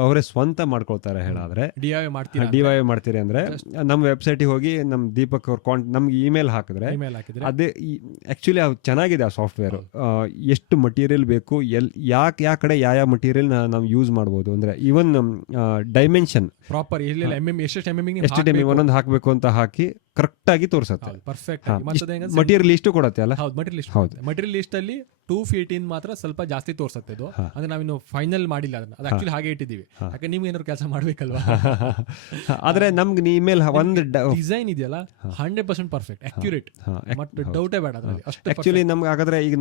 ಅವರೇ ಸ್ವಂತ ಮಾಡ್ಕೊಳ್ತಾರೆ ಹೇಳಾದ್ರೆ DIY ಮಾಡ್ತೀರಿ ಅಂದ್ರೆ ನಮ್ಮ ವೆಬ್ಸೈಟ್ ಹೋಗಿ ನಮ್ ದೀಪಕ್ ಅವ್ರ ನಮ್ಗೆ ಇಮೇಲ್ ಹಾಕಿದ್ರೆ ಅದೇ ಆಕ್ಚುಲಿ ಚೆನ್ನಾಗಿದೆ ಆ ಸಾಫ್ಟ್ವೇರ್. ಎಷ್ಟು ಮಟೀರಿಯಲ್ ಬೇಕು, ಯಾವ ಕಡೆ ಯಾವ ಮಟೀರಿಯಲ್ ನಾವು ಯೂಸ್ ಮಾಡ್ಬೋದು ಅಂದ್ರೆ ಈವನ್ ಡೈಮೆನ್ಷನ್ ಪ್ರಾಪರ್ ಎಷ್ಟು ಒಂದೊಂದು ಹಾಕ್ಬೇಕು ಅಂತ ಹಾಕಿ ಕರೆಕ್ಟ್ ಆಗಿ ತೋರಿಸುತ್ತೆ. ಪರ್ಫೆಕ್ಟ್ ಮಟೀರಿಯಲ್ ಲಿಸ್ಟ್ ಕೊಡುತ್ತೆ ಅಲ್ಲ. ಹೌದು, ಮಟೀರಿಯಲ್ ಲಿಸ್ಟ್ ಅಲ್ಲಿ 2 feet in ಮಾತ್ರ ಸ್ವಲ್ಪ ಜಾಸ್ತಿ ತೋರಿಸುತ್ತೆ ಅದು. ಅಂದ್ರೆ ನಾವಿನ್ನು ಫೈನಲ್ ಮಾಡಿಲ್ಲ ಅದನ್ನ, ಅದು ಆಕ್ಚುಲಿ ಹಾಗೆ ಇಟ್ಟಿದ್ದೀವಿ. ಯಾಕೆ ನೀವು ಏನಾದ್ರು ಕೆಲಸ ಮಾಡ್ಬೇಕಲ್ವಾ. ಆದ್ರೆ ನಮ್ಗೆ ಇಮೇಲ್ ಒಂದು ಡಿಸೈನ್ ಇದೆಯಲ್ಲ 100% ಪರ್ಫೆಕ್ಟ್ ಅಕ್ಯುರೇಟ್, ಮತ್ತೆ ಡೌಟೇ ಬೇಡ ಅದರಲ್ಲಿ. ಆಕ್ಚುಲಿ ನಮ್ಗೆ ಹಾಗಾದ್ರೆ ಈಗ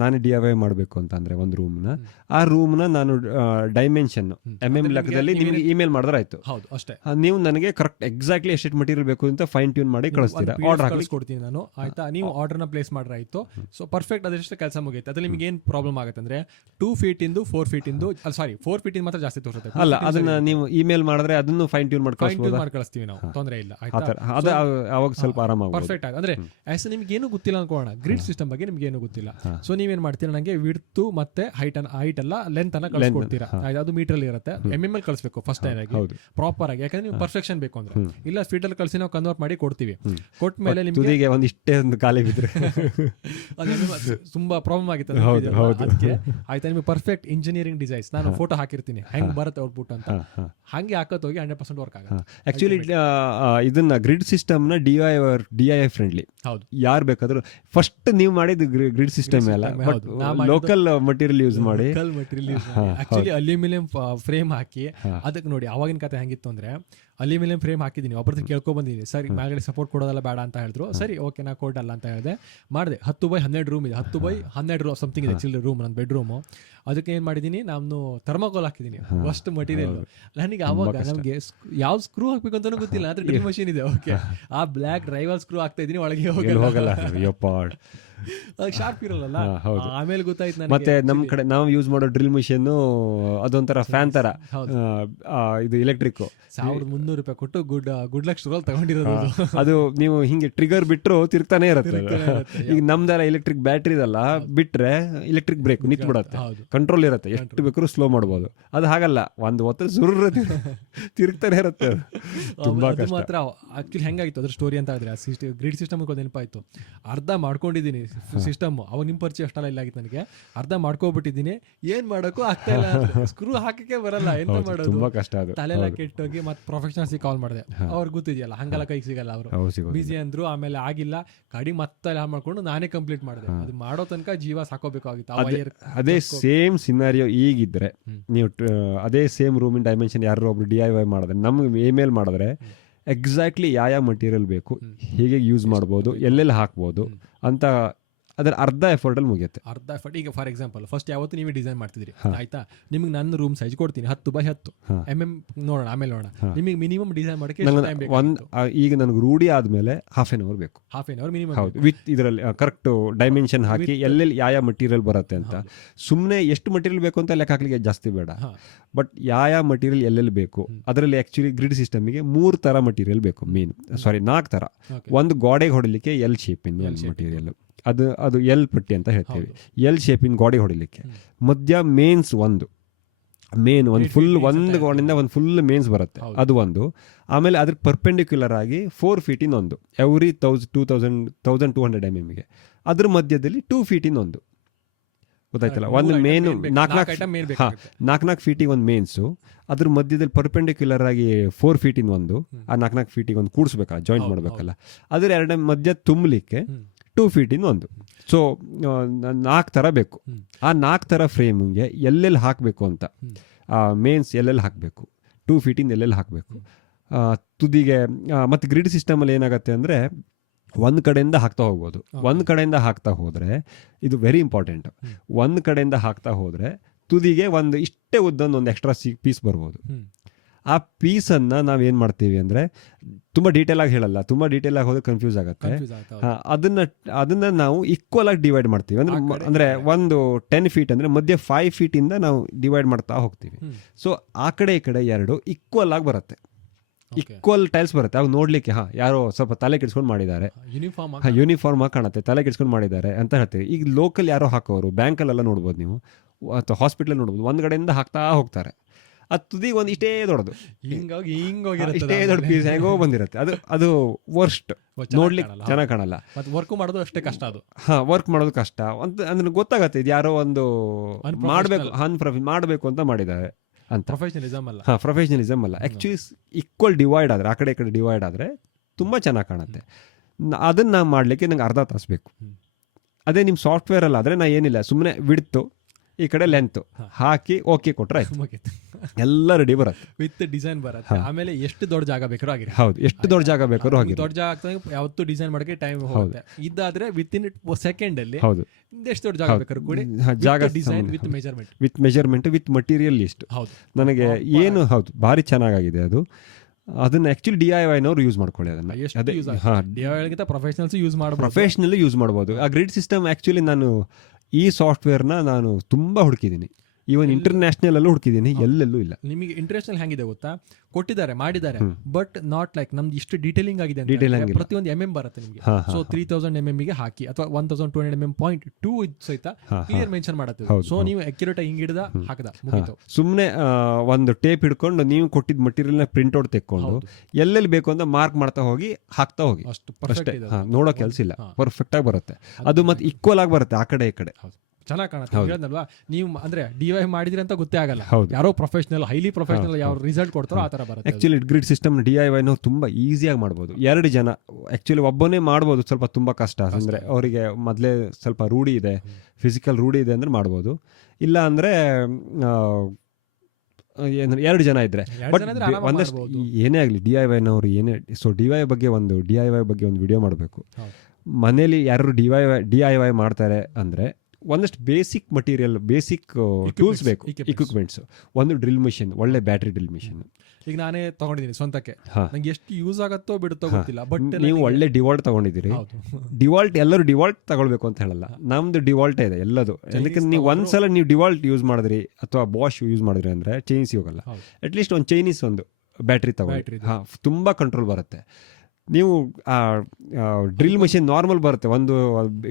ನಾನೇ DIY ಮಾಡಬೇಕು ಅಂತ ಅಂದ್ರೆ ಒಂದು ರೂಮ್ನ, ಆ ರೂಮ್ನ ನಾನು ಡೈಮೆನ್ಷನ್ MM ಲೆಕ್ಕದಲ್ಲಿ ನಿಮ್ಗೆ ಇಮೇಲ್ ಮಾಡಿದ್ರೆ ಆಯ್ತು. ಹೌದು ಅಷ್ಟೇ. ನೀವು ನನಗೆ ಕರೆಕ್ಟ್ ಎಕ್ಸಾಕ್ಟ್ಲಿ ಎಷ್ಟು ಮಟೀರಿಯಲ್ ಬೇಕು ಅಂತ ಫೈನ್ ಟ್ಯೂನ್ ಮಾಡಿ ಕಳಿಸ್ತೀರಾ, ಆರ್ಡರ್ ಕಳಿಸ್ಕೊಡ್ತೀನಿ ನಾನು. ಆಯ್ತಾ, ನೀವು ಆರ್ಡರ್ನ ಪ್ಲೇಸ್ ಮಾಡ್ರೆ ಆಯ್ತು. ಸೊ ಪರ್ಫೆಕ್ಟ್ ಅದೆಷ್ಟು ಕೆಲಸ ಮುಗಿಯುತ್ತೆ. ಅದ್ರಲ್ಲಿ ನಿಮ್ಗೆ ಏನ್ ಪ್ರಾಬ್ಲಮ್ ಆಗುತ್ತೆ ಅಂದ್ರೆ 2 feet ಇಂದು 4 feet ಇಂದು ಸಾರಿ 4 feet ಇಂದ ಮಾತ್ರ ಜಾಸ್ತಿ ತೋರಿಸುತ್ತೆ. ಅಲ್ಲ, ಅದನ್ನ ನೀವು ಇಮೇಲ್ ಮಾಡಿದ್ರೆ ಅದನ್ನು ಫೈನ್ ಟ್ಯೂನ್ ಮಾಡಿ ಕಳಿಸ್ತೀವಿ ನಾವು, ತೊಂದರೆ ಇಲ್ಲ. ಅವಾಗ ಸ್ವಲ್ಪ ಆರಾಮ ಪರ್ಫೆಕ್ಟ್ ಆಗಿ ಅಂದ್ರೆ ಆಸ್ ನಿಮ್ಗೆ ಏನು ಗೊತ್ತಿಲ್ಲ ಅನ್ಕೋಣ, ಗ್ರಿಡ್ ಸಿಸ್ಟಮ್ ಬಗ್ಗೆ ನಿಮ್ಗೆ ಏನು ಗೊತ್ತಿಲ್ಲ. ಸೊ ನೀವೇನ್ ಮಾಡ್ತೀರಾ, ನಂಗೆ ವಿಡ್ತ್ ಮತ್ತೆ ಹೈಟ್ ಅಲ್ಲ ಲೆಂತ್ ಅನ್ನ ಕಳಿಸ್ಕೊಡ್ತೀರಾ. ಅದು ಮೀಟರ್ ಅಲ್ಲಿ ಇರುತ್ತೆ, MM ಅಲ್ಲಿ ಕಳಿಸ್ಬೇಕು ಫಸ್ಟ್ ಟೈಮ್ ಆಗಿ ಪ್ರಾಪರ್ ಆಗಿ. ಯಾಕಂದ್ರೆ ನೀವು ಪರ್ಫೆಕ್ಷನ್ ಬೇಕು ಅಂದ್ರೆ ಇಲ್ಲ ಫೀಟ್ ಅಲ್ಲಿ ಕಳಿಸಿ ನಾವು ಕನ್ವರ್ಟ್ ಮಾಡಿ ಕೊಡ್ತೀವಿ. ಕೊಟ್ಟ ಮೇಲೆ ನಿಮ್ಗೆ ಒಂದಿಷ್ಟೇ ಒಂದು ಖಾಲಿ ಬಿದ್ರೆ ತುಂಬಾ ಪ್ರಾಬ್ಲಮ್ ಆಗಿತ್ತು ಅದಕ್ಕೆ. ಆಯ್ತಾ, ನಿಮಗೆ ಪರ್ಫೆಕ್ಟ್ ಇಂಜಿನಿಯರಿಂಗ್ ಡಿಸೈನ್ಸ್ ನಾನು ಫೋಟೋ ಹಾಕಿರ್ತೀನಿ ಹೆಂಗ್ ಬರುತ್ತೆ ಔಟ್ಪುಟ್ ಅಂತ, ಹಂಗೆ ಹಾಕೋತ್ ಹೋಗಿ 100% ವರ್ಕ್ ಆಗುತ್ತೆ. ಆಕ್ಚುಲಿ ಇದನ್ನ ಗ್ರಿಡ್ ಸಿಸ್ಟಮ್ ನ DIY ಫ್ರೆಂಡ್ಲಿ. ಹೌದು, ಯಾರು ಬೇಕಾದ್ರೂ ಫಸ್ಟ್ ನೀವು ಮಾಡಿದ ಗ್ರಿಡ್ ಸಿಸ್ಟಮ್ ಎಲ್ಲ ಲೋಕಲ್ ಮಟೀರಿಯಲ್ ಯೂಸ್ ಮಾಡಿ. ಆಕ್ಚುಲಿ ಅಲ್ಯೂಮಿನಿಯಂ ಫ್ರೇಮ್ ಹಾಕಿ ಅದಕ್ಕೆ ನೋಡಿ ಅವಾಗಿನ ಕತೆ ಹೆಂಗಿತ್ತು ಅಂದ್ರೆ, ಅಲ್ಯೂಮಿನಿಯಂ ಫ್ರೇಮ್ ಹಾಕಿದ್ದೀನಿ, ಒಬ್ಬರದ್ದು ಕೇಳ್ಕೊ ಬಂದಿದ್ದೀನಿ. ಸರಿ ಮೇಲ್ಗಡೆ ಸಪೋರ್ಟ್ ಕೊಡೋದಲ್ಲ ಬೇಡ ಅಂತ ಹೇಳಿದ್ರು. ಸರಿ ಓಕೆ ನಾ ಕೊಡಲ್ಲ ಅಂತ ಹೇಳಿದೆ, ಮಾಡಿದೆ. 10x12 ರೂಮ್ ಇದೆ, 10x12 ಸಮಥಿಂಗ್ ಇದೆ ಚಿಲ್ಡ್ರನ್ ರೂಮ್, ನನ್ನ ಬೆಡ್ರೂಮು. ಅದಕ್ಕೆ ಏನ್ ಮಾಡಿದೀನಿ, ನಾನು ಥರ್ಮಾಕೋಲ್ ಹಾಕಿದ್ದೀನಿ ಫಸ್ಟ್ ಮಟೀರಿಯಲ್. ನನಗೆ ಅವಾಗ ನಮ್ಗೆ ಯಾವ ಸ್ಕ್ರೂ ಹಾಕ್ಬೇಕು ಅಂತಾನು ಗೊತ್ತಿಲ್ಲ, ಆದ್ರೆ ಡ್ರಿಲ್ ಮಷೀನ್ ಇದೆ. ಓಕೆ, ಆ ಬ್ಲಾಕ್ ಡ್ರೈವರ್ ಸ್ಕ್ರೂ ಹಾಕ್ತಾ ಇದೀನಿ, ಒಳಗೆ ಹೋಗಲ್ಲ, ಶಾರ್ಪ್ ಇರಲ್ಲ. ಆಮೇಲೆ ಗೊತ್ತಾಯ್ತು ನನಗೆ. ಮತ್ತೆ ನಮ್ ಕಡೆ ನಾವು ಯೂಸ್ ಮಾಡೋ ಡ್ರಿಲ್ ಮಿಷನ್ ಅದೊಂಥರ ಫ್ಯಾನ್ ತರ, ಇದು ಎಲೆಕ್ಟ್ರಿಕ್. 1300 ರೂಪಾಯಿ ಕೊಟ್ಟು ಗುಡ್ ಲಕ್ ಸ್ಟೋರ್ ತಗೊಂಡಿರೋದು. ಅದು ನೀವು ಹಿಂಗೆ ಟ್ರಿಗರ್ ಬಿಟ್ರು ತಿರ್ತಾನೆ ಇರುತ್ತೆ. ಈಗ ನಮ್ದರ ಎಲೆಕ್ಟ್ರಿಕ್ ಬ್ಯಾಟ್ರಿ ಇದಲ್ಲ, ಬಿಟ್ರೆ ಎಲೆಕ್ಟ್ರಿಕ್ ಬ್ರೇಕ್ ನಿಂತು ಬಿಡುತ್ತೆ, ಕಂಟ್ರೋಲ್ ಇರುತ್ತೆ, ಎಷ್ಟು ಬೇಕಾದ್ರೂ ಸ್ಲೋ ಮಾಡ್ಬೋದು. ಅದು ಹಾಗಲ್ಲ, ಒಂದು ಹೊತ್ತು ಸುರ್ರ ತಿರುಗ್ತಾನೆ ಇರುತ್ತೆ. ಮಾತ್ರ ಆಕ್ಚುಲಿ ಹೆಂಗಾಗಿತ್ತು ಅದ್ರ ಸ್ಟೋರಿ ಅಂತ ಹೇಳಿದ್ರೆ, ಗ್ರಿಡ್ ಸಿಸ್ಟಮ್ ನೆನಪಾಯ್ತು. ಅರ್ಧ ಮಾಡ್ಕೊಂಡಿದ್ದೀನಿ ಸಿಸ್ಟಮ್, ಅವಾಗ ನಿಮ್ ಪರಿಚಯ ಅಷ್ಟಲ್ಲ ಇಲ್ಲ ಆಗಿತ್ತು ನನಗೆ. ಅರ್ಧ ಮಾಡ್ಕೊಬಿಟ್ಟಿದ್ದೀನಿ, ಏನ್ ಮಾಡೋಕ್ಕೂ ಆಗ್ತಾ ಇಲ್ಲ, ಸ್ಕ್ರೂ ಹಾಕಕ್ಕೆ ಬರಲ್ಲ, ಎಂತ ಮಾಡೋದು, ತುಂಬಾ ಕಷ್ಟ. ಅದು ತಲೆಲ್ಲ ಕೆಟ್ಟೋಗಿ ಮತ್ತೆ ಪ್ರೊಫೆಷನಲ್ಸ್ ಕಾಲ್ ಮಾಡಿದೆ. ಅವ್ರಿಗೆ ಗೊತ್ತಿದೆಯಲ್ಲ ಹಂಗಲ್ಲ ಕೈಗೆ ಸಿಗಲ್ಲ, ಅವರು ಬಿಸಿ ಅಂದ್ರು. ಆಮೇಲೆ ಆಗಿಲ್ಲ, ಗಾಡಿ ಮತ್ತೆ ಮಾಡ್ಕೊಂಡು ನಾನೇ ಕಂಪ್ಲೀಟ್ ಮಾಡಿದೆ. ಅದು ಮಾಡೋ ತನಕ ಜೀವ ಸಾಕೋಬೇಕಾಗಿತ್ತು. ಅದೇ ಸೇಮ್ ಸಿನಾರಿಯೋ ಈಗಿದ್ರೆ ನೀವು ಅದೇ ಸೇಮ್ ರೂಮಿನ ಡೈಮೆನ್ಷನ್ ಯಾರು ಒಬ್ರು DIY ಮಾಡಿದ್ರೆ, ನಮ್ಗೆ ಇಮೇಲ್ ಮಾಡಿದ್ರೆ ಎಕ್ಸಾಕ್ಟ್ಲಿ ಯಾವ ಮಟೀರಿಯಲ್ ಬೇಕು, ಹೇಗೆ ಯೂಸ್ ಮಾಡ್ಬೋದು, ಎಲ್ಲೆಲ್ಲಿ ಹಾಕ್ಬೋದು ಅಂತ ಅದ್ರ ಅರ್ಧ ಎಫರ್ಟ್ ಅಲ್ಲಿ ಮುಗಿಯುತ್ತೆ. ಅರ್ಧ ಎಫರ್ಟ್. ಈಗ ಫಾರ್ ಎಕ್ಸಾಂಪಲ್ ಫಸ್ಟ್ ಯಾವತ್ತು ನೀವೇ ಡಿಸೈನ್ ಮಾಡ್ತಿದ್ರಿ, ಆಯ್ತಾ, ನಿಮ್ಗೆ ನನ್ನ ರೂಮ್ ಸೈಜ್ ಕೊಡ್ತೀನಿ 10x10 mm ನೋಡೋಣ, ಆಮೇಲೆ ನೋಡೋಣ. ನಿಮಗೆ ಮಿನಿಮಮ್ ಡಿಸೈನ್ ಮಾಡಕ್ಕೆ ಈಗ ನನಗೆ ರೂಢಿ ಆದ್ಮೇಲೆ ಹಾಫ್ ಎನ್ ಅವರ್ ಬೇಕು. Half an hour minimum. ಹೌದು, ವಿತ್ ಇದರಲ್ಲಿ ಕರೆಕ್ಟ್ ಡೈಮೆನ್ಷನ್ ಹಾಕಿ ಎಲ್ಲೆಲ್ಲಿ ಯಾವ ಮಟೀರಿಯಲ್ ಬರುತ್ತೆ ಅಂತ. ಸುಮ್ಮನೆ ಎಷ್ಟು ಮಟೀರಿಯಲ್ ಬೇಕು ಅಂತ ಲೆಕ್ಕ ಹಾಕ್ಲಿಕ್ಕೆ ಜಾಸ್ತಿ ಬೇಡ, ಬಟ್ ಯಾವ ಮಟೀರಿಯಲ್ ಎಲ್ಲೆಲ್ಲಿ ಬೇಕು. ಅದರಲ್ಲಿ ಆಕ್ಚುಲಿ ಗ್ರಿಡ್ ಸಿಸ್ಟಮ್ಗೆ 3 ತರ ಮಟೀರಿಯಲ್ ಬೇಕು, 4 ತರ. ಒಂದು ಗೋಡೆಗೆ ಹೊಡಿಲಿಕ್ಕೆ L ಶೇಪಿನ ಮಟೀರಿಯಲ್, ಅದು ಎಲ್ ಪಟ್ಟಿ ಅಂತ ಹೇಳ್ತೀವಿ. L ಶೇಪಿನ ಗೋಡೆ ಹೊಡಿಲಿಕ್ಕೆ. ಮಧ್ಯ ಮೇನ್ಸ್ ಒಂದು ಫುಲ್ ಒಂದು ಗೋಡೆಯಿಂದ ಒಂದು ಫುಲ್ ಮೇನ್ಸ್ ಬರುತ್ತೆ, ಅದು ಒಂದು. ಆಮೇಲೆ ಅದ್ರ ಪರ್ಪೆಂಡಿಕ್ಯುಲರ್ ಆಗಿ 4 feet in ಒಂದು, ಎವ್ರಿ 1200 mm. ಅದ್ರ ಮಧ್ಯದಲ್ಲಿ 2 feet in ಒಂದು, ಗೊತ್ತಾಯ್ತಲ್ಲ. ಒಂದು ಮೇನ್ 4 ಫೀಟಿಗೆ ಒಂದು ಮೇನ್ಸು, ಅದ್ರ ಮಧ್ಯದಲ್ಲಿ ಪರ್ಪೆಂಡಿಕ್ಯುಲರ್ ಆಗಿ 4 feet in ಒಂದು, ಆ 4 ಫೀಟಿಗೆ ಒಂದು ಕೂಡಿಸ್ಬೇಕಲ್ಲ, ಜಾಯಿಂಟ್ ಮಾಡ್ಬೇಕಲ್ಲ. ಅದ್ರ 2 ಮಧ್ಯ ತುಂಬಲಿಕ್ಕೆ 2 feet in ಒಂದು. ಸೊ 4 ಥರ ಬೇಕು. ಆ 4 ಥರ ಫ್ರೇಮಿಗೆ ಎಲ್ಲೆಲ್ಲಿ ಹಾಕಬೇಕು ಅಂತ, ಮೇನ್ಸ್ ಎಲ್ಲೆಲ್ಲಿ ಹಾಕಬೇಕು, 2 feet in ಎಲ್ಲೆಲ್ಲಿ ಹಾಕಬೇಕು, ತುದಿಗೆ. ಮತ್ತು ಗ್ರಿಡ್ ಸಿಸ್ಟಮಲ್ಲಿ ಏನಾಗುತ್ತೆ ಅಂದರೆ, ಒಂದು ಕಡೆಯಿಂದ ಹಾಕ್ತಾ ಹೋಗ್ಬೋದು. ಒಂದು ಕಡೆಯಿಂದ ಹಾಕ್ತಾ ಹೋದರೆ ಇದು ವೆರಿ ಇಂಪಾರ್ಟೆಂಟ್. ಒಂದು ಕಡೆಯಿಂದ ಹಾಕ್ತಾ ಹೋದರೆ ತುದಿಗೆ ಒಂದು ಇಷ್ಟೇ ಉದ್ದೊಂದು ಒಂದು ಎಕ್ಸ್ಟ್ರಾ ಪೀಸ್ ಬರ್ಬೋದು. ಆ ಪೀಸನ್ನು ನಾವೇನು ಮಾಡ್ತೀವಿ ಅಂದರೆ ತುಂಬ ಡೀಟೇಲಾಗಿ ಹೇಳಲ್ಲ, ತುಂಬ ಡೀಟೇಲಾಗಿ ಹೋದ್ರೆ ಕನ್ಫ್ಯೂಸ್ ಆಗುತ್ತೆ. ಅದನ್ನು ನಾವು ಈಕ್ವಲ್ ಆಗಿ ಡಿವೈಡ್ ಮಾಡ್ತೀವಿ. ಅಂದರೆ ಒಂದು 10 ಫೀಟ್ ಅಂದರೆ ಮಧ್ಯೆ 5 ಫೀಟಿಂದ ನಾವು ಡಿವೈಡ್ ಮಾಡ್ತಾ ಹೋಗ್ತೀವಿ. ಸೊ ಆ ಕಡೆ ಈ ಕಡೆ ಎರಡು ಈಕ್ವಲ್ ಆಗಿ ಬರುತ್ತೆ, ಈಕ್ವಲ್ ಟೈಲ್ಸ್ ಬರುತ್ತೆ. ಅವು ನೋಡ್ಲಿಕ್ಕೆ ಯಾರೋ ಸ್ವಲ್ಪ ತಲೆ ಕೆಡ್ಸ್ಕೊಂಡು ಮಾಡಿದ್ದಾರೆ, ಯೂನಿಫಾರ್ಮ್ ಆಗಿ ಕಾಣುತ್ತೆ, ತಲೆ ಕೆಡ್ಸ್ಕೊಂಡು ಮಾಡಿದ್ದಾರೆ ಅಂತ ಹೇಳ್ತೀವಿ. ಈಗ ಲೋಕಲ್ ಯಾರೋ ಹಾಕೋರು ಬ್ಯಾಂಕಲ್ಲೆಲ್ಲ ನೋಡ್ಬೋದು ನೀವು, ಅಥವಾ ಹಾಸ್ಪಿಟಲ್ ನೋಡ್ಬೋದು, ಒಂದು ಕಡೆಯಿಂದ ಹಾಕ್ತಾ ಹೋಗ್ತಾರೆ. ಅದು ತುದಿಗೆ ಒಂದು ಇಷ್ಟೇ ದೊಡ್ಡದು, ಇಷ್ಟೇ ದೊಡ್ಡ ಪೀಸ್ ಹೇಗೋ ಬಂದಿರುತ್ತೆ. ಅದು ವರ್ಸ್ಟ್, ನೋಡ್ಲಿಕ್ಕೆ ಚೆನ್ನಾಗಿ ಕಾಣಲ್ಲ, ವರ್ಕ್ ಮಾಡೋದು ಅಷ್ಟೇ ಕಷ್ಟ. ಅದು ವರ್ಕ್ ಮಾಡೋದು ಕಷ್ಟ ಅಂತ ಅಂದ್ರೆ ಗೊತ್ತಾಗತ್ತೆ, ಇದು ಯಾರೋ ಒಂದು ಮಾಡಬೇಕು ಅಂತ ಮಾಡಿದ್ದಾರೆ ಅಂತ. ಪ್ರೊಫೆಷನಲಿಸಮ್ ಅಲ್ಲ, ಆಕ್ಚುಲಿ ಈಕ್ವಲ್ ಡಿವೈಡ್ ಆದರೆ, ಆ ಕಡೆ ಈ ಕಡೆ ಡಿವೈಡ್ ಆದರೆ ತುಂಬ ಚೆನ್ನಾಗಿ ಕಾಣುತ್ತೆ. ಅದನ್ನು ಮಾಡಲಿಕ್ಕೆ ನಂಗೆ ಅರ್ಧ ತಾಸು ಬೇಕು. ಅದೇ ನಿಮ್ಮ ಸಾಫ್ಟ್ವೇರಲ್ಲಿ ಆದರೆ ನಾ ಏನಿಲ್ಲ, ಸುಮ್ಮನೆ ವಿಡ್ತು ಈ ಕಡೆ ಲೆಂತ್ ಹಾಕಿ ಓಕೆ ಕೊಟ್ರೆ ಎಲ್ಲ ರೆಡಿ ಬರುತ್ತೆ, ವಿತ್ ಡಿಸೈನ್ ಬರುತ್ತೆ. ಆಮೇಲೆ ಎಷ್ಟು ದೊಡ್ಡ ಜಾಗ ಬೇಕಾದ್ರೂ ಆಗಿರಿ, ಹೌದು, ಎಷ್ಟು ದೊಡ್ಡ ಜಾಗ ಬೇಕಾದ್ರೂ ಆಗಿ, ದೊಡ್ಡ ಜಾಗ ಆಗ್ತದೆ ಯಾವತ್ತೂ ಡಿಸೈನ್ ಮಾಡೋಕೆ ಟೈಮ್ ಹೋಗುತ್ತೆ. ಇದಾದ್ರೆ ವಿತ್ ಇನ್ ಸೆಕೆಂಡ್ ಅಲ್ಲಿ ಹೌದು ಎಷ್ಟು ದೊಡ್ಡ ಜಾಗ ಬೇಕಾದ್ರೂ ಕೂಡಿ ಜಾಗ design with measurement with material list. ನನಗೆ ಏನು ಹೌದು ಭಾರಿ ಚೆನ್ನಾಗಿದೆ ಅದು. ಅದನ್ನ ಆಕ್ಚುಲಿ DIY-ನವ್ರು ಯೂಸ್ ಮಾಡ್ಕೊಳ್ಳಿ ಅದನ್ನ. ಪ್ರೊಫೆಷನಲ್ ಯೂಸ್ ಮಾಡ್ಬೋದು. ಆ ಗ್ರಿಡ್ ಸಿಸ್ಟಮ್ ಆಕ್ಚುಲಿ ನಾನು ಈ ಸಾಫ್ಟ್ವೇರ್ನ ನಾನು ತುಂಬ ಹುಡುಕಿದ್ದೀನಿ, ಈವನ್ ಇಂಟರ್ನ್ಯಾಷನಲ್ ಅಲ್ಲೂ ಹುಡುಕಿದ್ದೀನಿ, ಎಲ್ಲೆಲ್ಲೂ ಇಲ್ಲ. ನಿಮಗೆ ಇಂಟರ್ನ್ಯಾಷನಲ್ ಹೆಂಗಿದೆ ಗೊತ್ತಾ, ಕೊಟ್ಟಿದ್ದಾರೆ ಮಾಡಿದ್ದಾರೆ, ಬಟ್ ನಾಟ್ ಲೈಕ್ ನಮ್ದು ಇಷ್ಟು ಡೀಟೇಲಿಂಗ್ ಆಗಿದೆ. ಪ್ರತಿಯೊಂದು ಬರುತ್ತೆ ನಿಮಗೆ. ಸೊ 3000 mm ಗೆ ಹಾಕಿ ಅಥವಾ 1200 mm.2 ಸಹಿತ ಕ್ಲಿಯರ್ ಮೆನ್ಷನ್ ಮಾಡುತ್ತೆ. ಸೊ ನೀವು ಅಕ್ಯುರೇಟ್ ಆಗಿ ಹಿಂಗ್ ಹಿಡಿದ ಹಾಕದ ಮುಗಿತು. ಸುಮ್ಮನೆ ಒಂದು ಟೇಪ್ ಹಿಡ್ಕೊಂಡು ನೀವು ಕೊಟ್ಟಿದ್ದ ಮಟೀರಿಯಲ್ ನ ಪ್ರಿಂಟ್ ಔಟ್ ತೆಕ್ಕೊಂಡು ಎಲ್ಲೆಲ್ಲಿ ಬೇಕು ಅಂತ ಮಾರ್ಕ್ ಮಾಡ್ತಾ ಹೋಗಿ ಹಾಕ್ತಾ ಹೋಗಿ ಅಷ್ಟೇ. ನೋಡೋ ಕೆಲಸ ಇಲ್ಲ, ಪರ್ಫೆಕ್ಟ್ ಆಗಿ ಬರುತ್ತೆ. ಅದು ಮತ್ತೆ ಈಕ್ವಲ್ ಆಗಿ ಬರುತ್ತೆ ಆ ಕಡೆ ಈ ಕಡೆ, ಚೆನ್ನಾಗಿ ಕಾಣುತ್ತೆ. ಹೇಳಿದ್ನಲ್ವಾ, ನೀವು ಅಂದ್ರೆ DIY ಮಾಡಿದ್ರಿ ಅಂತ ಗೊತ್ತೇ ಆಗಲ್ಲ. ಯಾರೋ ಪ್ರೊಫೆಷನಲ್, ಹೈಲಿ ಪ್ರೊಫೆಷನಲ್ ಯಾವ ರಿಸಲ್ಟ್ ಕೊಡ್ತಾರೋ ಆ ತರ ಬರುತ್ತೆ. ಆಕ್ಚುಲಿ ಗ್ರಿಡ್ ಸಿಸ್ಟಮ್ DIY ತುಂಬಾ ಈಸಿಯಾಗಿ ಮಾಡ್ಬೋದು. 2 ಜನ ಆಕ್ಚುಲಿ ಒಬ್ಬನೇ ಮಾಡ್ಬೋದು, ಸ್ವಲ್ಪ ತುಂಬಾ ಕಷ್ಟ ಅಂದ್ರೆ ಅವರಿಗೆ ಮೊದಲೇ ಸ್ವಲ್ಪ ರೂಢಿ ಇದೆ, ಫಿಸಿಕಲ್ ರೂಢಿ ಇದೆ ಅಂದ್ರೆ ಮಾಡ್ಬೋದು. ಇಲ್ಲ ಅಂದ್ರೆ 2 ಜನ ಇದ್ರೆ, ಬಟ್ ಒಂದಷ್ಟು ಏನೇ ಆಗಲಿ DIY-ನವ್ರು ಏನೇ, ಸೊ DIY ಬಗ್ಗೆ ಒಂದು ವಿಡಿಯೋ ಮಾಡಬೇಕು. ಮನೇಲಿ ಯಾರು DIY ಮಾಡ್ತಾರೆ ಅಂದ್ರೆ ಒಂದಷ್ಟು ಬೇಸಿಕ್ ಮಟೀರಿಯಲ್, ಬೇಸಿಕ್ ಟೂಲ್ಸ್ ಬೇಕು, ಇಕ್ವಿಪ್ಮೆಂಟ್ಸ್. ಒಂದು ಡ್ರಿಲ್ ಮಿಷಿನ್, ಒಳ್ಳೆ ಬ್ಯಾಟ್ರಿ ಡ್ರಿಲ್ ಮಿಷಿನ್. ಈಗ ನಾನೇ ತಗೊಂಡಿದ್ದೀನಿ ಸ್ವಂತಕ್ಕೆ, ನಂಗೆ ಎಷ್ಟು ಯೂಸ್ ಆಗುತ್ತೋ ಬಿಡುತ್ತೋ ಗೊತ್ತಿಲ್ಲ. ಬಟ್ ನೀವು ಒಳ್ಳೆ ಡಿವಾಲ್ಟ್ ತಗೊಂಡಿದ್ದೀರಿ. ಡಿವಾಲ್ಟ್ ಎಲ್ಲರೂ ಡಿವಾಲ್ಟ್ ತಗೊಳ್ಬೇಕು ಅಂತ ಹೇಳಲ್ಲ, ನಮ್ದು ಡಿವಾಲ್ಟೇ ಇದೆ ಎಲ್ಲದು. ಯಾಕಂದ್ರೆ ನೀವು ಒಂದ್ಸಲ ನೀವು ಡಿವಾಲ್ಟ್ ಯೂಸ್ ಮಾಡಿದ್ರಿ ಅಥವಾ ಬಾಷ್ ಯೂಸ್ ಮಾಡಿದ್ರಿ ಅಂದ್ರೆ ಚೈನೀಸ್ ಹೋಗಲ್ಲ. ಅಟ್ಲೀಸ್ಟ್ ಒಂದು ಚೈನೀಸ್ ಒಂದು ಬ್ಯಾಟ್ರಿ ತಗೊಳ್ಳಿ, ತುಂಬಾ ಕಂಟ್ರೋಲ್ ಬರುತ್ತೆ. ನೀವು ಡ್ರಿಲ್ ಮಷಿನ್ ನಾರ್ಮಲ್ ಬರುತ್ತೆ ಒಂದು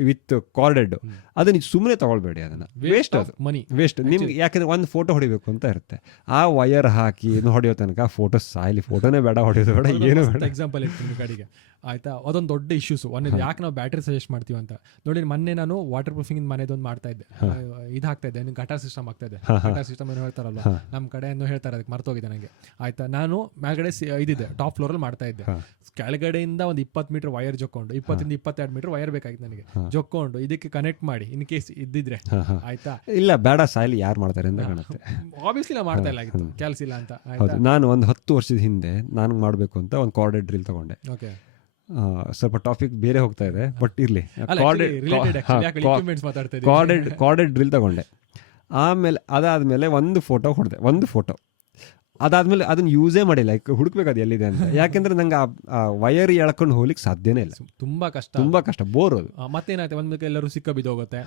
ವಿತ್ ಕಾರ್ಡೆಡ್, ಅದನ್ನ ಸುಮ್ಮನೆ ತಗೊಳ್ಬೇಡಿ, ಅದನ್ನ ವೇಸ್ಟ್, ಅದು ವೇಸ್ಟ್ ನಿಮ್ಗೆ. ಯಾಕಂದ್ರೆ ಒಂದು ಫೋಟೋ ಹೊಡಿಬೇಕು ಅಂತ ಇರುತ್ತೆ, ಆ ವಯರ್ ಹಾಕಿ ಹೊಡೆಯೋ ತನಕ ಫೋಟೋ ಸಾಯ್ಲಿ, ಫೋಟೋನೇ ಬೇಡ, ಹೊಡೆಯೋದು ಬೇಡ, ಏನು ಬೇಡ. ಎಕ್ಸಾಂಪಲ್ ಇರ್ತೀನಿ ಕಡೆಗೆ ಆಯ್ತಾ, ಅದೊಂದು ದೊಡ್ಡ ಇಶ್ಯೂಸ್. ಒಂದು ಯಾಕೆ ನಾವು ಬ್ಯಾಟ್ರಿ ಸಜೆಸ್ಟ್ ಮಾಡ್ತೀವಿ ಅಂತ ನೋಡಿ, ಮೊನ್ನೆ ನಾನು ವಾಟರ್ ಪ್ರೂಫಿಂಗ್ ಮನೆದೊಂದು ಮಾಡ್ತಾ ಇದ್ದೆ, ಇದು ಹಾಕ್ತಾ ಇದ್ದೆ, ಗಟಾರ್ ಸಿಸ್ಟಮ್ ಆಗ್ತಾ ಇದೆ. ಗಟಾರ್ ಸಿಸ್ಟಮ್ ಏನು ಹೇಳ್ತಾರಲ್ವ, ನಮ್ಮ ಕಡೆ ಏನೋ ಹೇಳ್ತಾರೆ, ಅದಕ್ಕೆ ಮರ್ತೋಗಿದೆ ನನಗೆ. ಆಯ್ತಾ, ನಾನು ಮೇಲ್ಗಡೆ ಇದಿದೆ ಟಾಪ್ ಫ್ಲೋರ್ ಅಲ್ಲಿ ಮಾಡ್ತಾ ಇದ್ದೆ. ಕೆಳಗಡೆಯಿಂದ ಒಂದು 20 ಮೀಟರ್ ವೈರ್ ಜೊಕ್ಕೊಂಡು, 20-22 ಮೀಟರ್ ವೈರ್ ಬೇಕಾಗಿತ್ತು ನನಗೆ, ಜೊಕ್ಕೊಂಡು ಇದಕ್ಕೆ ಕನೆಕ್ಟ್ ಮಾಡಿ ಇನ್ ಕೇಸ್ ಇದ್ದಿದ್ರೆ. ಆಯ್ತಾ, ಇಲ್ಲ ಬೇಡ ಸಾಯ್ಲಿ, ಯಾರು ಮಾಡ್ತಾರೆ ಅಂತ ಕಾಣುತ್ತೆ. ಆಬ್ವಿಯಸ್ಲಿ ನಾವು ಮಾಡ್ತಾ ಇಲ್ಲ, ಆಗಿತ್ತು ಕೆಲಸ ಇಲ್ಲ ಅಂತ. ನಾನು ಒಂದು 10 ವರ್ಷದ ಹಿಂದೆ ನಾನು ಮಾಡಬೇಕು ಅಂತ ಒಂದು ಕಾರ್ಡೆಡ್ ಡ್ರಿಲ್ ತಗೊಂಡೆ. ಓಕೆ, ಸ್ವಲ್ಪ ಟಾಪಿಕ್ ಬೇರೆ ಹೋಗ್ತಾ ಇದೆ, ಬಟ್ ಇರ್ಲಿ. ಕಾರ್ಡೆಡ್ ಡ್ರಿಲ್ ತಗೊಂಡೆ. ಆಮೇಲೆ ಅದಾದ್ಮೇಲೆ ಒಂದು ಫೋಟೋ ಅದಾದ್ಮೇಲೆ ಅದನ್ನ ಯೂಸೇ ಮಾಡಿಲ್ಲ, ಹುಡುಕ್ಬೇಕು ಅದು ಎಲ್ಲಿದೆ ಅಂತ. ಯಾಕೆಂದ್ರೆ ನಂಗೆ ಆ ವೈರ್ ಎಳ್ಕೊಂಡು ಹೋಗ್ಲಿಕ್ಕೆ ಸಾಧ್ಯನೇ ಇಲ್ಲ, ತುಂಬಾ ಕಷ್ಟ, ಬೋರ್ ಅದು. ಮತ್ತೇನಾಯ್ತು, ಒಂದ್ ಎಲ್ಲರೂ ಸಿಕ್ಕ ಬಿದ್ದೋಗುತ್ತೆ,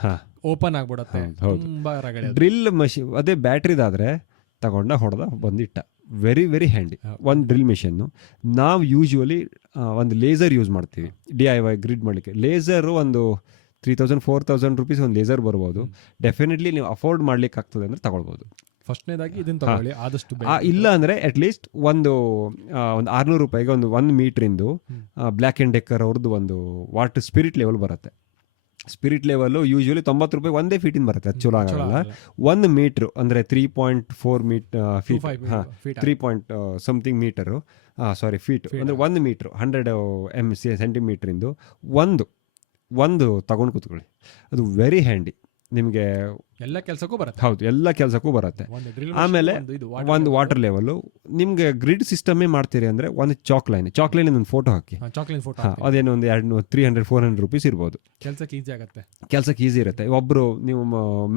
ಓಪನ್ ಆಗ್ಬಿಡುತ್ತೆ. ಡ್ರಿಲ್ ಮಷಿನ್ ಅದೇ ಬ್ಯಾಟ್ರಿದಾದ್ರೆ ತಗೊಂಡ ಹೊಡೆದ ಬಂದಿಟ್ಟ, ವೆರಿ ವೆರಿ ಹ್ಯಾಂಡಿ. ಒಂದು ಡ್ರಿಲ್ ಮಿಷನ್ನು ನಾವು ಯೂಶುವಲಿ ಒಂದು ಲೇಸರ್ ಯೂಸ್ ಮಾಡ್ತೀವಿ DIY ಗ್ರಿಡ್ ಮಾಡಲಿಕ್ಕೆ. ಲೇಸರು ಒಂದು 3000-4000 ರೂಪೀಸ್ ಒಂದು ಲೇಸರ್ ಬರ್ಬೋದು. ಡೆಫಿನೆಟ್ಲಿ ನೀವು ಅಫೋರ್ಡ್ ಮಾಡ್ಲಿಕ್ಕೆ ಆಗ್ತದೆ ಅಂದ್ರೆ ತಗೊಳ್ಬೋದು. ಫಸ್ಟ್ನೇದಾಗಿ ಇದನ್ನ ತಗೊಳ್ಳಿ ಆದಷ್ಟು. ಇಲ್ಲ ಅಂದ್ರೆ ಅಟ್ಲೀಸ್ಟ್ ಒಂದು 600 ರೂಪಾಯಿಗೆ ಒಂದು 1 ಮೀಟ್ರಿಂದು ಬ್ಲ್ಯಾಕ್ ಆ್ಯಂಡ್ ಡೆಕ್ಕರ್ ಅವ್ರದ್ದು ಒಂದು ವಾಟರ್ ಸ್ಪಿರಿಟ್ ಲೆವೆಲ್ ಬರುತ್ತೆ. ಸ್ಪಿರಿಟ್ ಲೆವೆಲ್ ಯೂಶುವಲಿ 90 ರೂಪಾಯಿ ಒಂದೇ ಫೀಟಿಂದ ಬರುತ್ತೆ, ಅದು ಚಲೋ ಆಗಲ್ಲ. 1 ಮೀಟ್ರು ಅಂದರೆ 3.4 feet, 3 point something metre, feet ಅಂದರೆ 1 ಮೀಟ್ರು 100 ಸೆಂಟಿಮೀಟ್ರಿಂದು ಒಂದು ತಗೊಂಡು ಕೂತ್ಕೊಳ್ಳಿ. ಅದು ವೆರಿ ಹ್ಯಾಂಡಿ, ನಿಮಗೆ ಎಲ್ಲ ಕೆಲಸಕ್ಕೂ ಬರುತ್ತೆ. ಹೌದು, ಎಲ್ಲ ಕೆಲಸಕ್ಕೂ ಬರುತ್ತೆ. ಆಮೇಲೆ ಒಂದು ವಾಟರ್ ಲೆವೆಲ್ ನಿಮ್ಗೆ ಗ್ರಿಡ್ ಸಿಸ್ಟಮೇ ಮಾಡ್ತೀರಿ ಅಂದ್ರೆ ಒಂದು ಚಾಕ್ಲೈನ್ ಒಂದು ಫೋಟೋ ಹಾಕಿ, ಅದೇನೋ ಒಂದು 300-400 ರೂಪೀಸ್ ಇರ್ಬೋದು. ಕೆಲಸಕ್ಕೆ ಈಸಿ ಆಗುತ್ತೆ, ಕೆಲಸಕ್ಕೆ ಈಸಿ ಇರುತ್ತೆ. ಒಬ್ರು ನೀವು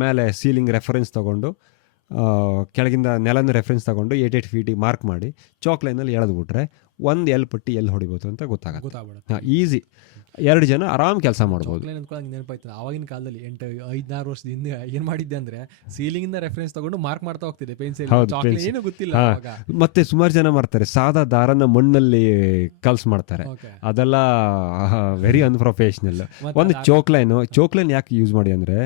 ಮೇಲೆ ಸೀಲಿಂಗ್ ರೆಫರೆನ್ಸ್ ತಗೊಂಡು ಕೆಳಗಿಂದ ನೆಲನ ರೆಫರೆನ್ಸ್ ತಗೊಂಡು 8 ಫೀಟಿಗೆ ಮಾರ್ಕ್ ಮಾಡಿ ಚಾಕ್ ಲೈನಲ್ಲಿ ಎಳೆದ್ಬಿಟ್ರೆ ಒಂದು ಎಲ್ ಪಟ್ಟಿ ಎಲ್ಲಿ ಹೊಡಿಬೋದು ಅಂತ ಗೊತ್ತಾಗುತ್ತೆ. ಈಸಿ, 2 ಜನ ಆರಾಮ್ ಕೆಲಸ ಮಾಡ್ಬೋದು. ನೆನಪಾಯ್ತು ಆವಾಗಿನ ಕಾಲದಲ್ಲಿ 5-6 ವರ್ಷದಿಂದ ಏನ್ ಮಾಡಿದ್ದೆ ಅಂದ್ರೆ ಸೀಲಿಂಗ್ ಇಂದ ರೆಫರೆನ್ಸ್ ತಗೊಂಡು ಮಾರ್ಕ್ ಮಾಡ್ತಾ ಹೋಗ್ತಿದೆ ಪೆನ್ಸಿಲ್, ಏನು ಗೊತ್ತಿಲ್ಲ. ಮತ್ತೆ ಸುಮಾರು ಜನ ಮಾಡ್ತಾರೆ ಸಾದಾ ದಾರನ ಮಣ್ಣಲ್ಲಿ ಕಲ್ಸ್ ಮಾಡ್ತಾರೆ, ಅದೆಲ್ಲ ವೆರಿ ಅನ್ಪ್ರೊಫೆಷನಲ್. ಒಂದು ಚೋಕ್ ಲೈನ್ ಯಾಕೆ ಯೂಸ್ ಮಾಡಿ ಅಂದ್ರೆ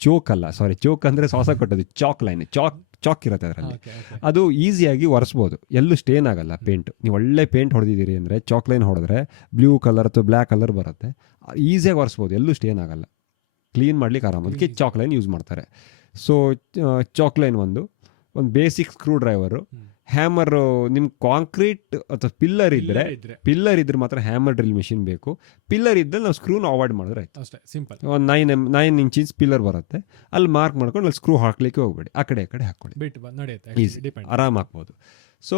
ಚೋಕ್ ಅಂದ್ರೆ ಶ್ವಾಸ ಕೊಟ್ಟದು, ಚಾಕ್ ಇರುತ್ತೆ ಅದರಲ್ಲಿ, ಅದು ಈಸಿಯಾಗಿ ಒರೆಸ್ಬೋದು, ಎಲ್ಲೂ ಸ್ಟೇನ್ ಆಗಲ್ಲ ಪೇಂಟ್. ನೀವು ಒಳ್ಳೆ ಪೇಂಟ್ ಹೊಡೆದಿದ್ದೀರಿ ಅಂದರೆ ಚಾಕ್ ಲೈನ್ ಹೊಡೆದ್ರೆ ಬ್ಲೂ ಕಲರ್ ಅಥವಾ ಬ್ಲ್ಯಾಕ್ ಕಲರ್ ಬರುತ್ತೆ, ಈಸಿಯಾಗಿ ಒರೆಸ್ಬೋದು, ಎಲ್ಲೂ ಸ್ಟೇನ್ ಆಗಲ್ಲ, ಕ್ಲೀನ್ ಮಾಡ್ಲಿಕ್ಕೆ ಆರಾಮ. ಅದಕ್ಕೆ ಚಾಕ್ ಲೈನ್ ಯೂಸ್ ಮಾಡ್ತಾರೆ. ಸೊ ಚಾಕ್ ಲೈನ್ ಒಂದು ಬೇಸಿಕ್ ಸ್ಕ್ರೂ ಡ್ರೈವರು, ಹ್ಯಾಮರ್. ನಿಮ್ ಕಾಂಕ್ರೀಟ್ ಅಥವಾ ಪಿಲ್ಲರ್ ಇದ್ರೆ ಮಾತ್ರ ಹ್ಯಾಮರ್ ಡ್ರಿಲ್ ಮೆಷಿನ್ ಬೇಕು. ಪಿಲ್ಲರ್ ಇದ್ದಲ್ಲಿ ನಾವು ಸ್ಕ್ರೂನ ಅವಾಯ್ಡ್ ಮಾಡಿದ್ರೆ ಆಯ್ತು, ಅಷ್ಟೇ ಸಿಂಪಲ್. ಒಂದು 9 ಇಂಚಸ್ ಪಿಲ್ಲರ್ ಬರುತ್ತೆ, ಅಲ್ಲಿ ಮಾರ್ಕ್ ಮಾಡ್ಕೊಂಡು ಅಲ್ಲಿ ಸ್ಕ್ರೂ ಹಾಕ್ಲಿಕ್ಕೆ ಹೋಗ್ಬೇಡಿ, ಆ ಕಡೆ ಹಾಕೊಳ್ಳಿ, ಈಸಿ ಆರಾಮ್ ಹಾಕ್ಬೋದು. ಸೊ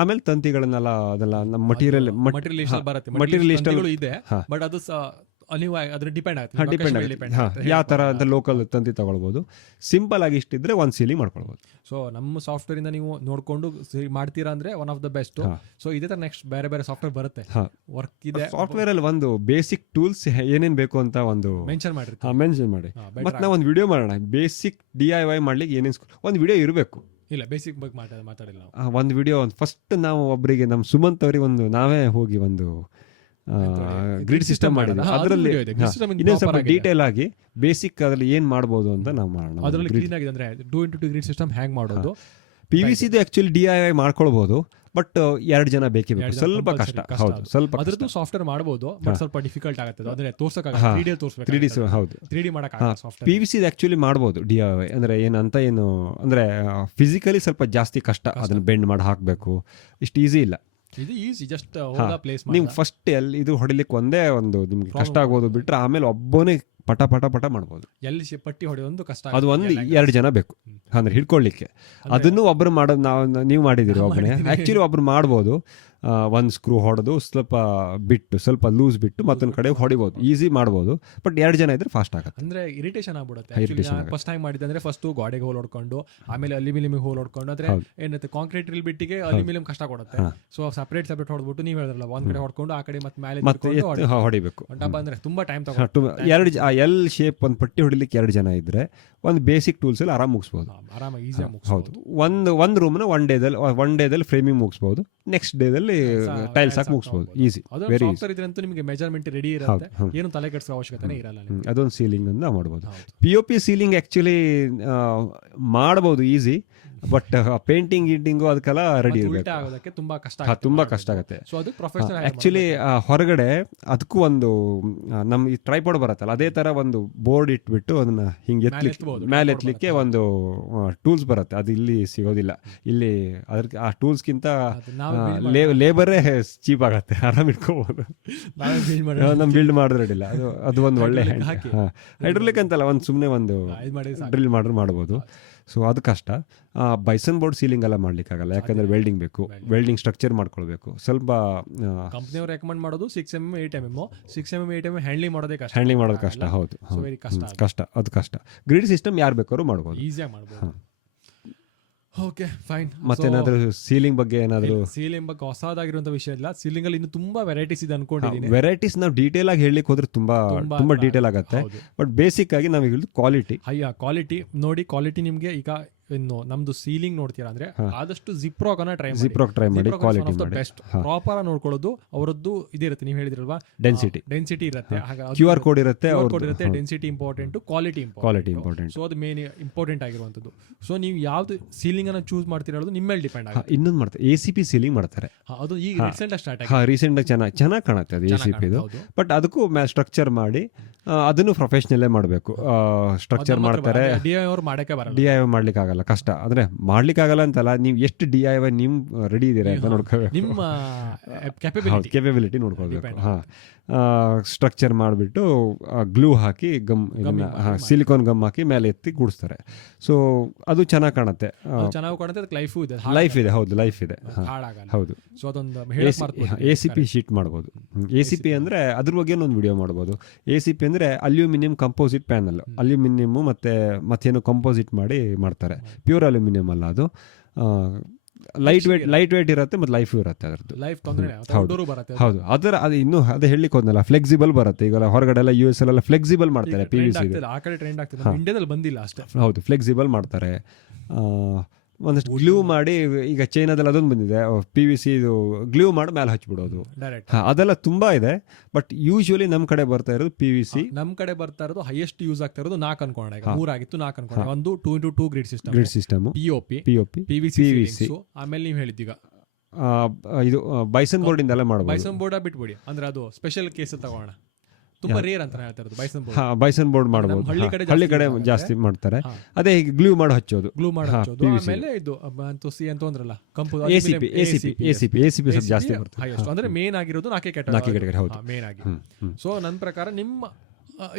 ಆಮೇಲೆ ತಂತಿಗಳನ್ನೆಲ್ಲ ಅದೆಲ್ಲ ನಮ್ಮ ಮಟೀರಿಯಲ್ ಇದೆ, ಬಟ್ ಅದು ಡಿಪೆಂಡ್ ಆಗುತ್ತೆ ಯಾವ ತರ ಅಂತ ಲೋಕಲ್ ತಂತಿ ತಗೊಳ್ಬೋದು. ಸಿಂಪಲ್ ಆಗಿ ಇಷ್ಟಿದ್ರೆ ಒಂದು ಸೀಲಿಂಗ್ ಮಾಡ್ಕೊಳ್ಬೋದು. ಸೊ ನಮ್ಮ ಸಾಫ್ಟ್ವೇರ್ ಇಂದ ನೀವು ನೋಡ್ಕೊಂಡು ಮಾಡ್ತೀರಾ ಅಂದ್ರೆ one of the best. So ಇದೇ ತರ ನೆಕ್ಸ್ಟ್ ಬೇರೆ ಸಾಫ್ಟ್ವೇರ್ ಬರುತ್ತೆ, ವರ್ಕ್ ಇದೆ. ಸಾಫ್ಟ್ವೇರ್ ಅಲ್ಲಿ ಒಂದು ಬೇಸಿಕ್ ಟೂಲ್ಸ್ ಏನೇನ್ ಬೇಕು ಅಂತ ಒಂದು ಮೆನ್ಷನ್ ಮಾಡಿ. ಮತ್ತೆ ನಾವು ಒಂದು ವಿಡಿಯೋ ಮಾಡೋಣ, ಬೇಸಿಕ್ DIY ಮಾಡ್ಲಿಕ್ಕೆ ಏನೇನು ಒಂದು ವಿಡಿಯೋ ಇರಬೇಕು. ಇಲ್ಲ, ಬೇಸಿಕ್ ಬಗ್ಗೆ ಮಾತಾಡಿಲ್ಲ. ಒಂದು ವಿಡಿಯೋ ಫಸ್ಟ್ ನಾವು ಒಬ್ಬರಿಗೆ ನಮ್ಮ ಸುಮಂತ್ ಅವರಿಗೆ ನಾವೇ ಹೋಗಿ ಒಂದು ಗ್ರಿಡ್ ಸಿಸ್ಟಮ್ ಮಾಡಿದ್ವಿ, ಅದರಲ್ಲಿ ಇನ್ನೊಂದು ಸ್ವಲ್ಪ ಡೀಟೇಲ್ ಆಗಿ ಬೇಸಿಕ್ ಅದ್ರಲ್ಲಿ ಏನ್ ಮಾಡ್ಬೋದು ಅಂತ ನಾವು ಮಾಡೋಣ. ಅದರಲ್ಲಿ ಕ್ಲೀನ್ ಆಗಿದೆ ಅಂದ್ರೆ 2x2 ಗ್ರಿಡ್ ಸಿಸ್ಟಮ್ ಹ್ಯಾಂಗ್ ಮಾಡೋದು. PVC ಆಕ್ಚುಲಿ DIY ಮಾಡ್ಕೊಳ್ಬಹುದು, ಬಟ್ 2 ಜನ ಬೇಕೇ ಬೇಕು, ಸ್ವಲ್ಪ ಕಷ್ಟ. ಹೌದು, ಸ್ವಲ್ಪ ಅದ್ರದ್ದು ಸಾಫ್ಟ್ವೇರ್ ಮಾಡಬಹುದು, ಬಟ್ ಸ್ವಲ್ಪ ಡಿಫಿಕಲ್ಟ್ ಆಗುತ್ತೆ. ಅಂದ್ರೆ ತೋರ್ಸಕ್ಕಾಗಲ್ಲ, 3D ಹೌದು, 3D ಮಾಡಕ್ಕಾಗಲ್ಲ ಸಾಫ್ಟ್ವೇರ್. PVC ಆಕ್ಚುಲಿ ಮಾಡ್ಬೋದು DIY, ಅಂದ್ರೆ ಏನು ಅಂದ್ರೆ ಫಿಸಿಕಲಿ ಸ್ವಲ್ಪ ಜಾಸ್ತಿ ಕಷ್ಟ, ಅದನ್ನ ಬೆಂಡ್ ಮಾಡಿ ಹಾಕ್ಬೇಕು, ಇಷ್ಟು ಈಸಿ ಇಲ್ಲ. ಇದು ಈಸಿ, ಜಸ್ಟ್ ನೀವು ಫಸ್ಟ್ ಎಲ್ಲಿ ಇದು ಹೊಡಿಲಿಕ್ಕೆ ಒಂದೇ ಒಂದು ನಿಮ್ಗೆ ಕಷ್ಟ ಆಗೋದು ಬಿಟ್ರೆ ಆಮೇಲೆ ಒಬ್ಬನೇ ಪಟ ಮಾಡ್ಬೋದು. ಎಲ್ಲಿ ಪಟ್ಟಿ ಹೊಡೆಯೋದು ಕಷ್ಟ, ಅದು ಒಂದು 2 ಜನ ಬೇಕು ಅಂದ್ರೆ ಹಿಡ್ಕೊಳ್ಳಿಕ್ಕೆ. ಅದನ್ನು ಒಬ್ರು ಮಾಡೋದು, ನೀವು ಮಾಡಿದಿರಿ ಒಬ್ಬನೇ, ಆಕ್ಚುಲಿ ಒಬ್ರು ಮಾಡ್ಬೋದು. ಒಂದು ಸ್ಕ್ರೂ ಹೊಡೆದು ಸ್ವಲ್ಪ ಲೂಸ್ ಬಿಟ್ಟು ಮತ್ತೊಂದು ಕಡೆ ಹೊಡಿಬೋದು, ಈಸಿ ಮಾಡ್ಬೋದು. ಬಟ್ 2 ಜನ ಇದ್ರೆ ಫಾಸ್ಟ್ ಆಗುತ್ತೆ, ಅಂದ್ರೆ ಇರಿಟೇಷನ್ ಆಗ್ಬಿಡುತ್ತೆ. ಫಸ್ಟ್ ಟೈಮ್ ಮಾಡಿದ್ರೆ ಫಸ್ಟ್ ಗೋಡೆಗೆ ಹೋಲ್ ಹೊಡ್ಕೊಂಡು, ಆಮೇಲೆ ಅಲ್ಯೂಮಿನಿಯಂ ಹೋಲ್ ಹೊಡ್ಕೊಂಡು, ಅಂದ್ರೆ ಏನಂತೆ ಕಾಂಕ್ರೀಟ್ ಡ್ರಿಲ್ ಬಿಟ್ಟಿಗೆ ಅಲ್ಯೂಮಿನಿಯಂ ಕಷ್ಟ ಕೊಡುತ್ತೆ. ಸೊ ಸಪರೇಟ್ ಹೊಡ್ಬಿಟ್ಟು ನೀವು ಹೇಳಿದ್ರಲ್ಲ, ಒಂದ್ ಕಡೆ ಹೊಡ್ಕೊಂಡು ಆ ಕಡೆ ಮತ್ತೆ ಹೊಡಿಬೇಕು. ಅಂದ್ರೆ ತುಂಬಾ ಟೈಮ್ ತಗೊಂಡು ಎಲ್ ಶೇಪ್ ಒಂದು ಪಟ್ಟಿ ಹೊಡಿಲಿಕ್ಕೆ 2 ಜನ ಇದ್ರೆ ಒಂದು ಬೇಸಿಕ್ ಟೂಲ್ಸ್ ಅಲ್ಲಿ ಆರಾಮ್ ಮುಗಿಸ್ಬೋದು, ಆರಾಮಾಗಿ ಈಸಿಯಾಗಿ. ಹೌದು, ಒಂದು ರೂಮ್ನ ಒನ್ ಡೇದಲ್ಲಿ ಫ್ರೇಮಿಂಗ್ ಮುಗಿಸ್ಬೋದು, ನೆಕ್ಸ್ಟ್ ಡೇದಲ್ಲಿ ಟೈಲ್ಸ್ ಹಾಕಿ ಮುಗಿಸ್ಬೋದು, ಈಸಿ, ವೆರಿ ಈಸಿ. ಇದ್ರಂತೂ ನಿಮಗೆ ಮೆಜರ್ಮೆಂಟ್ ರೆಡಿ ಇರುತ್ತೆ, ಏನು ತಲೆ ಕೆಡಿಸೋ ಅವಶ್ಯಕತೆ ಇರಲ್ಲ. ಅದೊಂದು ಸೀಲಿಂಗ್ ಅನ್ನ ಮಾಡ್ಬೋದು. POP ಸೀಲಿಂಗ್ ಆಕ್ಚುಲಿ ಮಾಡ್ಬೋದು ಈಸಿ, ಬಟ್ ಪೇಂಟಿಂಗ್ ಗೀಟಿಂಗು ಅದಕ್ಕೆಲ್ಲ ರೆಡಿ ಇರಬೇಕು, ತುಂಬಾ ಕಷ್ಟ ಆಗುತ್ತೆ. ಆಕ್ಚುಲಿ ಹೊರಗಡೆ ಅದಕ್ಕೂ ಒಂದು ನಮ್ ಈ ಟ್ರೈಪಾಡ್ ಬರುತ್ತಲ್ಲ, ಅದೇ ತರ ಒಂದು ಬೋರ್ಡ್ ಇಟ್ಬಿಟ್ಟು ಅದನ್ನ ಹಿಂಗೆ ಮೇಲೆ ಎತ್ತಲಿಕ್ಕೆ ಒಂದು ಟೂಲ್ಸ್ ಬರುತ್ತೆ, ಅದು ಇಲ್ಲಿ ಸಿಗೋದಿಲ್ಲ. ಇಲ್ಲಿ ಅದ್ರ ಆ ಟೂಲ್ಸ್ಗಿಂತ ಲೇಬರೇ ಚೀಪ್ ಆಗತ್ತೆ, ಆರಾಮ್ ಇಟ್ಕೋಬಹುದು. ನಮ್ ಬಿಲ್ಡ್ ಮಾಡಿದ್ರೆ ಅಡ್ಡಿಲ್ಲ, ಅದು ಒಂದು ಒಳ್ಳೆ ಹೈಡ್ರೋಲಿಕ್ ಅಂತಲ್ಲ, ಒಂದು ಸುಮ್ಮನೆ ಒಂದು ಡ್ರಿಲ್ ಮಾಡ್ಬೋದು. ಸೊ ಅದು ಕಷ್ಟ. ಬೈಸನ್ ಬೋರ್ಡ್ ಸೀಲಿಂಗ್ ಎಲ್ಲ ಮಾಡ್ಲಿಕ್ಕಾಗಲ್ಲ, ಯಾಕಂದ್ರೆ ವೆಲ್ಡಿಂಗ್ ಬೇಕು, ವೆಲ್ಡಿಂಗ್ ಸ್ಟ್ರಕ್ಚರ್ ಮಾಡ್ಕೊಳ್ಬೇಕು. ಸ್ವಲ್ಪ ಕಂಪ್ನಿಯವರು ರೆಕಮೆಂಡ್ ಮಾಡೋದು 6mm 8mm 6mm 8mm handling ಮಾಡೋದೇ ಕಷ್ಟ, ಹೌದು, ಕಷ್ಟ, ಅದು ಕಷ್ಟ. ಗ್ರಿಡ್ ಸಿಸ್ಟಮ್ ಯಾರು ಬೇಕಾದ್ರೂ ಮಾಡ್ಬೋದು, ಈಸಿಯಾಗಿ ಮಾಡ್ಬೋದು. Okay, fine. ಮತ್ತೇನಾದ್ರೂ ಸೀಲಿಂಗ್ ಬಗ್ಗೆ ಹೊಸದಾಗಿರುವಂತ ವಿಷಯ ಇಲ್ಲ. ಸೀಲಿಂಗ್ ಅಲ್ಲಿ ಇನ್ನು ತುಂಬಾ ವೆರೈಟೀಸ್ ಇದೆ ಅನ್ಕೊಂಡಿದ್ದೀನಿ. ವೆರೈಟೀಸ್ ನಾವು ಡೀಟೇಲ್ ಆಗಿ ಹೇಳಲಿಕ್ಕೆ ಹೋದ್ರೆ ತುಂಬಾ ಡೀಟೇಲ್ ಆಗುತ್ತೆ, ಬಟ್ ಬೇಸಿಕ್ ಆಗಿ ನಾವು ಹೇಳಿದ್ದು ಕ್ವಾಲಿಟಿ ನೋಡಿ. ಕ್ವಾಲಿಟಿ ನಿಮ್ಗೆ ಈಗ ಇನ್ನು ನಮ್ದು ಸೀಲಿಂಗ್ ನೋಡ್ತೀರಾ ಅಂದ್ರೆ ಆದಷ್ಟು ಜಿಪ್ರಾಕ್ ಟ್ರೈ ಮಾಡಿ, ಕ್ವಾಲಿಟಿ ಬೆಸ್ಟ್ ಪ್ರಾಪರ್ ನೋಡ್ಕೊಳ್ಳೋದು. ಅವರದ್ದು ಇದಿರುತ್ತೆ, ನೀವು ಹೇಳಿದ್ರಲ್ವಾ, ಡೆನ್ಸಿಟಿ ಇರುತ್ತೆ, QR ಕೋಡ್ ಇರುತ್ತೆ, density important, quality important. So ಅದು ಮೇನ್ ಇಂಪಾರ್ಟೆಂಟ್ ಆಗಿರುವಂತದ್ದು. ಸೊ ನೀವು ಯಾವ್ದು ಸೀಲಿಂಗ್ ಅನ್ನ ಚೂಸ್ ಮಾಡ್ತಿರೋದು ನಿಮ್ಮ ಮೇಲೆ ಡಿಪೆಂಡ್ ಆಗುತ್ತೆ. ಇನ್ನೊಂದು ಮಾಡ್ತಾರೆ, ACP ಸೀಲಿಂಗ್ ಮಾಡ್ತಾರೆ, ಅದು ಈಗ ರೀಸೆಂಟ್ ಸ್ಟಾರ್ಟ್ ಚೆನ್ನಾಗಿ ಕಾಣುತ್ತೆ ಅದು ACP ಇದು. ಬಟ್ ಅದಕ್ಕೂ ಸ್ಟ್ರಕ್ಚರ್ ಮಾಡಿ ಅದನ್ನು ಪ್ರೊಫೆಷನಲ್ಲೇ ಮಾಡಬೇಕು. ಸ್ಟ್ರಕ್ಚರ್ ಮಾಡ್ತಾರೆ, DIY ಮಾಡ್ಲಿಕ್ಕೆ ಆಗಲ್ಲ, ಕಷ್ಟ. ಅಂದ್ರೆ ಮಾಡ್ಲಿಕ್ಕೆ ಆಗಲ್ಲ ಅಂತಲ್ಲ, ನೀವು ಎಷ್ಟು DIY ನಿಮ್ ರೆಡಿ ಇದೀರಾ ಅಂತ ನೋಡ್ಕೋಬೇಕು, ನಿಮ್ಮ ಕೇಪಬಿಲಿಟಿ ನೋಡ್ಕೋಬೇಕು. ಸ್ಟ್ರಕ್ಚರ್ ಮಾಡಿಬಿಟ್ಟು ಗ್ಲೂ ಹಾಕಿ ಸಿಲಿಕಾನ್ ಗಮ್ ಹಾಕಿ ಮೇಲೆ ಎತ್ತಿ ಕೂಡಿಸ್ತಾರೆ. ಸೊ ಅದು ಚೆನ್ನಾಗಿ ಕಾಣುತ್ತೆ, ಲೈಫ್ ಇದೆ. ಹೌದು, ಲೈಫ್ ಇದೆ. ಹೌದು, ACP ಶೀಟ್ ಮಾಡ್ಬೋದು. ACP ಅಂದರೆ ಅದ್ರ ಬಗ್ಗೆ ಒಂದು ವಿಡಿಯೋ ಮಾಡ್ಬೋದು. ACP ಅಂದರೆ ಅಲ್ಯೂಮಿನಿಯಂ ಕಂಪೋಸಿಟ್ ಪ್ಯಾನಲ್. ಅಲ್ಯೂಮಿನಿಯಮ್ ಮತ್ತೇನು ಕಂಪೋಸಿಟ್ ಮಾಡಿ ಮಾಡ್ತಾರೆ, ಪ್ಯೂರ್ ಅಲ್ಯೂಮಿನಿಯಂ ಅಲ್ಲ ಅದು. ಲೈಟ್ ವೇಟ್ ಇರುತ್ತೆ ಮತ್ತು ಲೈಫ್ ಇರುತ್ತೆ ಅದರದ್ದು. ಹೌದು, ಅದು ಇನ್ನೂ ಅದೇ ಹೇಳಲಿಕ್ಕೆ ಹೋದ್ನಲ್ಲ, ಫ್ಲೆಕ್ಸಿಬಲ್ ಬರುತ್ತೆ. ಈಗ ಹೊರಗಡೆ ಎಲ್ಲ US ಎಲ್ಲ ಫ್ಲೆಕ್ಸಿಬಲ್ ಮಾಡ್ತಾರೆ, PVC. ಹೌದು, ಫ್ಲೆಕ್ಸಿಬಲ್ ಮಾಡ್ತಾರೆ. ಒಂದಷ್ಟು ಗ್ಲೂ ಮಾಡಿ, ಈಗ ಚೈನಾದಲ್ಲಿ ಅದೊಂದು ಬಂದಿದೆ, PVC ಇದು ಗ್ಲೂ ಮಾಡಿ ಮೇಲೆ ಹಚ್ಬಿಡೋದು. ಅದೆಲ್ಲ ತುಂಬಾ ಇದೆ. ಬಟ್ ಯೂಶುವಲಿ ನಮ್ಮ ಕಡೆ ಬರ್ತಾ ಇರೋದು PVC. ನಮ್ಮ ಕಡೆ ಬರ್ತಾ ಇರೋದು ಹೈಯೆಸ್ಟ್ ಯೂಸ್ ಆಗ್ತಾ ಇರೋದು 4 ಅನ್ಕೊಂಡೆ, 3 ಆಗಿತ್ತು 4 ಅನ್ಕೊಂಡೆ. ಒಂದು 2x2 grid system, POP, PVC. ಆಮೇಲೆ ನೀವು ಹೇಳಿದ್ದೀಗ ಇದು ಬೈಸನ್ ಬೋರ್ಡ್ ಇಂದ ಎಲ್ಲ ಮಾಡಬಹುದು. ಬೈಸನ್ ಬೋರ್ಡ್ ಬಿಟ್ಬಿಡಿ, ಅಂದ್ರೆ ಅದು ಸ್ಪೆಷಲ್ ಕೇಸ್ ತಗೋಣ, ತುಂಬಾ ರೇರ್ ಅಂತ ಹೇಳ್ತಾ ಇರೋದು ಬೈಸನ್ ಬೋರ್ಡ್ ಮಾಡಬಹುದು. ಹಳ್ಳಿ ಕಡೆ ಜಾಸ್ತಿ ಮಾಡ್ತಾರೆ. ಅದೇ ಗ್ಲೂ ಮಾಡಿ ಹಚ್ಚೋದು. ಆಮೇಲೆ ಇದು ಸಿ ಅಂತ ಅಂದ್ರಲ್ಲ, ACP ಜಾಸ್ತಿ ಬರ್ತದೆ. ಅಂದ್ರೆ ಮೇನ್ ಆಗಿರೋದು 4 ಕ್ಯಾಟಗರಿ ಮೇನ್ ಆಗಿ. ಸೊ ನನ್ನ ಪ್ರಕಾರ ನಿಮ್ಮ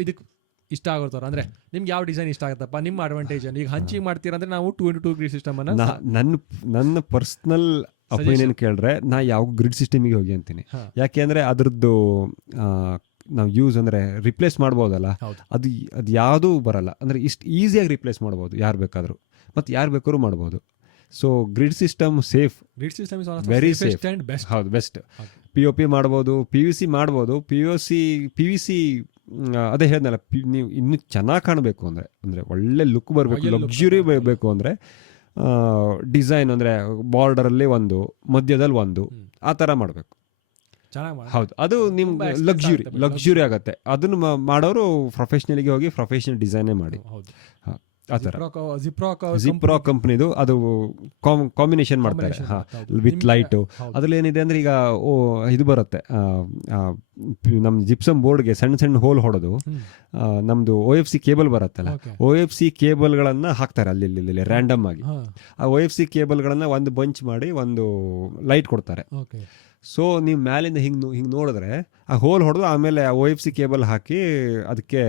ಇದಕ್ಕೆ ಇಷ್ಟ ಆಗುತ್ತಾರ, ಅಂದ್ರೆ ನಿಮ್ಗೆ ಯಾವ ಡಿಸೈನ್ ಇಷ್ಟ ಆಗುತ್ತಪ್ಪ, ನಿಮ್ಮ ಅಡ್ವಾಂಟೇಜ್ ಈಗ ಹಂಚಿಂಗ್ ಮಾಡ್ತೀರಾ ಅಂದ್ರೆ ನಾವು 2x2 ಗ್ರಿಡ್ ಸಿಸ್ಟಮ್ ಅನ್ನ, ನನ್ನ ಪರ್ಸನಲ್ ಒಪಿನಿಯನ್ ಕೇಳಿದ್ರೆ ನಾ ಯಾವ ಗ್ರಿಡ್ ಸಿಸ್ಟಮಿಗೆ ಹೋಗಿ ಅಂತೀನಿ. ಯಾಕೆಂದ್ರೆ ಅದ್ರದ್ದು ನಾವು ಯೂಸ್ ಅಂದರೆ ರಿಪ್ಲೇಸ್ ಮಾಡ್ಬೋದಲ್ಲ, ಅದು ಯಾವುದೂ ಬರಲ್ಲ. ಅಂದರೆ ಇಷ್ಟು ಈಸಿಯಾಗಿ ರಿಪ್ಲೇಸ್ ಮಾಡ್ಬೋದು ಯಾರು ಬೇಕಾದರೂ, ಮತ್ತು ಯಾರು ಬೇಕಾದ್ರೂ ಮಾಡ್ಬೋದು. So grid system safe, very safe, ಹೌದು, ಬೆಸ್ಟ್. POP ಮಾಡ್ಬೋದು, PVC ಮಾಡ್ಬೋದು. PVC ಅದೇ ಹೇಳಿದ್ನಲ್ಲ, ನೀವು ಇನ್ನೂ ಚೆನ್ನಾಗಿ ಕಾಣಬೇಕು ಅಂದರೆ ಒಳ್ಳೆ ಲುಕ್ ಬರಬೇಕು, ಲಕ್ಸುರಿ ಬೇಕು ಅಂದರೆ ಡಿಸೈನ್ ಅಂದರೆ ಬಾರ್ಡರಲ್ಲಿ ಒಂದು, ಮಧ್ಯದಲ್ಲಿ ಒಂದು, ಆ ಥರ ಮಾಡಬೇಕು. ಹೌದು, ಅದು ನಿಮ್ಗೆ ಲಕ್ಸುರಿ ಆಗುತ್ತೆ. ಅದನ್ನು ಮಾಡೋರು ಪ್ರೊಫೆಷನಲ್ಗೆ ಹೋಗಿ ಪ್ರೊಫೆಷನಲ್ ಡಿಸೈನೇ ಮಾಡಿ. ಆ ಥರ ಜಿಪ್ರಾಕ್ ಕಂಪ್ನಿದು ಅದು ಕಾಂಬಿನೇಷನ್ ಮಾಡ್ತಾರೆ ವಿತ್ ಲೈಟು. ಅದ್ರಲ್ಲಿ ಏನಿದೆ ಅಂದರೆ ಈಗ ಇದು ಬರುತ್ತೆ, ನಮ್ಮ ಜಿಪ್ಸಮ್ ಬೋರ್ಡ್ಗೆ ಸಣ್ಣ ಹೋಲ್ ಹೊಡೆದು ನಮ್ಮದು OFC ಕೇಬಲ್ ಬರುತ್ತಲ್ಲ, OFC ಕೇಬಲ್ಗಳನ್ನು ಹಾಕ್ತಾರೆ ಅಲ್ಲಿ ರ್ಯಾಂಡಮ್ ಆಗಿ. ಆ OFC ಕೇಬಲ್ಗಳನ್ನು ಒಂದು ಬಂಚ್ ಮಾಡಿ ಒಂದು ಲೈಟ್ ಕೊಡ್ತಾರೆ. ಸೊ ನೀವು ಮ್ಯಾಲಿಂದ ಹಿಂಗೆ ನೋಡಿದ್ರೆ ಆ ಹೋಲ್ ಹೊಡೆದು ಆಮೇಲೆ ಆ OFC ಕೇಬಲ್ ಹಾಕಿ ಅದಕ್ಕೆ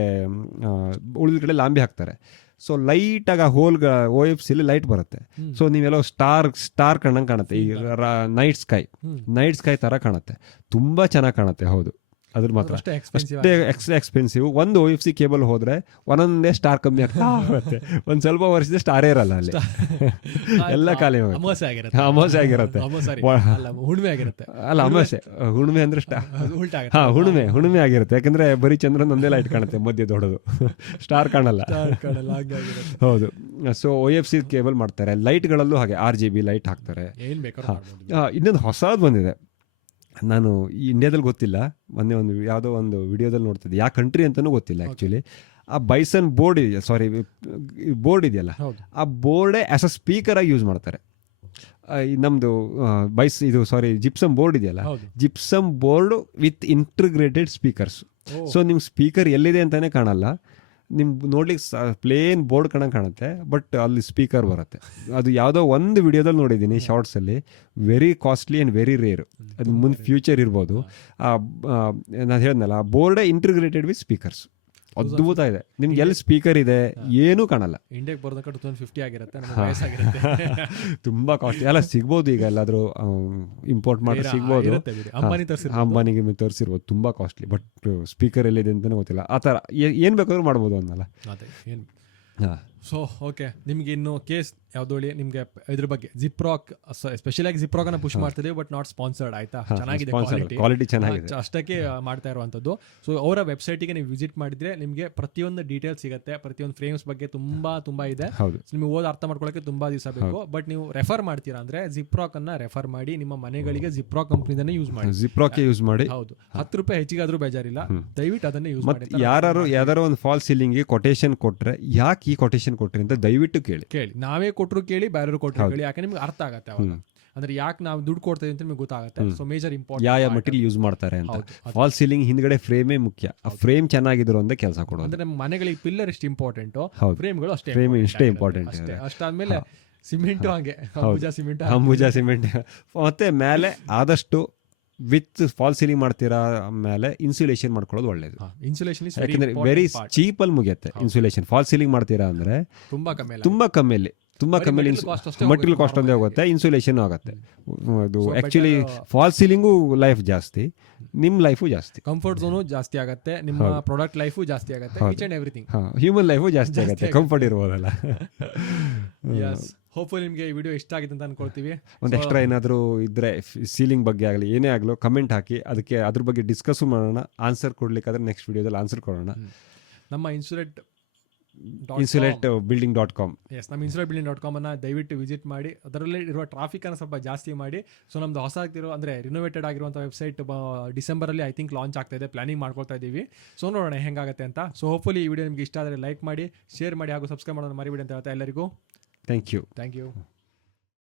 ಉಳಿದ ಕಡೆ ಲಾಂಬಿ ಹಾಕ್ತಾರೆ. ಸೊ ಲೈಟಾಗಿ ಆ ಹೋಲ್ಗೆ OFCಲಿ ಲೈಟ್ ಬರುತ್ತೆ. ಸೊ ನೀವೆಲ್ಲ ಸ್ಟಾರ್ ಕಂಡಂಗೆ ಕಾಣುತ್ತೆ. ಈ ನೈಟ್ ಸ್ಕೈ ಥರ ಕಾಣುತ್ತೆ, ತುಂಬ ಚೆನ್ನಾಗಿ ಕಾಣುತ್ತೆ. ಹೌದು, ಅದ್ರ ಮಾತ್ರ ಅಷ್ಟೇ ಎಕ್ಸ್ಪೆನ್ಸಿವ್. ಒಂದು OFC ಕೇಬಲ್ ಹೋದ್ರೆ ಒಂದೊಂದೇ ಸ್ಟಾರ್ ಕಮ್ಮಿ ಆಗ್ತಾ ಹೋಗುತ್ತೆ. ಒಂದು ಸ್ವಲ್ಪ ವರ್ಷದ ಸ್ಟಾರೇ ಇರಲ್ಲ ಅಲ್ಲಿ, ಎಲ್ಲ ಖಾಲಿ ಅಮಾವಾಸ್ಯೆ ಆಗಿರುತ್ತೆ. ಅಲ್ಲ, ಅಮಾವಾಸ್ಯೆ ಹುಣ್ಣಿಮೆ ಅಂದ್ರೆ ಹುಣ್ಣಿಮೆ ಆಗಿರುತ್ತೆ. ಯಾಕಂದ್ರೆ ಬರೀ ಚಂದ್ರನ್ ಒಂದೇ ಲೈಟ್ ಕಾಣುತ್ತೆ, ಮಧ್ಯೆ ದೊಡ್ಡದು ಸ್ಟಾರ್ ಕಾಣಲ್ಲ. ಹೌದು, ಸೊ OFC ಕೇಬಲ್ ಮಾಡ್ತಾರೆ. ಲೈಟ್ಗಳಲ್ಲೂ ಹಾಗೆ RGB ಲೈಟ್ ಹಾಕ್ತಾರೆ. ಇನ್ನೊಂದು ಹೊಸದು ಬಂದಿದೆ, ನಾನು ಈ ಇಂಡಿಯಾದಲ್ಲಿ ಗೊತ್ತಿಲ್ಲ, ಮೊನ್ನೆ ಯಾವುದೋ ಒಂದು ವಿಡಿಯೋದಲ್ಲಿ ನೋಡ್ತಿದ್ದೆ, ಯಾವ ಕಂಟ್ರಿ ಅಂತಲೂ ಗೊತ್ತಿಲ್ಲ ಆ್ಯಕ್ಚುಲಿ. ಆ ಬೈಸನ್ ಬೋರ್ಡ್ ಇದೆಯಲ್ಲ, ಆ ಬೋರ್ಡೇ ಆ್ಯಸ್ ಅ ಸ್ಪೀಕರಾಗಿ ಯೂಸ್ ಮಾಡ್ತಾರೆ. ನಮ್ಮದು ಜಿಪ್ಸಮ್ ಬೋರ್ಡ್ ಇದೆಯಲ್ಲ, gypsum board with integrated speakers. So ನಿಮ್ಮ ಸ್ಪೀಕರ್ ಎಲ್ಲಿದೆ ಅಂತಲೇ ಕಾಣಲ್ಲ, ನಿಮ್ಗೆ ನೋಡ್ಲಿಕ್ಕೆ ಪ್ಲೇನ್ ಬೋರ್ಡ್ ಕಾಣುತ್ತೆ, ಬಟ್ ಅಲ್ಲಿ ಸ್ಪೀಕರ್ ಬರುತ್ತೆ. ಅದು ಯಾವುದೋ ಒಂದು ವಿಡಿಯೋದಲ್ಲಿ ನೋಡಿದ್ದೀನಿ ಶಾರ್ಟ್ಸಲ್ಲಿ. Very costly and very rare. ಅದು ಮುಂದೆ ಫ್ಯೂಚರ್ ಇರ್ಬೋದು. ನಾನು ಹೇಳಿದ್ನಲ್ಲ, ಆ ಬೋರ್ಡೇ ಇಂಟಿಗ್ರೇಟೆಡ್ ವಿತ್ ಸ್ಪೀಕರ್ಸ್. ಅದ್ಭುತ ಇದೆ. ನಿಮ್ಗೆ ಎಲ್ಲಿ ಸ್ಪೀಕರ್ ಇದೆ ಏನೂ ಕಾಣಲ್ಲ. ಇಂಡಿಯಾಗೆ ಬರೋದಕ್ಕೆ 250 ಆಗಿರುತ್ತೆ, ತುಂಬಾ ಕಾಸ್ಟ್ಲಿ. ಎಲ್ಲ ಸಿಗ್ಬೋದು, ಈಗ ಎಲ್ಲಾದ್ರೂ ಇಂಪೋರ್ಟ್ ಮಾಡಿ ಸಿಗ್ಬೋದು. ಅಂಬಾನಿಗೆ ತೋರಿಸಿರ್ಬೋದು, ತುಂಬಾ ಕಾಸ್ಟ್ಲಿ. ಬಟ್ ಸ್ಪೀಕರ್ ಎಲ್ಲಿದೆ ಅಂತಲೇ ಗೊತ್ತಿಲ್ಲ. ಆ ಥರ ಏನು ಬೇಕಾದ್ರೂ ಮಾಡ್ಬೋದು ಅನ್ನಲ್ಲ. ಸೊ ಓಕೆ, ನಿಮ್ಗೆ ಇನ್ನು ಕೇಸ್ ಯಾವ್ದು ಹೇಳಿ, ನಿಮ್ಗೆ ಇದ್ರ ಬಗ್ಗೆ ಜಿಪ್ರಾಕ್ ಸ್ಪೆಷಲ್ ಆಗಿ ಜಿಪ್ರಾಕ್ ಅನ್ನ ಪುಷ್ ಮಾಡ್ತಿದ್ದೀವಿ, ಬಟ್ ನಾಟ್ ಸ್ಪಾನ್ಸರ್ಡ್. ಆಯ್ತಾ, ಚೆನ್ನಾಗಿದೆ, ಕ್ವಾಲಿಟಿ ಚೆನ್ನಾಗಿದೆ, ಅಷ್ಟಕ್ಕೆ ಮಾಡ್ತಾ ಇರುವಂತದ್ದು. ಸೊ ಅವರ ವೆಬ್ಸೈಟಿಗೆ ನೀವು ವಿಸಿಟ್ ಮಾಡಿದ್ರೆ ನಿಮ್ಗೆ ಪ್ರತಿಯೊಂದು ಡೀಟೇಲ್ಸ್ ಸಿಗುತ್ತೆ. ಪ್ರತಿಯೊಂದು ಫ್ರೇಮ್ಸ್ ಬಗ್ಗೆ ತುಂಬಾ ಇದೆ. ನಿಮ್ಗೆ ಓದಿ ಅರ್ಥ ಮಾಡ್ಕೊಳ್ಳೋಕೆ ತುಂಬಾ ದಿವಸ ಬೇಕು. ಬಟ್ ನೀವು ರೆಫರ್ ಮಾಡ್ತೀರಾ ಅಂದ್ರೆ ಜಿಪ್ರಾಕ್ ಅನ್ನ ರೆಫರ್ ಮಾಡಿ, ನಿಮ್ಮ ಮನೆಗಳಿಗೆ ಜಿಪ್ರಾಕ್ ಕಂಪ್ನಿದನ್ನೇ ಯೂಸ್ ಮಾಡಿ. ಜಿಪ್ರಾಕ್ ಯೂಸ್ ಮಾಡಿ, ಹೌದು, ₹10 ಹೆಚ್ಚಿಗಾದ್ರೂ ಬೇಜಾರಿಲ್ಲ, ದಯವಿಟ್ಟು ಅದನ್ನೇ ಯೂಸ್ ಮಾಡಿ. ಯಾರು ಒಂದು ಫಾಲ್ ಸೀಲಿಂಗ್ ಕೊಟೇಶನ್ ಕೊಟ್ರೆ, ಯಾಕೆ ಈ ಕೊಟೇಶನ್ ಕೊಟ್ರಿ ಅಂತ ದಯವಿಟ್ಟು ಕೇಳಿ. ನಾವೇ ಕೊಟ್ಟರು ಕೇಳಿ, ಬೇರೆಯವರು ಕೊಟ್ಟರು ಕೇಳಿ. ಯಾಕೆ ನಿಮ್ಗೆ ಅರ್ಥ ಆಗತ್ತೆ ಅವಾಗ, ಅಂದ್ರೆ ಯಾಕೆ ನಾವು ದುಡ್ಡು ಕೊಡ್ತೇವೆ ಅಂತ ನಿಮಗೆ ಗೊತ್ತಾಗುತ್ತೆ. ಸೊ ಮೇಜರ್ ಇಂಪಾರ್ಟೆಂಟ್ ಯಾವ ಮೆಟೀರಿಯಲ್ ಯೂಸ್ ಮಾಡ್ತಾರೆ ಅಂತ. ಫಾಲ್ ಸೀಲಿಂಗ್ ಹಿಂದ್ಗಡೆ ಫ್ರೇಮೇ ಮುಖ್ಯ. ಆ ಫ್ರೇಮ್ ಚೆನ್ನಾಗಿದ್ರು ಅಂತ ಕೆಲಸ ಕೊಡೋದು. ಅಂದ್ರೆ ನಮ್ಮ ಮನೆಗಳಿಗೆ ಪಿಲ್ಲರ್ ಎಷ್ಟು ಇಂಪಾರ್ಟೆಂಟ್, ಫ್ರೇಮ್ಗಳು ಅಷ್ಟೇ ಇಂಪಾರ್ಟೆಂಟ್. ಅಷ್ಟಾದ್ಮೇಲೆ ಸಿಮೆಂಟ್, ಹಂಗೆ ಅಂಬುಜಾ ಸಿಮೆಂಟ್ ಮತ್ತೆ ಮೇಲೆ ಆದಷ್ಟು ವಿತ್ ಫಾಲ್ ಸೀಲಿಂಗ್ ಮಾಡ್ತೀರಾ ಆಮೇಲೆ ಇನ್ಸುಲೇಷನ್ ಮಾಡ್ಕೊಳ್ಳೋದು ಒಳ್ಳೇದು. ಇನ್ಸುಲೇಷನ್ ಇಸ್ ಯಾಕಂದ್ರೆ ವೆರಿ ಚೀಪಲ್ಲಿ ಮುಗಿಯುತ್ತೆ ಇನ್ಸುಲೇಷನ್. ಫಾಲ್ ಸೀಲಿಂಗ್ ಮಾಡ್ತೀರಾ ಅಂದ್ರೆ ತುಂಬಾ ಕಮ್ಮಿ ತುಂಬಾ ಕಮ್ಮಿಯಲ್ಲಿ ಮಟೀರಿಯಲ್ ಕಾಸ್ಟ್ ಒಂದೇ ಹೋಗುತ್ತೆ, ಇನ್ಸುಲೇಷನ್ ಆಗುತ್ತೆ. ಅದು ಆಕ್ಚುಲಿ ಫಾಲ್ ಸೀಲಿಂಗು ಲೈಫ್ ಜಾಸ್ತಿ, ನಿಮ್ಮ ಲೈಫು ಜಾಸ್ತಿ, ಕಂಫರ್ಟ್ ಝೋನು ಜಾಸ್ತಿ ಆಗುತ್ತೆ, ನಿಮ್ಮ ಪ್ರಾಡಕ್ಟ್ ಲೈಫು ಜಾಸ್ತಿ ಆಗುತ್ತೆ, each and everything. Human life ಜಾಸ್ತಿ ಆಗುತ್ತೆ, ಕಂಫರ್ಟ್ ಇರ್ಬೋದಲ್ಲ. ಹೋಪ್ಫುಲಿ ನಿಮಗೆ ಈ ವಿಡಿಯೋ ಇಷ್ಟ ಆಗಿದೆ ಅಂತ ಅನ್ಕೊಳ್ತೀವಿ. ಒಂದು ಎಕ್ಸ್ಟ್ರಾ ಏನಾದರೂ ಇದ್ರೆ ಸೀಲಿಂಗ್ ಬಗ್ಗೆ ಆಗಲಿ ಏನೇ ಆಗಲೋ ಕಮೆಂಟ್ ಹಾಕಿ, ಅದಕ್ಕೆ ಅದ್ರ ಬಗ್ಗೆ ಡಿಸ್ಕಸ್ ಮಾಡೋಣ. ಆನ್ಸರ್ ಕೊಡ್ಲಿಕ್ಕಾದ್ರೆ ನೆಕ್ಸ್ಟ್ ವಿಡಿಯೋದಲ್ಲಿ ಆನ್ಸರ್ ಕೊಡೋಣ. ನಮ್ಮ ಇನ್ಸುಲೇಟ್ building.com ನಮ್ಮ insulatbuilding.com ಅನ್ನ ದಯವಿಟ್ಟು ವಿಸಿಟ್ ಮಾಡಿ. ಅದರಲ್ಲಿ ಇರುವ ಟ್ರಾಫಿಕ್ ಅನ್ನು ಸ್ವಲ್ಪ ಜಾಸ್ತಿ ಮಾಡಿ. ಸೊ ನಮ್ದು ಹೊಸ ಆಗ್ತಿರೋ ಅಂದ್ರೆ ರಿನೋವೇಟೆಡ್ ಆಗಿರುವಂಥ ವೆಬ್ಸೈಟ್ ಡಿಸೆಂಬರಲ್ಲಿ ಐ ಥಿಂಕ್ ಲಾಂಚ್ ಆಗ್ತಾ ಇದೆ, ಪ್ಲಾನಿಂಗ್ ಮಾಡ್ಕೊಳ್ತಾ ಇದ್ದೀವಿ. ಸೊ ನೋಡೋಣ ಹೆಂಗಾಗುತ್ತೆ ಅಂತ. ಸೊ ಹೋಪ್ಫುಲಿ ಈ ವಿಡಿಯೋ ನಿಮ್ಗೆ ಇಷ್ಟ ಆದರೆ ಲೈಕ್ ಮಾಡಿ, ಶೇರ್ ಮಾಡಿ ಹಾಗೂ ಸಬ್ಸ್ಕ್ರೈಬ್ ಮಾಡೋದು ಮರಿಬೇಡಿ ಅಂತ ಹೇಳ್ತಾ ಎಲ್ಲರಿಗೂ ಥ್ಯಾಂಕ್ ಯು.